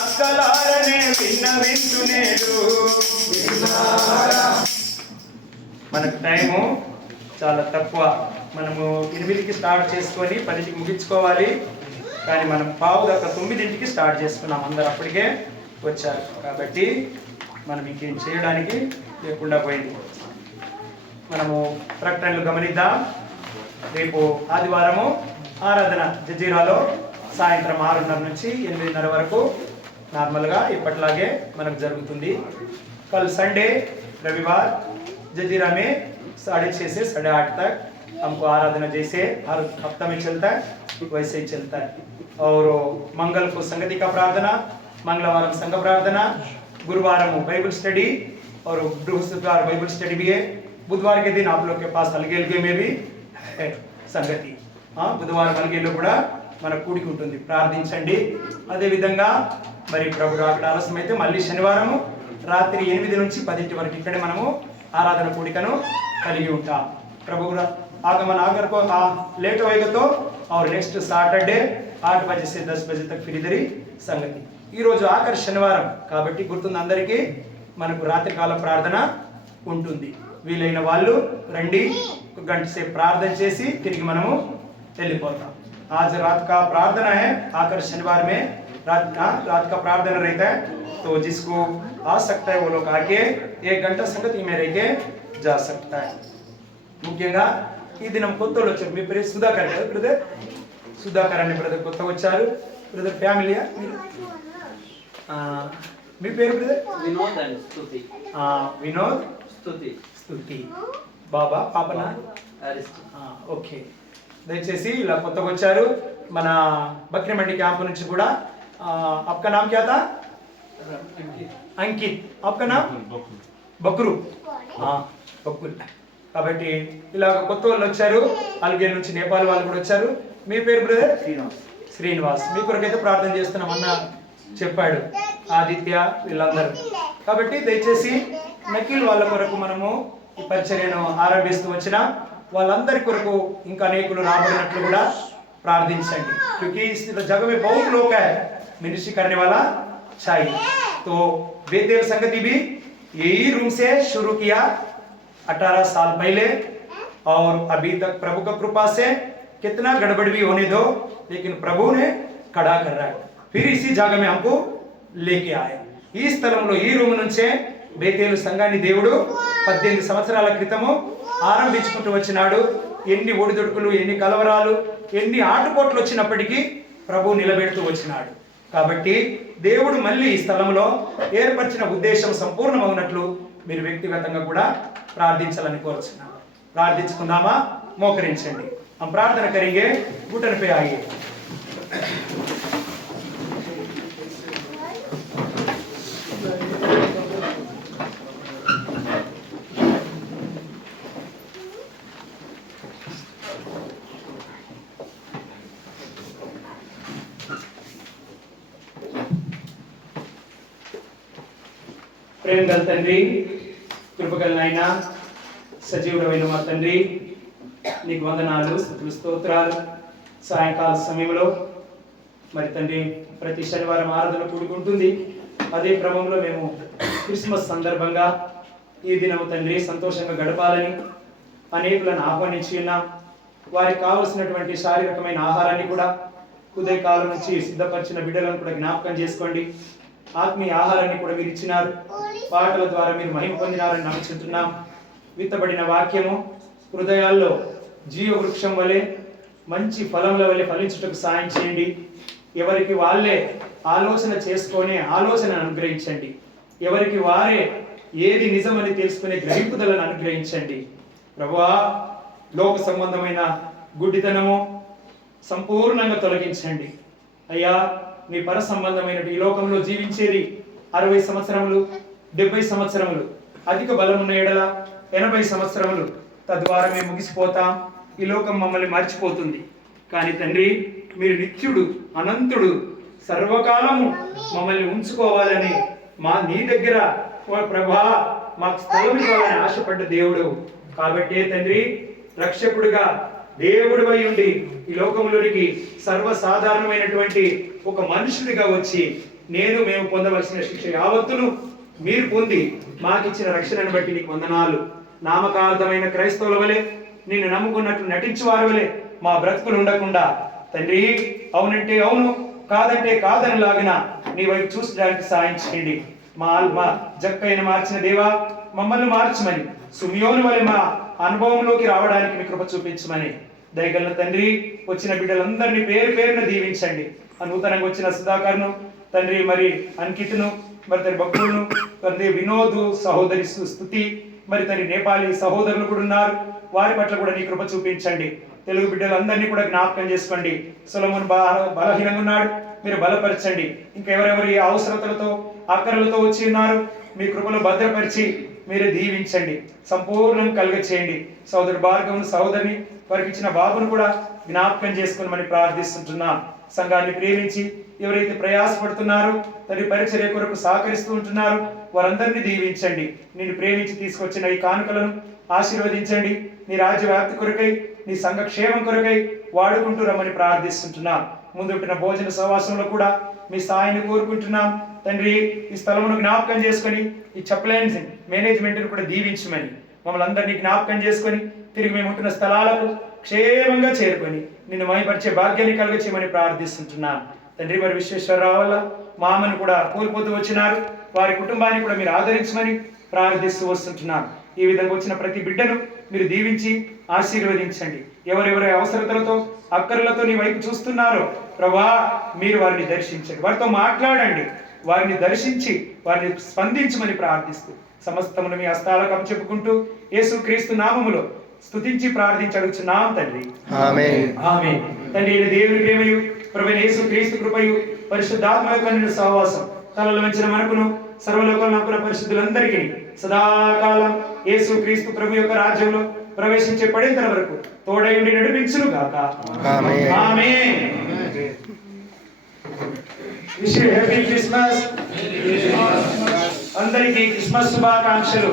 అక్కలారనే విన్న విందు నేడు, విన్నారా. మనకు టైము చాలా తక్కువ. మనము 8కి స్టార్ట్ చేసుకొని 10కి ముగించుకోవాలి, కానీ మనం 8:15కి స్టార్ట్ చేసుకున్నాం. అందరు అప్పటికే వచ్చారు కాబట్టి మనం ఇంకేం చేయడానికి లేకుండా పోయింది. మనము ప్రకటనలు గమనిద్దాం. రేపు ఆదివారము ఆరాధన జజీరాలో సాయంత్రం 6:30 నుంచి 8:30 వరకు నార్మల్గా ఇప్పట్లాగే మనకు జరుగుతుంది. कल संडे रविवार जजीरा में 6:30 से 8:30 तक हमको आराधना जैसे हर हफ्ता में चलता है वैसे ही चलता है। और मंगल को संगति का प्रार्थना, मंगलवार संघ प्रार्थना, गुरुवार बाइबल स्टडी और बृहस्पतिवार बाइबल स्टडी भी है। बुधवार के दिन आप लोग के पास अलगे में भी है संगति। బుధవారం కలిగేలో కూడా మన కూడికి ఉంటుంది, ప్రార్థించండి. అదేవిధంగా మరి ప్రభు రాకడ ఆలస్యమైతే మళ్ళీ శనివారం రాత్రి 8 నుంచి 10 వరకు ఇక్కడే మనము ఆరాధన కూడికను కలిగి ఉంటాం. ప్రభు आगमन आकर को लेट होएगा तो और नेक्स्ट सैटरडे 8 बजे से 10 बजे तक फिर इधर ही संगति. ఈ రోజు ఆఖరి శనివారం కాబట్టి గుర్తుంది అందరికీ, మనకు రాత్రికాల ప్రార్థన ఉంటుంది. వీలైన వాళ్ళు రండి, 1 గంట సేపు ప్రార్థన చేసి తిరిగి మనము వెళ్ళిపోతాం. आज रात का प्रार्थना है, आखिर शनिवार में रात का प्रार्थना रहता है, तो जिसको आ सकता है वो लोग आके 1 घंटा संगति में रह के जा सकता है. ముఖ్యంగా ఈ దినం కొత్తలు వచ్చారు. మీ పేరు సుధాకర్ కదా బ్రదర్? సుధాకర్ అనే బ్రదర్ కొత్తగా వచ్చారు. బ్రదర్ ఫ్యామిలీయా? మీ పేరు బ్రదర్? వినోద్ అండ్ స్తుతి. వినోద్ స్తుతి. స్తుతి. బాబా పాపనా? అరిస్ట్. ఓకే. దయచేసి ఇలా కొత్తగా వచ్చారు. మన బక్రిమండి క్యాంప్ నుంచి కూడా. आपका नाम क्या था? अंकित. आपका नाम? బక్రు. బక్కుల్. కాబట్టి ఇలా కొత్త వాళ్ళు వచ్చారు. అల్గేల్ నుంచి నేపాల్ వాళ్ళు కూడా వచ్చారు. మీ పేరు బ్రదర్? శ్రీనివాస్. మీ కొరకైతే ప్రార్థన చేస్తున్నాం అన్న చెప్పాడు. ఆదిత్య వీళ్ళందరూ. కాబట్టి దయచేసి నకిల్ వాళ్ళ కొరకు మనము ఈ పరిచర్యను ఆరంభిస్తూ వచ్చిన వాళ్ళందరి కొరకు ఇంకా అనేకులు రాబడినట్లు కూడా ప్రార్థించండి. क्योंकि इस जगह में बहुत लोग है मिनिस्ट्री करने वाला चाहिए. तो बेतेल संगति भी यही रूम से शुरू किया 18 साल पहले, और अभी तक प्रभु का कृपा से कितना गड़बड़ भी होने दो, लेकिन प्रभु ने खड़ा कर रहा है. फिर इसी जगह में हमको लेके आए. ఈ స్థలంలో ఈ రూమ్ నుంచే బేతేలు సంఘాన్ని దేవుడు 18 సంవత్సరాల క్రితము ఆరంభించుకుంటూ వచ్చినాడు. ఎన్ని ఒడిదొడుకులు, ఎన్ని కలవరాలు, ఎన్ని ఆటుపోట్లు వచ్చినప్పటికీ ప్రభు నిలబెడుతూ వచ్చినాడు. కాబట్టి దేవుడు మళ్ళీ ఈ స్థలంలో ఏర్పరిచిన ఉద్దేశం సంపూర్ణమవునట్లు మీరు వ్యక్తిగతంగా కూడా ప్రార్థించాలని కోరుచున్నాను. ప్రార్థించుకుందామా? మోకరించండి. हम प्रार्थना करेंगे. घुटन पे आइए. ప్రేమ గల తండ్రి, కృపగల నాయన, సజీవుడైన మా తండ్రి, నీకు వందనాలు, స్తుతులు, స్తోత్రాలు. సాయంకాల సమయంలో మరి తండ్రి ప్రతి శనివారం ఆరాధన కూడుకుంటుంది. అదే క్రమంలో మేము క్రిస్మస్ సందర్భంగా ఈ దినము తండ్రి సంతోషంగా గడపాలని అనేకులను ఆహ్వానించి ఉన్నాం. వారికి కావలసినటువంటి శారీరకమైన ఆహారాన్ని కూడా ఉదయకాలం నుంచి సిద్ధపరిచిన బిడ్డలను కూడా జ్ఞాపకం చేసుకోండి. ఆత్మీయ ఆహారాన్ని కూడా మీరు ఇచ్చినారు. పాటల ద్వారా మీరు మహిమ పొందినారని నమ్ముచుంటున్నాం. విత్తబడిన వాక్యము హృదయాల్లో జీవ వృక్షం వలె మంచి ఫలముల వలె ఫలించుటకు సాయం చేయండి. ఎవరికి వాళ్ళే ఆలోచన చేసుకునే ఆలోచనను అనుగ్రహించండి. ఎవరికి వారే ఏది నిజమని తెలుసుకునే గ్రహింపుదలను అనుగ్రహించండి. ప్రభువా, లోక సంబంధమైన గుడ్డితనము సంపూర్ణంగా తొలగించండి. అయ్యా, మీ పర సంబంధమైన ఈ లోకంలో జీవించేది 60 సంవత్సరములు, 70 సంవత్సరములు, అధిక బలం ఉన్న ఎడల 80 సంవత్సరములు, తద్వారా మేము ముగిసిపోతాం. ఈ లోకం మమ్మల్ని మర్చిపోతుంది. కానీ తండ్రి, మీరు నిత్యుడు, అనంతుడు, సర్వకాలము మమ్మల్ని ఉంచుకోవాలని నీ దగ్గర ప్రభా మాకు స్థలం ఇవ్వాలని ఆశపడ్డ దేవుడు. కాబట్టే తండ్రి, రక్షకుడుగా దేవుడు అయి ఉండి ఈ లోకంలోనికి సర్వసాధారణమైనటువంటి ఒక మనుషుడిగా వచ్చి మేము పొందవలసిన శిక్ష యావత్తును మీరు పొంది మాకిచ్చిన రక్షణను బట్టి నీకు వందనాలు. నామకార్థమైన క్రైస్తవుల వలె నిన్ను నమ్ముకున్నట్లు నటించువారి వలె మా బ్రతుకులు ఉండకుండా తండ్రి అవునంటే అవును కాదంటే కాదని లాగిన నీ వైపు చూసడానికి సాయం చేయండి. మా జక్కైన మార్చిన దేవా మమ్మల్ని మార్చమని, సుమియోను వలె మా అనుభవంలోకి రావడానికి మీ కృప చూపించమని దయగల తండ్రి వచ్చిన బిడ్డలందరినీ పేరు పేరున దీవించండి. నూతనంగా వచ్చిన సుధాకర్ను తండ్రి, మరి అంకిత్ను, మరి తన భక్తులను తండ్రి, వినోద్ సహోదరి స్తుతి, మరి తన నేపాలీ సహోదరులు కూడా ఉన్నారు, వారి పట్ల కూడా నీ కృప చూపించండి. తెలుగు బిడ్డలందరినీ కూడా జ్ఞాపకం చేసుకోండి. సొలొమోను బలహీనంగా ఉన్నాడు, మీరు బలపరచండి. ఇంకా ఎవరెవరి అవసరతలతో అక్కరలతో వచ్చి ఉన్నారు మీ కృపలో భద్రపరిచి మీరే దీవించండి, సంపూర్ణం కలుగ చేయండి. సోదరు భార్గవుని సహోదరిని వారికి ఇచ్చిన బాబును కూడా జ్ఞాపకం చేసుకుని మనం ప్రార్థిస్తుంటున్నాం. సంఘాన్ని ప్రేమించి ఎవరైతే ప్రయాసపడుతున్నారో తన పరిచర్య కొరకు సహకరిస్తూ ఉంటున్నారు వారందరినీ దీవించండి. నిన్ను ప్రేమించి తీసుకొచ్చిన ఈ కానుకలను ఆశీర్వదించండి. నీ రాజ్య వ్యాప్తి కొరకై, నీ సంఘ క్షేమం కొరకై వాడుకుంటూ రమ్మని ప్రార్థిస్తుంటున్నాం. ముందుంటున్న భోజన సహవాసంలో కూడా మీ సాయాన్ని కోరుకుంటున్నాం తండ్రి. ఈ స్థలమును జ్ఞాపకం చేసుకొని ఈ చెప్పలేని మేనేజ్మెంట్ను కూడా దీవించమని, మమ్మల్ని అందరినీ జ్ఞాపకం చేసుకొని తిరిగి మేము ఉంటున్న స్థలాలకు క్షేమంగా చేరుకొని నిన్ను మహిమపరిచే భాగ్యాన్ని కలుగచేయమని ప్రార్థిస్తుంటున్నాను తండ్రి. మరి విశ్వేశ్వరరావు వల్ల మామను కూడా కోల్పోతూ వచ్చినారు, వారి కుటుంబాన్ని కూడా మీరు ఆదరించమని ప్రార్థిస్తూ వస్తుంటున్నాను. ఈ విధంగా వచ్చిన ప్రతి బిడ్డను మీరు దీవించి ఆశీర్వదించండి. ఎవరెవరి అవసరతలతో అక్కర్లతో నీ వైపు చూస్తున్నారో ప్రభా మీరు వారిని దర్శించండి, వారితో మాట్లాడండి, వారిని దర్శించి వారిని స్పందించమని ప్రార్థిస్తూ సమస్తమును మీ హస్తాలకు అప్పచెప్పుకుంటూ యేసుక్రీస్తు నామములో స్తుతించి ప్రార్థించి అడుగుచున్నాం తండ్రి. ఆమేన్. ఆమేన్. తండ్రి అయిన దేవుని ప్రేమయు ప్రభువైన యేసుక్రీస్తు కృపయు పరిశుద్ధాత్మ యొక్క నిన్ను సహవాసం తలలో వంచిన మనకును సర్వలోకంలో ఉన్న పరిశుద్ధులందరికీ సదాకాలం యేసుక్రీస్తు ప్రభు యొక్క రాజ్యంలో ప్రవేశించే పడేంత వరకు తోడై ఉండి నడిపించును గాక. Amen. Amen. Wish you happy Christmas. అందరికీ క్రిస్మస్ శుభాకాంక్షలు.